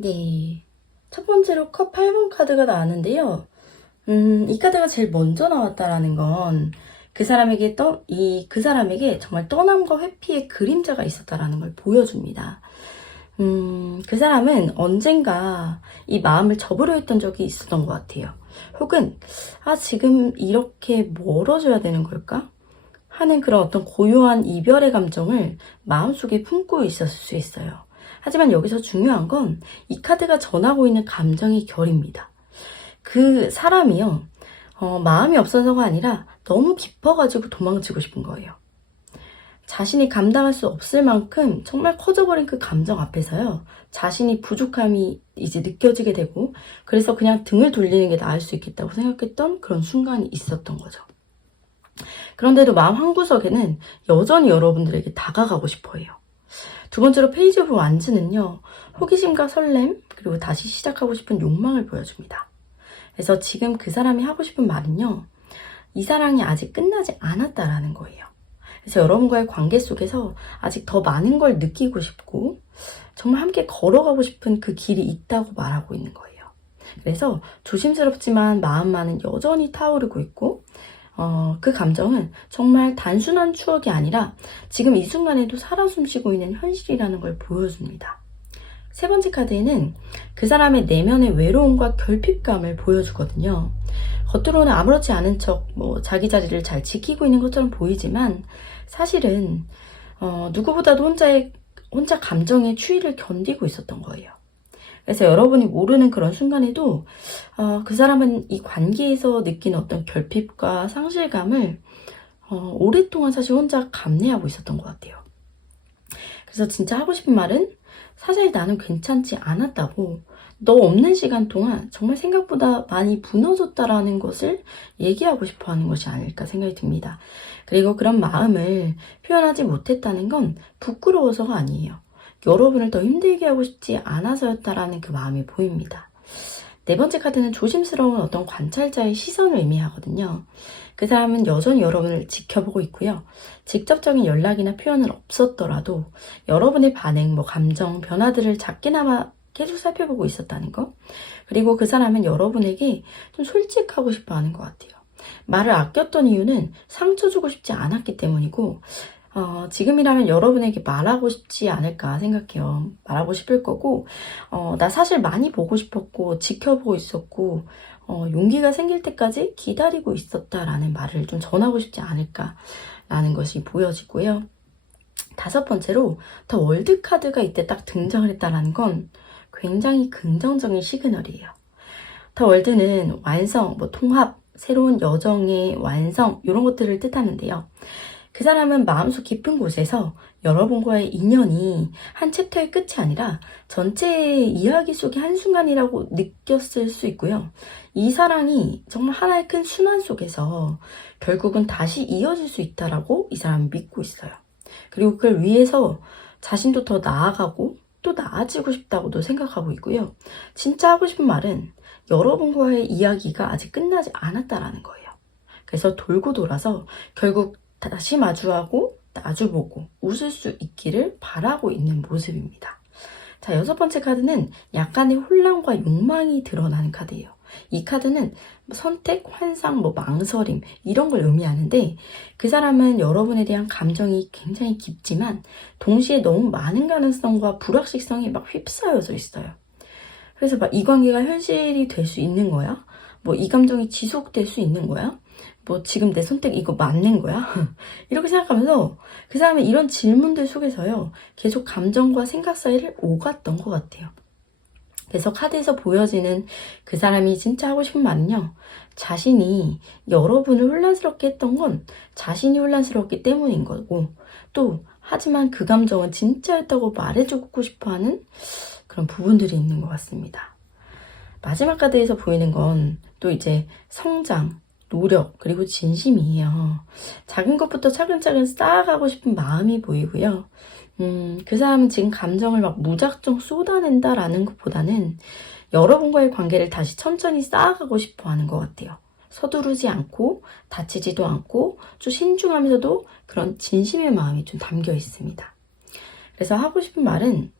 네. 첫 번째로 컵 8번 카드가 나왔는데요. 이 카드가 제일 먼저 나왔다라는 건 그 사람에게 정말 떠남과 회피의 그림자가 있었다라는 걸 보여줍니다. 그 사람은 언젠가 이 마음을 접으려 했던 적이 있었던 것 같아요. 혹은, 지금 이렇게 멀어져야 되는 걸까? 하는 그런 어떤 고요한 이별의 감정을 마음속에 품고 있었을 수 있어요. 하지만 여기서 중요한 건 이 카드가 전하고 있는 감정의 결입니다. 그 사람이요, 마음이 없어서가 아니라 너무 깊어가지고 도망치고 싶은 거예요. 자신이 감당할 수 없을 만큼 정말 커져버린 그 감정 앞에서요, 자신이 부족함이 이제 느껴지게 되고, 그래서 그냥 등을 돌리는 게 나을 수 있겠다고 생각했던 그런 순간이 있었던 거죠. 그런데도 마음 한구석에는 여전히 여러분들에게 다가가고 싶어 해요. 두 번째로 페이지 오브 완즈는요, 호기심과 설렘, 그리고 다시 시작하고 싶은 욕망을 보여줍니다. 그래서 지금 그 사람이 하고 싶은 말은요, 이 사랑이 아직 끝나지 않았다라는 거예요. 그래서 여러분과의 관계 속에서 아직 더 많은 걸 느끼고 싶고, 정말 함께 걸어가고 싶은 그 길이 있다고 말하고 있는 거예요. 그래서 조심스럽지만 마음만은 여전히 타오르고 있고, 그 감정은 정말 단순한 추억이 아니라 지금 이 순간에도 살아 숨쉬고 있는 현실이라는 걸 보여줍니다. 세 번째 카드에는 그 사람의 내면의 외로움과 결핍감을 보여주거든요. 겉으로는 아무렇지 않은 척 자기 자리를 잘 지키고 있는 것처럼 보이지만 사실은 누구보다도 혼자 감정의 추위를 견디고 있었던 거예요. 그래서 여러분이 모르는 그런 순간에도 그 사람은 이 관계에서 느낀 어떤 결핍과 상실감을 오랫동안 사실 혼자 감내하고 있었던 것 같아요. 그래서 진짜 하고 싶은 말은 사실 나는 괜찮지 않았다고, 너 없는 시간 동안 정말 생각보다 많이 무너졌다라는 것을 얘기하고 싶어 하는 것이 아닐까 생각이 듭니다. 그리고 그런 마음을 표현하지 못했다는 건 부끄러워서가 아니에요. 여러분을 더 힘들게 하고 싶지 않아서였다라는 그 마음이 보입니다. 네 번째 카드는 조심스러운 어떤 관찰자의 시선을 의미하거든요. 그 사람은 여전히 여러분을 지켜보고 있고요. 직접적인 연락이나 표현은 없었더라도 여러분의 반응, 감정, 변화들을 작게나마 계속 살펴보고 있었다는 거. 그리고 그 사람은 여러분에게 좀 솔직하고 싶어 하는 것 같아요. 말을 아꼈던 이유는 상처 주고 싶지 않았기 때문이고, 지금이라면 여러분에게 말하고 싶지 않을까 생각해요. 말하고 싶을 거고, 나 사실 많이 보고 싶었고, 지켜보고 있었고, 용기가 생길 때까지 기다리고 있었다라는 말을 좀 전하고 싶지 않을까라는 것이 보여지고요. 다섯 번째로 더 월드 카드가 이때 딱 등장을 했다라는 건 굉장히 긍정적인 시그널이에요. 더 월드는 완성, 통합, 새로운 여정의 완성, 이런 것들을 뜻하는데요. 그 사람은 마음속 깊은 곳에서 여러분과의 인연이 한 챕터의 끝이 아니라 전체의 이야기 속의 한순간이라고 느꼈을 수 있고요. 이 사랑이 정말 하나의 큰 순환 속에서 결국은 다시 이어질 수 있다라고 이 사람은 믿고 있어요. 그리고 그걸 위해서 자신도 더 나아가고 또 나아지고 싶다고도 생각하고 있고요. 진짜 하고 싶은 말은 여러분과의 이야기가 아직 끝나지 않았다라는 거예요. 그래서 돌고 돌아서 결국 다시 마주하고 마주보고 웃을 수 있기를 바라고 있는 모습입니다. 자, 여섯 번째 카드는 약간의 혼란과 욕망이 드러나는 카드예요. 이 카드는 선택, 환상, 망설임 이런 걸 의미하는데, 그 사람은 여러분에 대한 감정이 굉장히 깊지만 동시에 너무 많은 가능성과 불확실성이 휩싸여져 있어요. 그래서 이 관계가 현실이 될 수 있는 거야? 이 감정이 지속될 수 있는 거야? 뭐 지금 내 선택 이거 맞는 거야? 이렇게 생각하면서 그 사람의 이런 질문들 속에서요, 계속 감정과 생각 사이를 오갔던 것 같아요. 그래서 카드에서 보여지는 그 사람이 진짜 하고 싶은 말은요, 자신이 여러분을 혼란스럽게 했던 건 자신이 혼란스럽기 때문인 거고, 또 하지만 그 감정은 진짜였다고 말해주고 싶어하는 그런 부분들이 있는 것 같습니다. 마지막 카드에서 보이는 건 또 이제 성장, 노력, 그리고 진심이에요. 작은 것부터 차근차근 쌓아가고 싶은 마음이 보이고요. 그 사람은 지금 감정을 막 무작정 쏟아낸다라는 것보다는 여러분과의 관계를 다시 천천히 쌓아가고 싶어 하는 것 같아요. 서두르지 않고, 다치지도 않고, 좀 신중하면서도 그런 진심의 마음이 좀 담겨 있습니다. 그래서 하고 싶은 말은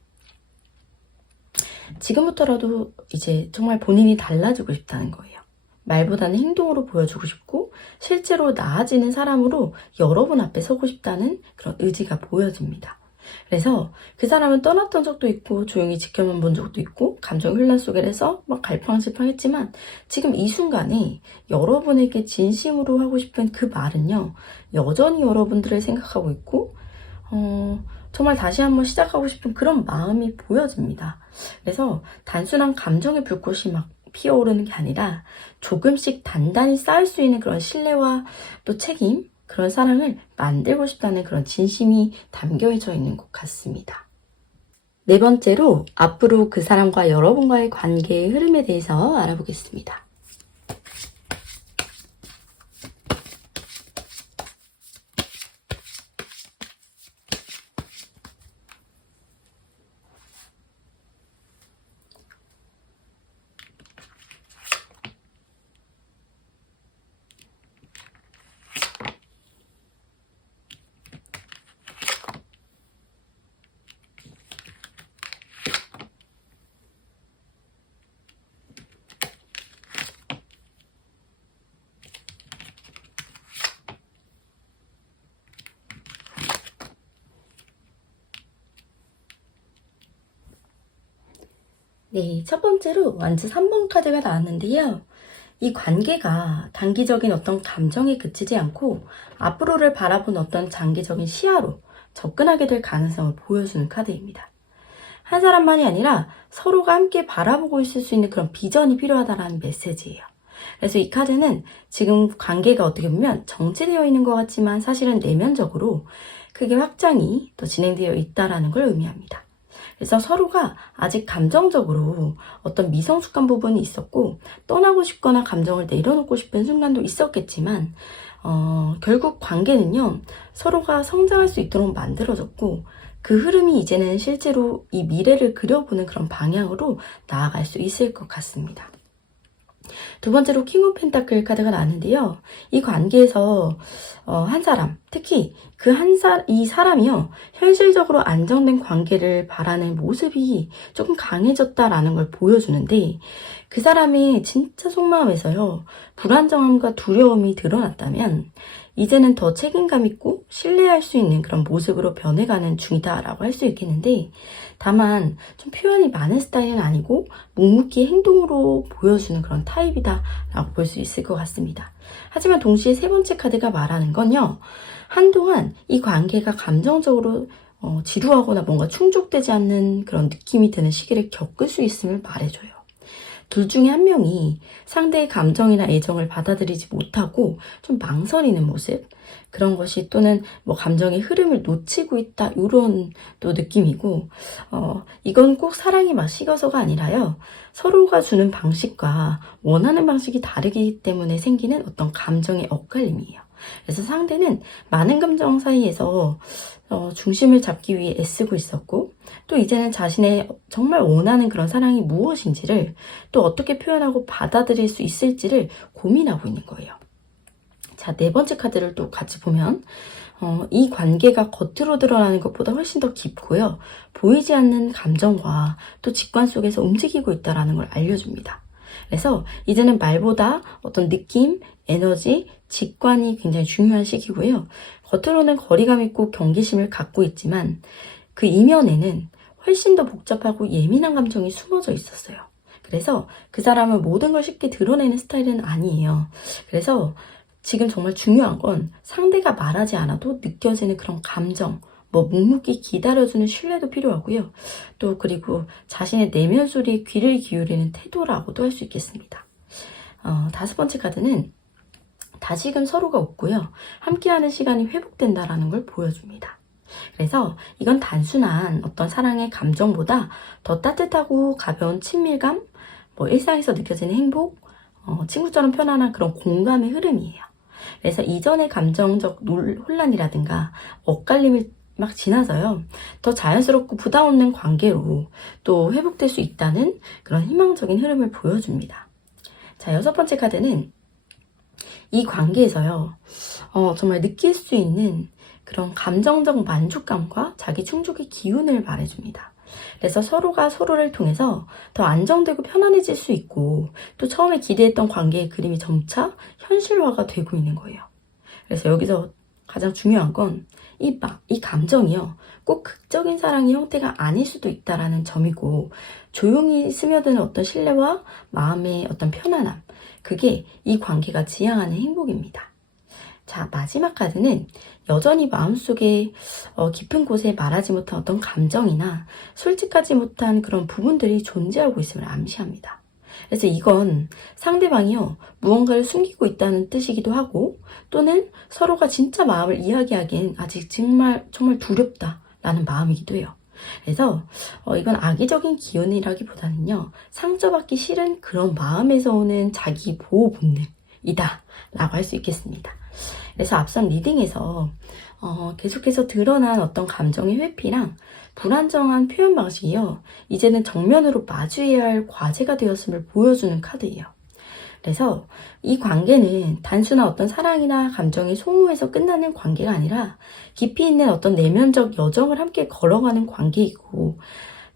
지금부터라도 이제 정말 본인이 달라지고 싶다는 거예요. 말보다는 행동으로 보여주고 싶고, 실제로 나아지는 사람으로 여러분 앞에 서고 싶다는 그런 의지가 보여집니다. 그래서 그 사람은 떠났던 적도 있고, 조용히 지켜만 본 적도 있고, 감정 혼란 속에서 막 갈팡질팡했지만, 지금 이 순간에 여러분에게 진심으로 하고 싶은 그 말은요, 여전히 여러분들을 생각하고 있고, 정말 다시 한번 시작하고 싶은 그런 마음이 보여집니다. 그래서 단순한 감정의 불꽃이 막 피어오르는 게 아니라 조금씩 단단히 쌓일 수 있는 그런 신뢰와 또 책임, 그런 사랑을 만들고 싶다는 그런 진심이 담겨져 있는 것 같습니다. 네 번째로 앞으로 그 사람과 여러분과의 관계의 흐름에 대해서 알아보겠습니다. 네, 첫 번째로 완즈 3번 카드가 나왔는데요. 이 관계가 단기적인 어떤 감정에 그치지 않고 앞으로를 바라본 어떤 장기적인 시야로 접근하게 될 가능성을 보여주는 카드입니다. 한 사람만이 아니라 서로가 함께 바라보고 있을 수 있는 그런 비전이 필요하다는 메시지예요. 그래서 이 카드는 지금 관계가 어떻게 보면 정체되어 있는 것 같지만 사실은 내면적으로 크게 확장이 더 진행되어 있다는 걸 의미합니다. 그래서 서로가 아직 감정적으로 어떤 미성숙한 부분이 있었고 떠나고 싶거나 감정을 내려놓고 싶은 순간도 있었겠지만 결국 관계는요, 서로가 성장할 수 있도록 만들어졌고 그 흐름이 이제는 실제로 이 미래를 그려보는 그런 방향으로 나아갈 수 있을 것 같습니다. 두 번째로 킹 오브 펜타클 카드가 나왔는데요. 이 관계에서 한 사람, 특히 이 사람이요, 현실적으로 안정된 관계를 바라는 모습이 조금 강해졌다라는 걸 보여주는데, 그 사람의 진짜 속마음에서요, 불안정함과 두려움이 드러났다면 이제는 더 책임감 있고 신뢰할 수 있는 그런 모습으로 변해가는 중이다라고 할 수 있겠는데, 다만 좀 표현이 많은 스타일은 아니고 묵묵히 행동으로 보여주는 그런 타입이다라고 볼 수 있을 것 같습니다. 하지만 동시에 세 번째 카드가 말하는 건요, 한동안 이 관계가 감정적으로 지루하거나 뭔가 충족되지 않는 그런 느낌이 드는 시기를 겪을 수 있음을 말해줘요. 둘 중에 한 명이 상대의 감정이나 애정을 받아들이지 못하고 좀 망설이는 모습, 그런 것이, 또는 뭐 감정의 흐름을 놓치고 있다, 이런 또 느낌이고, 이건 꼭 사랑이 막 식어서가 아니라요, 서로가 주는 방식과 원하는 방식이 다르기 때문에 생기는 어떤 감정의 엇갈림이에요. 그래서 상대는 많은 감정 사이에서 중심을 잡기 위해 애쓰고 있었고, 또 이제는 자신의 정말 원하는 그런 사랑이 무엇인지를 또 어떻게 표현하고 받아들일 수 있을지를 고민하고 있는 거예요. 자, 네 번째 카드를 또 같이 보면 이 관계가 겉으로 드러나는 것보다 훨씬 더 깊고요, 보이지 않는 감정과 또 직관 속에서 움직이고 있다는 걸 알려줍니다. 그래서 이제는 말보다 어떤 느낌, 에너지, 직관이 굉장히 중요한 시기고요. 겉으로는 거리감 있고 경계심을 갖고 있지만 그 이면에는 훨씬 더 복잡하고 예민한 감정이 숨어져 있었어요. 그래서 그 사람은 모든 걸 쉽게 드러내는 스타일은 아니에요. 그래서 지금 정말 중요한 건 상대가 말하지 않아도 느껴지는 그런 감정, 묵묵히 기다려주는 신뢰도 필요하고요. 또 그리고 자신의 내면 소리에 귀를 기울이는 태도라고도 할 수 있겠습니다. 다섯 번째 카드는 다시금 서로가 웃고요. 함께하는 시간이 회복된다라는 걸 보여줍니다. 그래서 이건 단순한 어떤 사랑의 감정보다 더 따뜻하고 가벼운 친밀감, 일상에서 느껴지는 행복, 친구처럼 편안한 그런 공감의 흐름이에요. 그래서 이전의 감정적 혼란이라든가 엇갈림을 막 지나서요. 더 자연스럽고 부담 없는 관계로 또 회복될 수 있다는 그런 희망적인 흐름을 보여줍니다. 자, 여섯 번째 카드는 이 관계에서요. 정말 느낄 수 있는 그런 감정적 만족감과 자기 충족의 기운을 말해줍니다. 그래서 서로가 서로를 통해서 더 안정되고 편안해질 수 있고 또 처음에 기대했던 관계의 그림이 점차 현실화가 되고 있는 거예요. 그래서 여기서 가장 중요한 건 이 감정이요. 꼭 극적인 사랑의 형태가 아닐 수도 있다라는 점이고 조용히 스며드는 어떤 신뢰와 마음의 어떤 편안함, 그게 이 관계가 지향하는 행복입니다. 자, 마지막 카드는 여전히 마음속에 깊은 곳에 말하지 못한 어떤 감정이나 솔직하지 못한 그런 부분들이 존재하고 있음을 암시합니다. 그래서 이건 상대방이요, 무언가를 숨기고 있다는 뜻이기도 하고 또는 서로가 진짜 마음을 이야기하기엔 아직 정말 두렵다라는 마음이기도 해요. 그래서 이건 악의적인 기운이라기보다는요, 상처받기 싫은 그런 마음에서 오는 자기 보호 본능이다 라고 할 수 있겠습니다. 그래서 앞선 리딩에서 계속해서 드러난 어떤 감정의 회피랑 불안정한 표현 방식이요, 이제는 정면으로 마주해야 할 과제가 되었음을 보여주는 카드예요. 그래서 이 관계는 단순한 어떤 사랑이나 감정의 소모에서 끝나는 관계가 아니라 깊이 있는 어떤 내면적 여정을 함께 걸어가는 관계이고,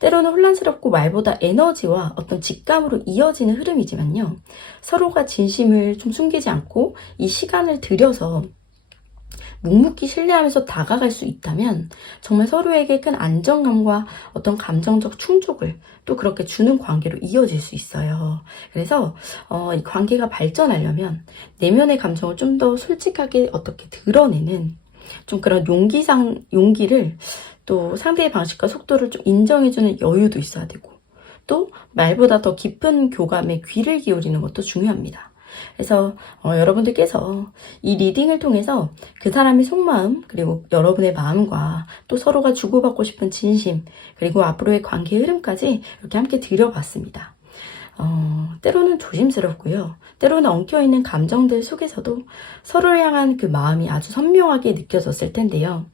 때로는 혼란스럽고 말보다 에너지와 어떤 직감으로 이어지는 흐름이지만요, 서로가 진심을 좀 숨기지 않고 이 시간을 들여서 묵묵히 신뢰하면서 다가갈 수 있다면 정말 서로에게 큰 안정감과 어떤 감정적 충족을 또 그렇게 주는 관계로 이어질 수 있어요. 그래서 이 관계가 발전하려면 내면의 감정을 좀 더 솔직하게 어떻게 드러내는 좀 그런 용기를 또 상대의 방식과 속도를 좀 인정해주는 여유도 있어야 되고, 또 말보다 더 깊은 교감에 귀를 기울이는 것도 중요합니다. 그래서 여러분들께서 이 리딩을 통해서 그 사람의 속마음, 그리고 여러분의 마음과 또 서로가 주고받고 싶은 진심, 그리고 앞으로의 관계의 흐름까지 이렇게 함께 들여봤습니다. 때로는 조심스럽고요, 때로는 엉켜있는 감정들 속에서도 서로를 향한 그 마음이 아주 선명하게 느껴졌을 텐데요.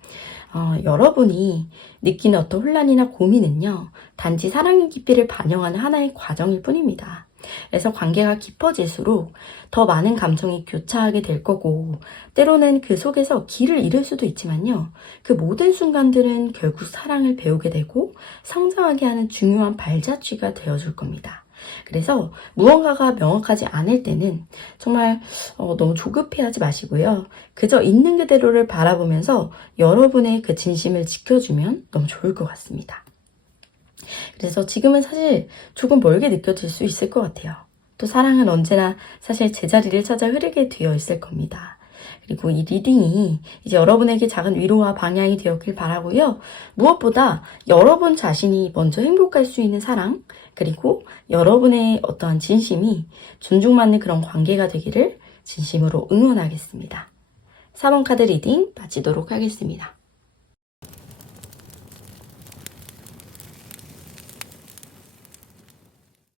여러분이 느끼는 어떤 혼란이나 고민은요, 단지 사랑의 깊이를 반영하는 하나의 과정일 뿐입니다. 그래서 관계가 깊어질수록 더 많은 감정이 교차하게 될 거고, 때로는 그 속에서 길을 잃을 수도 있지만요, 그 모든 순간들은 결국 사랑을 배우게 되고 성장하게 하는 중요한 발자취가 되어줄 겁니다. 그래서 무언가가 명확하지 않을 때는 정말 너무 조급해하지 마시고요, 그저 있는 그대로를 바라보면서 여러분의 그 진심을 지켜주면 너무 좋을 것 같습니다. 그래서 지금은 사실 조금 멀게 느껴질 수 있을 것 같아요. 또 사랑은 언제나 사실 제자리를 찾아 흐르게 되어 있을 겁니다. 그리고 이 리딩이 이제 여러분에게 작은 위로와 방향이 되었길 바라고요. 무엇보다 여러분 자신이 먼저 행복할 수 있는 사랑, 그리고 여러분의 어떠한 진심이 존중받는 그런 관계가 되기를 진심으로 응원하겠습니다. 4번 카드 리딩 마치도록 하겠습니다.